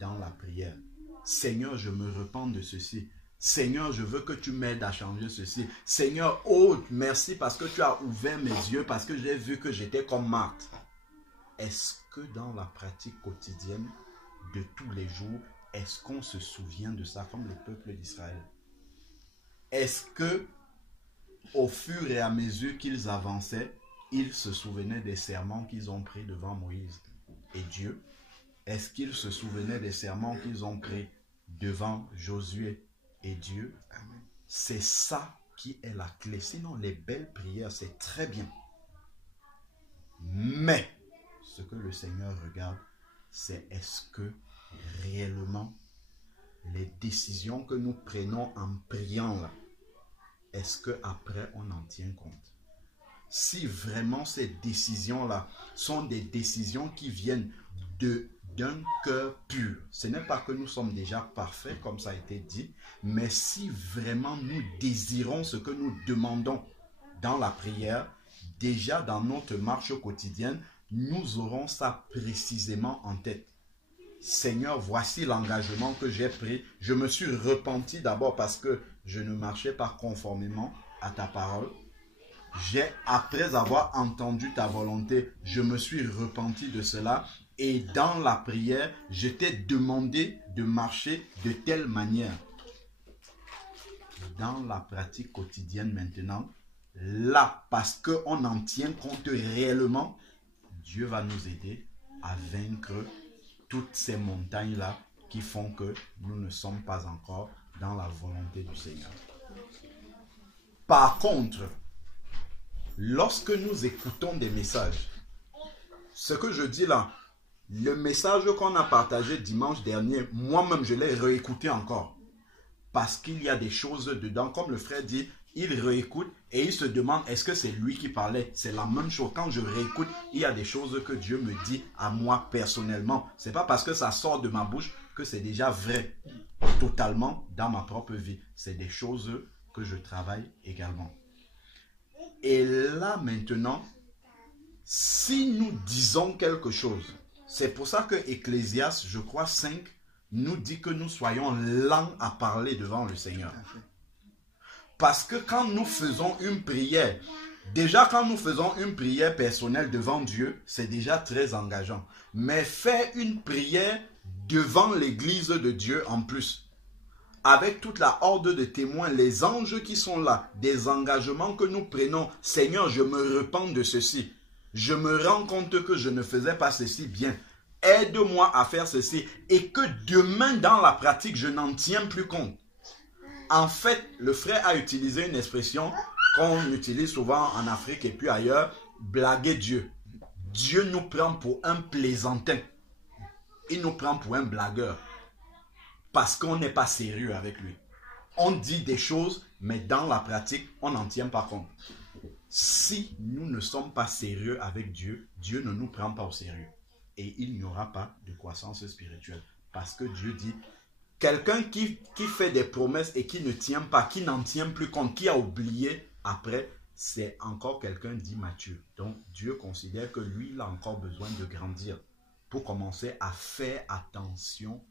dans la prière? Seigneur, je me repens de ceci. Seigneur, je veux que tu m'aides à changer ceci. Seigneur, oh, merci parce que tu as ouvert mes yeux, parce que j'ai vu que j'étais comme Marthe. Est-ce que dans la pratique quotidienne de tous les jours, est-ce qu'on se souvient de ça comme le peuple d'Israël? Est-ce que au fur et à mesure qu'ils avançaient, ils se souvenaient des serments qu'ils ont pris devant Moïse et Dieu? Est-ce qu'ils se souvenaient des serments qu'ils ont pris devant Josué et Dieu? C'est ça qui est la clé. Sinon, les belles prières, c'est très bien. Mais, ce que le Seigneur regarde, c'est est-ce que réellement, les décisions que nous prenons en priant là, est-ce qu'après on en tient compte? Si vraiment ces décisions-là sont des décisions qui viennent d'un cœur pur, ce n'est pas que nous sommes déjà parfaits, comme ça a été dit, mais si vraiment nous désirons ce que nous demandons dans la prière, déjà dans notre marche quotidienne, nous aurons ça précisément en tête. Seigneur, voici l'engagement que j'ai pris. Je me suis repenti d'abord parce que je ne marchais pas conformément à ta parole. Après avoir entendu ta volonté, je me suis repenti de cela. Et dans la prière, je t'ai demandé de marcher de telle manière. Dans la pratique quotidienne maintenant, là, parce qu'on en tient compte réellement, Dieu va nous aider à vaincre toutes ces montagnes-là qui font que nous ne sommes pas encore dans la volonté du Seigneur. Par contre, lorsque nous écoutons des messages, ce que je dis là, le message qu'on a partagé dimanche dernier, moi-même je l'ai réécouté encore. Parce qu'il y a des choses dedans, comme le frère dit, il réécoute et il se demande est-ce que c'est lui qui parlait? C'est la même chose. Quand je réécoute, il y a des choses que Dieu me dit à moi personnellement. Ce n'est pas parce que ça sort de ma bouche que c'est déjà vrai totalement dans ma propre vie. C'est des choses que je travaille également. Et là maintenant, si nous disons quelque chose, c'est pour ça que Ecclésiaste, je crois 5, nous dit que nous soyons lents à parler devant le Seigneur. Parce que quand nous faisons une prière, déjà quand nous faisons une prière personnelle devant Dieu, c'est déjà très engageant. Mais faire une prière devant l'église de Dieu en plus, avec toute la horde de témoins, les anges qui sont là, des engagements que nous prenons. Seigneur, je me repens de ceci. Je me rends compte que je ne faisais pas ceci bien. Aide-moi à faire ceci. Et que demain, dans la pratique, je n'en tiens plus compte. En fait, le frère a utilisé une expression qu'on utilise souvent en Afrique et puis ailleurs, blaguer Dieu. Dieu nous prend pour un plaisantin. Il nous prend pour un blagueur. Parce qu'on n'est pas sérieux avec lui. On dit des choses, mais dans la pratique, on n'en tient pas compte. Si nous ne sommes pas sérieux avec Dieu, Dieu ne nous prend pas au sérieux. Et il n'y aura pas de croissance spirituelle. Parce que Dieu dit, quelqu'un qui fait des promesses et qui ne tient pas, qui n'en tient plus compte, qui a oublié, après, c'est encore quelqu'un d'immature. Donc, Dieu considère que lui, il a encore besoin de grandir pour commencer à faire attention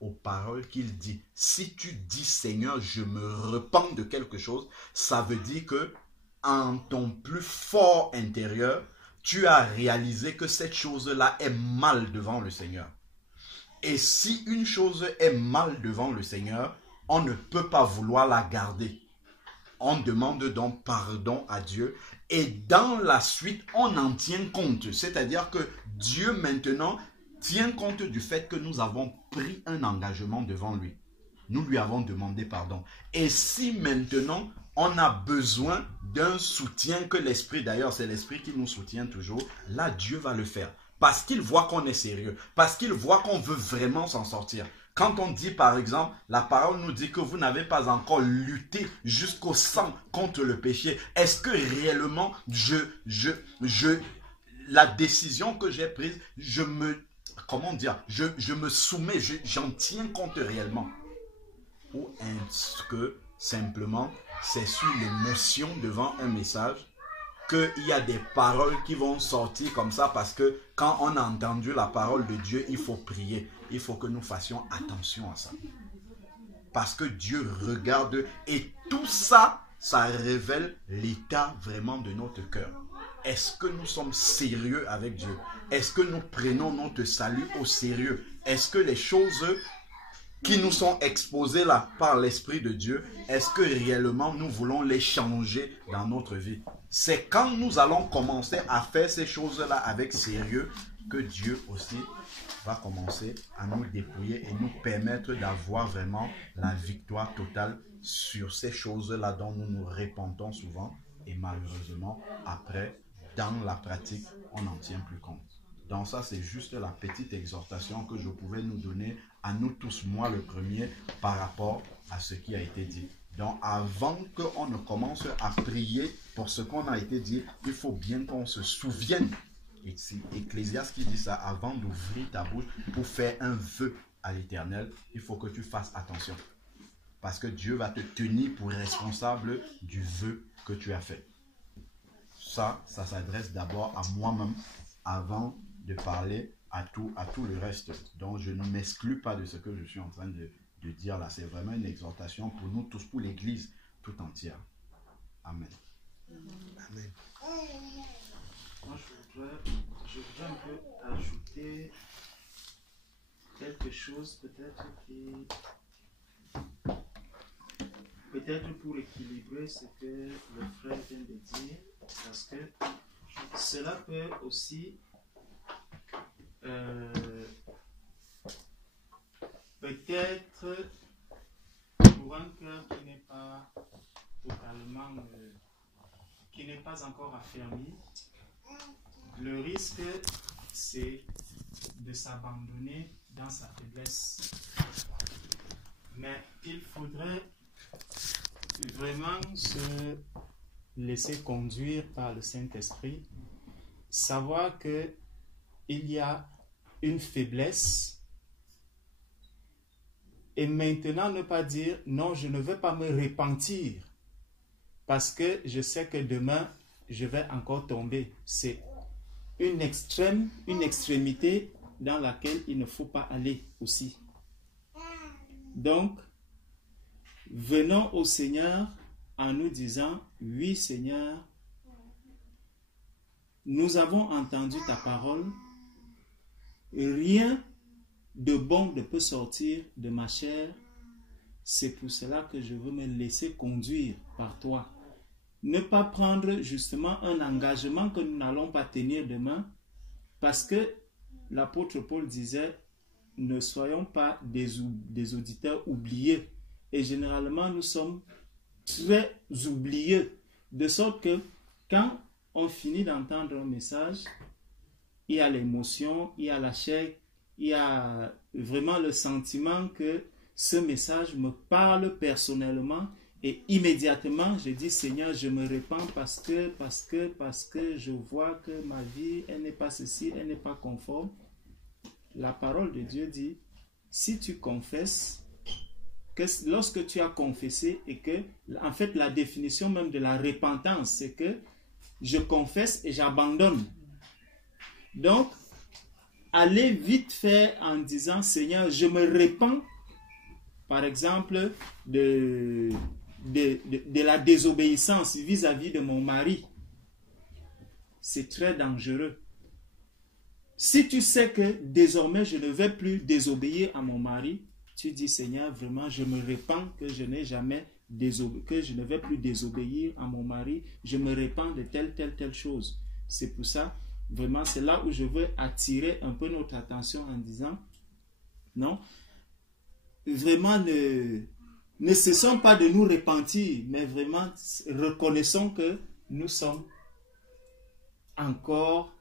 aux paroles qu'il dit. Si tu dis, Seigneur, je me repens de quelque chose, ça veut dire que en ton plus fort intérieur, tu as réalisé que cette chose-là est mal devant le Seigneur. Et si une chose est mal devant le Seigneur, on ne peut pas vouloir la garder. On demande donc pardon à Dieu et dans la suite, on en tient compte. C'est-à-dire que Dieu maintenant tient compte du fait que nous avons pris un engagement devant lui. Nous lui avons demandé pardon. Et si maintenant, on a besoin d'un soutien que l'Esprit, d'ailleurs c'est l'Esprit qui nous soutient toujours, là Dieu va le faire. Parce qu'il voit qu'on est sérieux. Parce qu'il voit qu'on veut vraiment s'en sortir. Quand on dit par exemple, la parole nous dit que vous n'avez pas encore lutté jusqu'au sang contre le péché. Est-ce que réellement, la décision que j'ai prise, je me soumets, j'en tiens compte réellement? Ou est-ce que simplement, c'est sur l'émotion devant un message qu'il y a des paroles qui vont sortir comme ça parce que quand on a entendu la parole de Dieu, il faut prier. Il faut que nous fassions attention à ça. Parce que Dieu regarde et tout ça, ça révèle l'état vraiment de notre cœur. Est-ce que nous sommes sérieux avec Dieu? Est-ce que nous prenons notre salut au sérieux? Est-ce que les choses qui nous sont exposées là par l'Esprit de Dieu, est-ce que réellement nous voulons les changer dans notre vie? C'est quand nous allons commencer à faire ces choses-là avec sérieux que Dieu aussi va commencer à nous dépouiller et nous permettre d'avoir vraiment la victoire totale sur ces choses-là dont nous nous répentons souvent et malheureusement, après, dans la pratique, on n'en tient plus compte. Donc ça, c'est juste la petite exhortation que je pouvais nous donner à nous tous, moi le premier, par rapport à ce qui a été dit. Donc avant qu'on ne commence à prier pour ce qu'on a été dit, il faut bien qu'on se souvienne. Et c'est Ecclésiaste qui dit ça, avant d'ouvrir ta bouche pour faire un vœu à l'Éternel, il faut que tu fasses attention. Parce que Dieu va te tenir pour responsable du vœu que tu as fait. Ça s'adresse d'abord à moi-même avant de parler à tout le reste. Donc je ne m'exclus pas de ce que je suis en train de dire là. C'est vraiment une exhortation pour nous tous, pour l'Église tout entière. Amen. Amen. Moi, je voudrais un peu ajouter quelque chose peut-être pour équilibrer ce que le frère vient de dire, parce que cela peut aussi peut-être pour un cœur qui n'est pas totalement, qui n'est pas encore affermi, le risque c'est de s'abandonner dans sa faiblesse. Mais il faudrait vraiment se laisser conduire par le Saint-Esprit, savoir que il y a une faiblesse et maintenant ne pas dire non, je ne veux pas me repentir parce que je sais que demain je vais encore tomber. C'est une extrémité dans laquelle il ne faut pas aller aussi. Donc, venons au Seigneur en nous disant, oui Seigneur, nous avons entendu ta parole, rien de bon ne peut sortir de ma chair, C'est pour cela que je veux me laisser conduire par toi. Ne pas prendre justement un engagement que nous n'allons pas tenir demain, parce que l'apôtre Paul disait, ne soyons pas des auditeurs oubliés. Et généralement, nous sommes très oublieux, de sorte que quand on finit d'entendre un message, il y a l'émotion, il y a la chair, il y a vraiment le sentiment que ce message me parle personnellement et immédiatement je dis Seigneur, je me répands parce que je vois que ma vie, elle n'est pas ceci, elle n'est pas conforme. La parole de Dieu dit, si tu confesses, que lorsque tu as confessé et que, en fait, la définition même de la repentance, c'est que je confesse et j'abandonne. Donc, aller vite fait en disant, Seigneur, je me répands, par exemple, de la désobéissance vis-à-vis de mon mari. C'est très dangereux. Si tu sais que désormais je ne vais plus désobéir à mon mari, tu dis Seigneur, vraiment, je me répands que je n'ai jamais que je ne vais plus désobéir à mon mari, je me répands de telle chose. C'est pour ça, vraiment, c'est là où je veux attirer un peu notre attention en disant, non, vraiment ne cessons pas de nous repentir, mais vraiment reconnaissons que nous sommes encore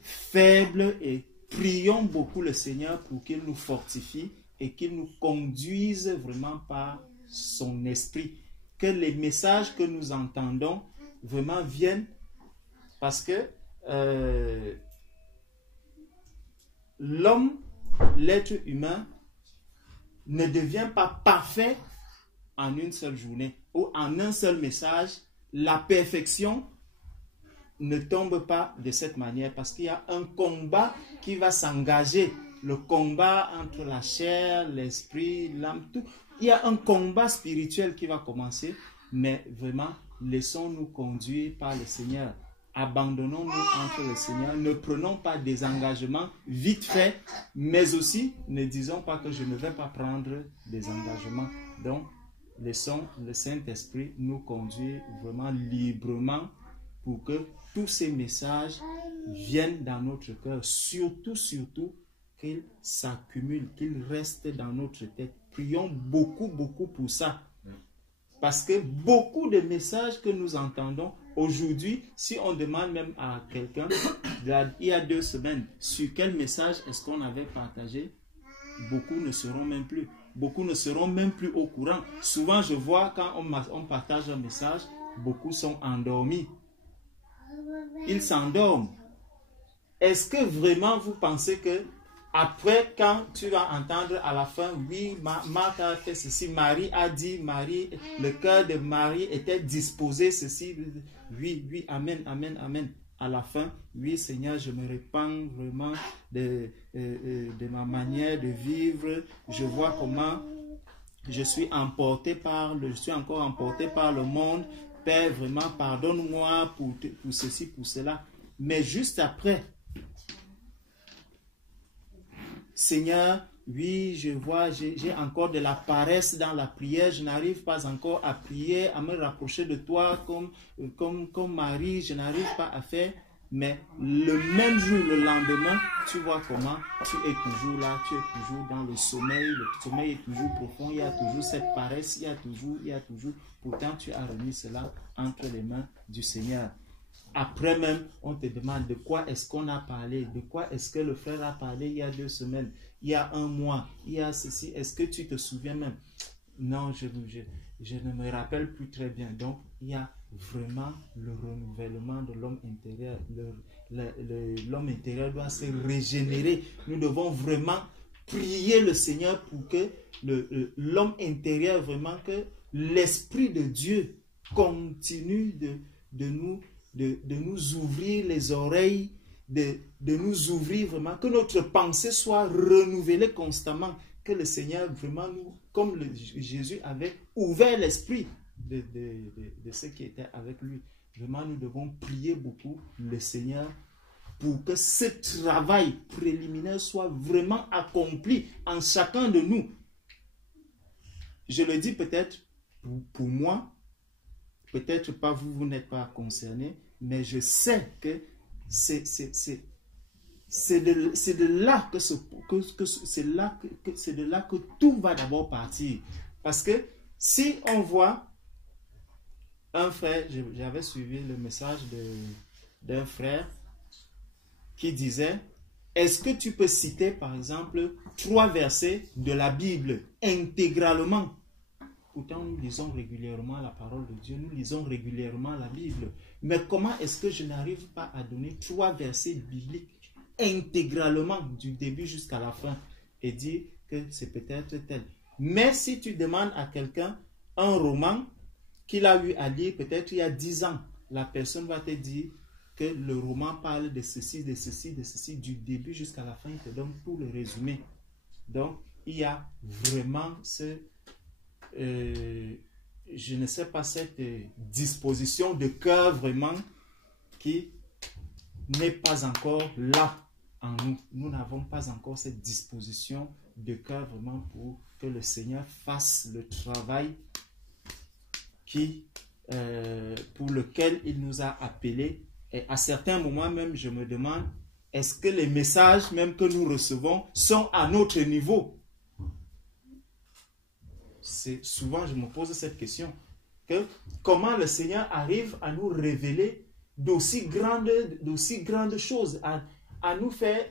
faibles et prions beaucoup le Seigneur pour qu'il nous fortifie et qu'il nous conduise vraiment par son esprit. Que les messages que nous entendons vraiment viennent parce que l'homme, l'être humain, ne devient pas parfait en une seule journée ou en un seul message. La perfection ne tombe pas de cette manière parce qu'il y a un combat qui va s'engager. Le combat entre la chair, l'esprit, l'âme, tout. Il y a un combat spirituel qui va commencer, mais vraiment, laissons-nous conduire par le Seigneur. Abandonnons-nous entre le Seigneur. Ne prenons pas des engagements vite faits, mais aussi ne disons pas que je ne vais pas prendre des engagements. Donc, laissons le Saint-Esprit nous conduire vraiment librement pour que tous ces messages viennent dans notre cœur. Surtout, qu'ils s'accumulent, qu'ils restent dans notre tête. Prions beaucoup pour ça. Parce que beaucoup de messages que nous entendons aujourd'hui, si on demande même à quelqu'un, il y a 2 semaines, sur quel message est-ce qu'on avait partagé, beaucoup ne seront même plus. Beaucoup ne seront même plus au courant. Souvent, je vois quand on partage un message, beaucoup sont endormis. Ils s'endorment. Est-ce que vraiment vous pensez que après, quand tu vas entendre à la fin, oui, Marc a fait ceci, Marie a dit, le cœur de Marie était disposé, ceci, oui, amen. À la fin, oui, Seigneur, je me répands vraiment de ma manière de vivre. Je vois comment je suis encore emporté par le monde. Père, vraiment, pardonne-moi pour ceci, pour cela. Mais juste après, Seigneur, oui, je vois, j'ai encore de la paresse dans la prière, je n'arrive pas encore à prier, à me rapprocher de toi comme Marie, je n'arrive pas à faire, mais le même jour, le lendemain, tu vois comment tu es toujours là, tu es toujours dans le sommeil est toujours profond, il y a toujours cette paresse, il y a toujours, pourtant tu as remis cela entre les mains du Seigneur. Après même, on te demande de quoi est-ce qu'on a parlé, de quoi est-ce que le frère a parlé il y a 2 semaines, il y a 1 mois, il y a ceci, est-ce que tu te souviens même? Non, je ne me rappelle plus très bien. Donc, il y a vraiment le renouvellement de l'homme intérieur. L'homme intérieur doit se régénérer. Nous devons vraiment prier le Seigneur pour que l'homme intérieur, vraiment que l'Esprit de Dieu continue de nous ouvrir les oreilles, de nous ouvrir vraiment, que notre pensée soit renouvelée constamment, que le Seigneur vraiment nous, comme Jésus avait ouvert l'esprit de ceux qui étaient avec lui. Vraiment, nous devons prier beaucoup le Seigneur pour que ce travail préliminaire soit vraiment accompli en chacun de nous. je le dis peut-être pour moi, peut-être pas vous, vous n'êtes pas concerné, mais je sais que c'est de là que c'est de là que tout va d'abord partir. Parce que si on voit un frère, j'avais suivi le message d'un frère qui disait, est-ce que tu peux citer par exemple 3 versets de la Bible intégralement? Pourtant, nous lisons régulièrement la parole de Dieu, nous lisons régulièrement la Bible. Mais comment est-ce que je n'arrive pas à donner 3 versets bibliques intégralement du début jusqu'à la fin et dire que c'est peut-être tel? Mais si tu demandes à quelqu'un un roman qu'il a eu à lire peut-être il y a 10 ans, la personne va te dire que le roman parle de ceci, de ceci, de ceci, du début jusqu'à la fin, il te donne tout le résumé. Donc, il y a vraiment je ne sais pas, cette disposition de cœur vraiment qui n'est pas encore là en nous. Nous n'avons pas encore cette disposition de cœur vraiment pour que le Seigneur fasse le travail pour lequel il nous a appelés. Et à certains moments même, je me demande, est-ce que les messages même que nous recevons sont à notre niveau? Souvent, je me pose cette question. Comment le Seigneur arrive à nous révéler d'aussi grandes choses, à nous faire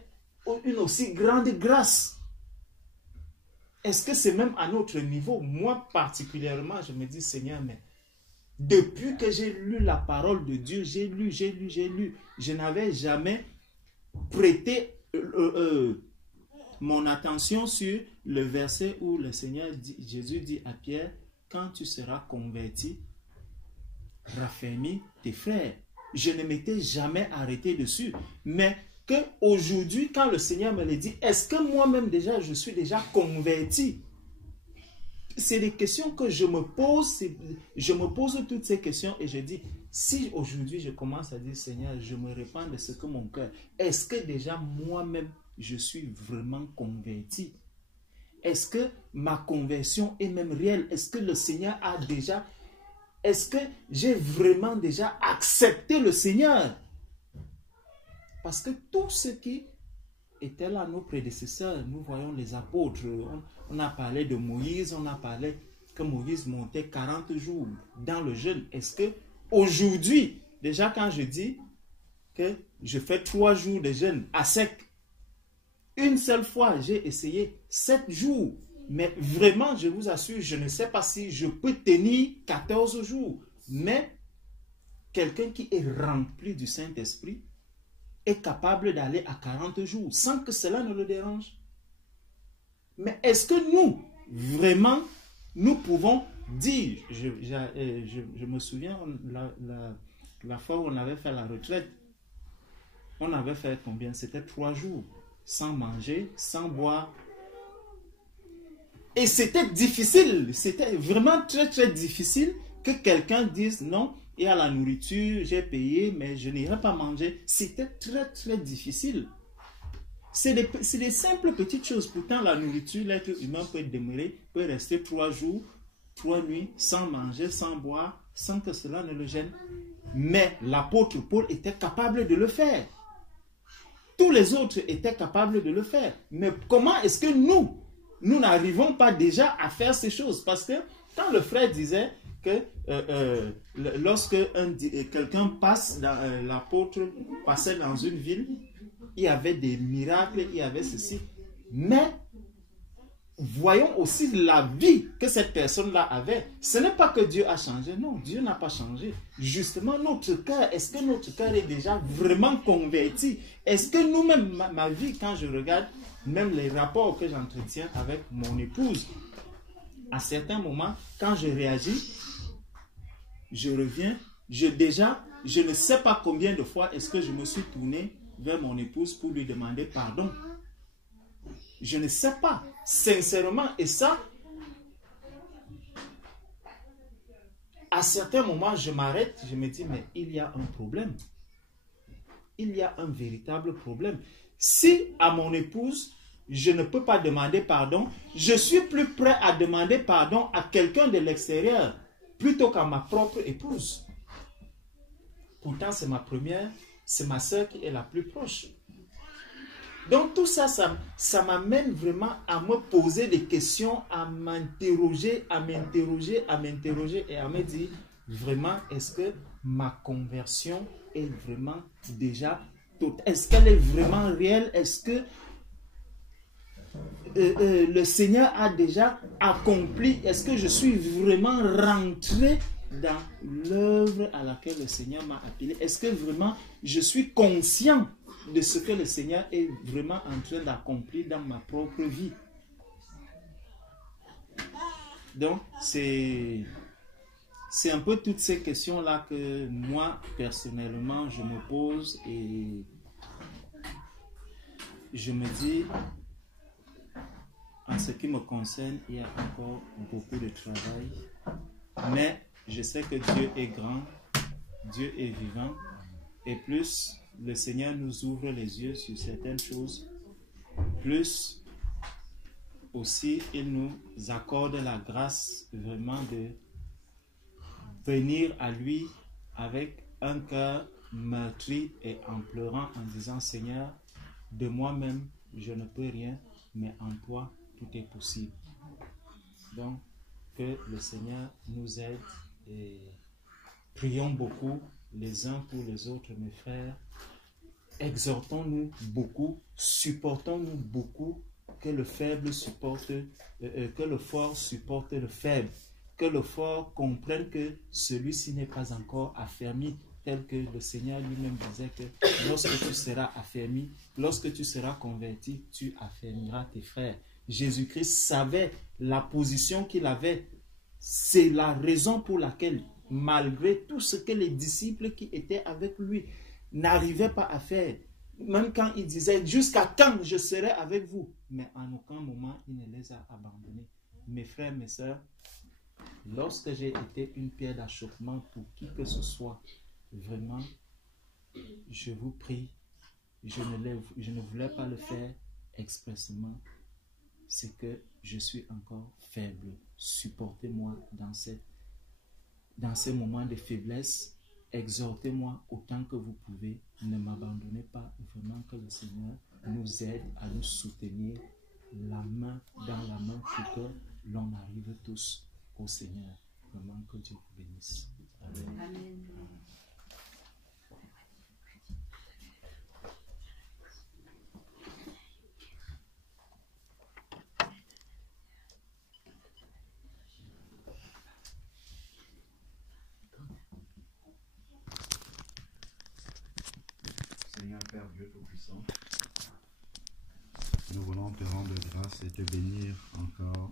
une aussi grande grâce? Est-ce que c'est même à notre niveau? Moi, particulièrement, je me dis, Seigneur, mais depuis que j'ai lu la parole de Dieu, j'ai lu, je n'avais jamais prêté mon attention sur le verset où le Seigneur Jésus dit à Pierre, quand tu seras converti, raffermis tes frères. Je ne m'étais jamais arrêté dessus. Mais qu'aujourd'hui, quand le Seigneur me le dit, est-ce que moi-même déjà, je suis déjà converti? C'est des questions que je me pose. Je me pose toutes ces questions et je dis, si aujourd'hui je commence à dire, Seigneur, je me répands de ce que mon cœur, est-ce que déjà moi-même, je suis vraiment converti? Est-ce que ma conversion est même réelle? Est-ce que le Seigneur a déjà... Est-ce que j'ai vraiment déjà accepté le Seigneur? Parce que tout ce qui était là, nos prédécesseurs, nous voyons les apôtres, on a parlé de Moïse, on a parlé que Moïse montait 40 jours dans le jeûne. Est-ce que aujourd'hui, déjà quand je dis que je fais 3 jours de jeûne à sec, une seule fois, j'ai essayé 7 jours. Mais vraiment, je vous assure, je ne sais pas si je peux tenir 14 jours. Mais quelqu'un qui est rempli du Saint-Esprit est capable d'aller à 40 jours sans que cela ne le dérange. Mais est-ce que nous, vraiment, nous pouvons dire, je me souviens, la fois où on avait fait la retraite, on avait fait combien? C'était 3 jours. Sans manger, sans boire. Et c'était difficile, c'était vraiment très très difficile que quelqu'un dise non, il y a la nourriture, j'ai payé, mais je n'irai pas manger. C'était très très difficile. C'est des simples petites choses. Pourtant, la nourriture, l'être humain peut demeurer, peut rester 3 jours, 3 nuits, sans manger, sans boire, sans que cela ne le gêne. Mais l'apôtre Paul était capable de le faire. Tous les autres étaient capables de le faire. Mais comment est-ce que nous n'arrivons pas déjà à faire ces choses? Parce que quand le frère disait que lorsque quelqu'un passe, l'apôtre passait dans une ville, il y avait des miracles, il y avait ceci. Mais voyons aussi la vie que cette personne-là avait. Ce n'est pas que Dieu a changé. Non, Dieu n'a pas changé. Justement, notre cœur, est-ce que notre cœur est déjà vraiment converti? Est-ce que nous-mêmes, ma vie, quand je regarde, même les rapports que j'entretiens avec mon épouse, à certains moments, quand je réagis, je reviens, je ne sais pas combien de fois est-ce que je me suis tourné vers mon épouse pour lui demander pardon. Je ne sais pas, sincèrement, et ça, à certains moments, je m'arrête, je me dis, mais il y a un problème. Il y a un véritable problème. Si à mon épouse, je ne peux pas demander pardon, je suis plus prêt à demander pardon à quelqu'un de l'extérieur plutôt qu'à ma propre épouse. Pourtant, c'est ma première, c'est ma soeur qui est la plus proche. Donc tout ça, ça m'amène vraiment à me poser des questions, à m'interroger et à me dire, vraiment, est-ce que ma conversion est vraiment déjà totale? Est-ce qu'elle est vraiment réelle? Est-ce que le Seigneur a déjà accompli? Est-ce que je suis vraiment rentré dans l'œuvre à laquelle le Seigneur m'a appelé? Est-ce que vraiment je suis conscient de ce que le Seigneur est vraiment en train d'accomplir dans ma propre vie? Donc, c'est un peu toutes ces questions-là que moi, personnellement, je me pose et je me dis, en ce qui me concerne, il y a encore beaucoup de travail, mais je sais que Dieu est grand, Dieu est vivant, et plus le Seigneur nous ouvre les yeux sur certaines choses, plus aussi il nous accorde la grâce vraiment de venir à lui avec un cœur meurtri et en pleurant, en disant, Seigneur, de moi-même, je ne peux rien, mais en toi, tout est possible. Donc, que le Seigneur nous aide et prions beaucoup les uns pour les autres, mes frères. Exhortons-nous beaucoup, supportons-nous beaucoup, que le faible supporte, que le fort supporte le faible, que le fort comprenne que celui-ci n'est pas encore affermi, tel que le Seigneur lui-même disait que lorsque tu seras affermi, lorsque tu seras converti, tu affermiras tes frères. Jésus-Christ savait la position qu'il avait. C'est la raison pour laquelle, malgré tout ce que les disciples qui étaient avec lui n'arrivaient pas à faire, même quand il disait, jusqu'à quand je serai avec vous, mais en aucun moment il ne les a abandonnés. Mes frères, mes sœurs, lorsque j'ai été une pierre d'achoppement pour qui que ce soit, vraiment, je vous prie, je ne voulais pas le faire expressément, c'est que je suis encore faible. Supportez-moi dans ces moments de faiblesse, exhortez-moi autant que vous pouvez, ne m'abandonnez pas, vraiment que le Seigneur nous aide à nous soutenir la main dans la main pour que l'on arrive tous au Seigneur. Vraiment que Dieu vous bénisse. Amen. Amen. Seigneur Père Dieu Tout-Puissant, nous voulons te rendre grâce et te bénir encore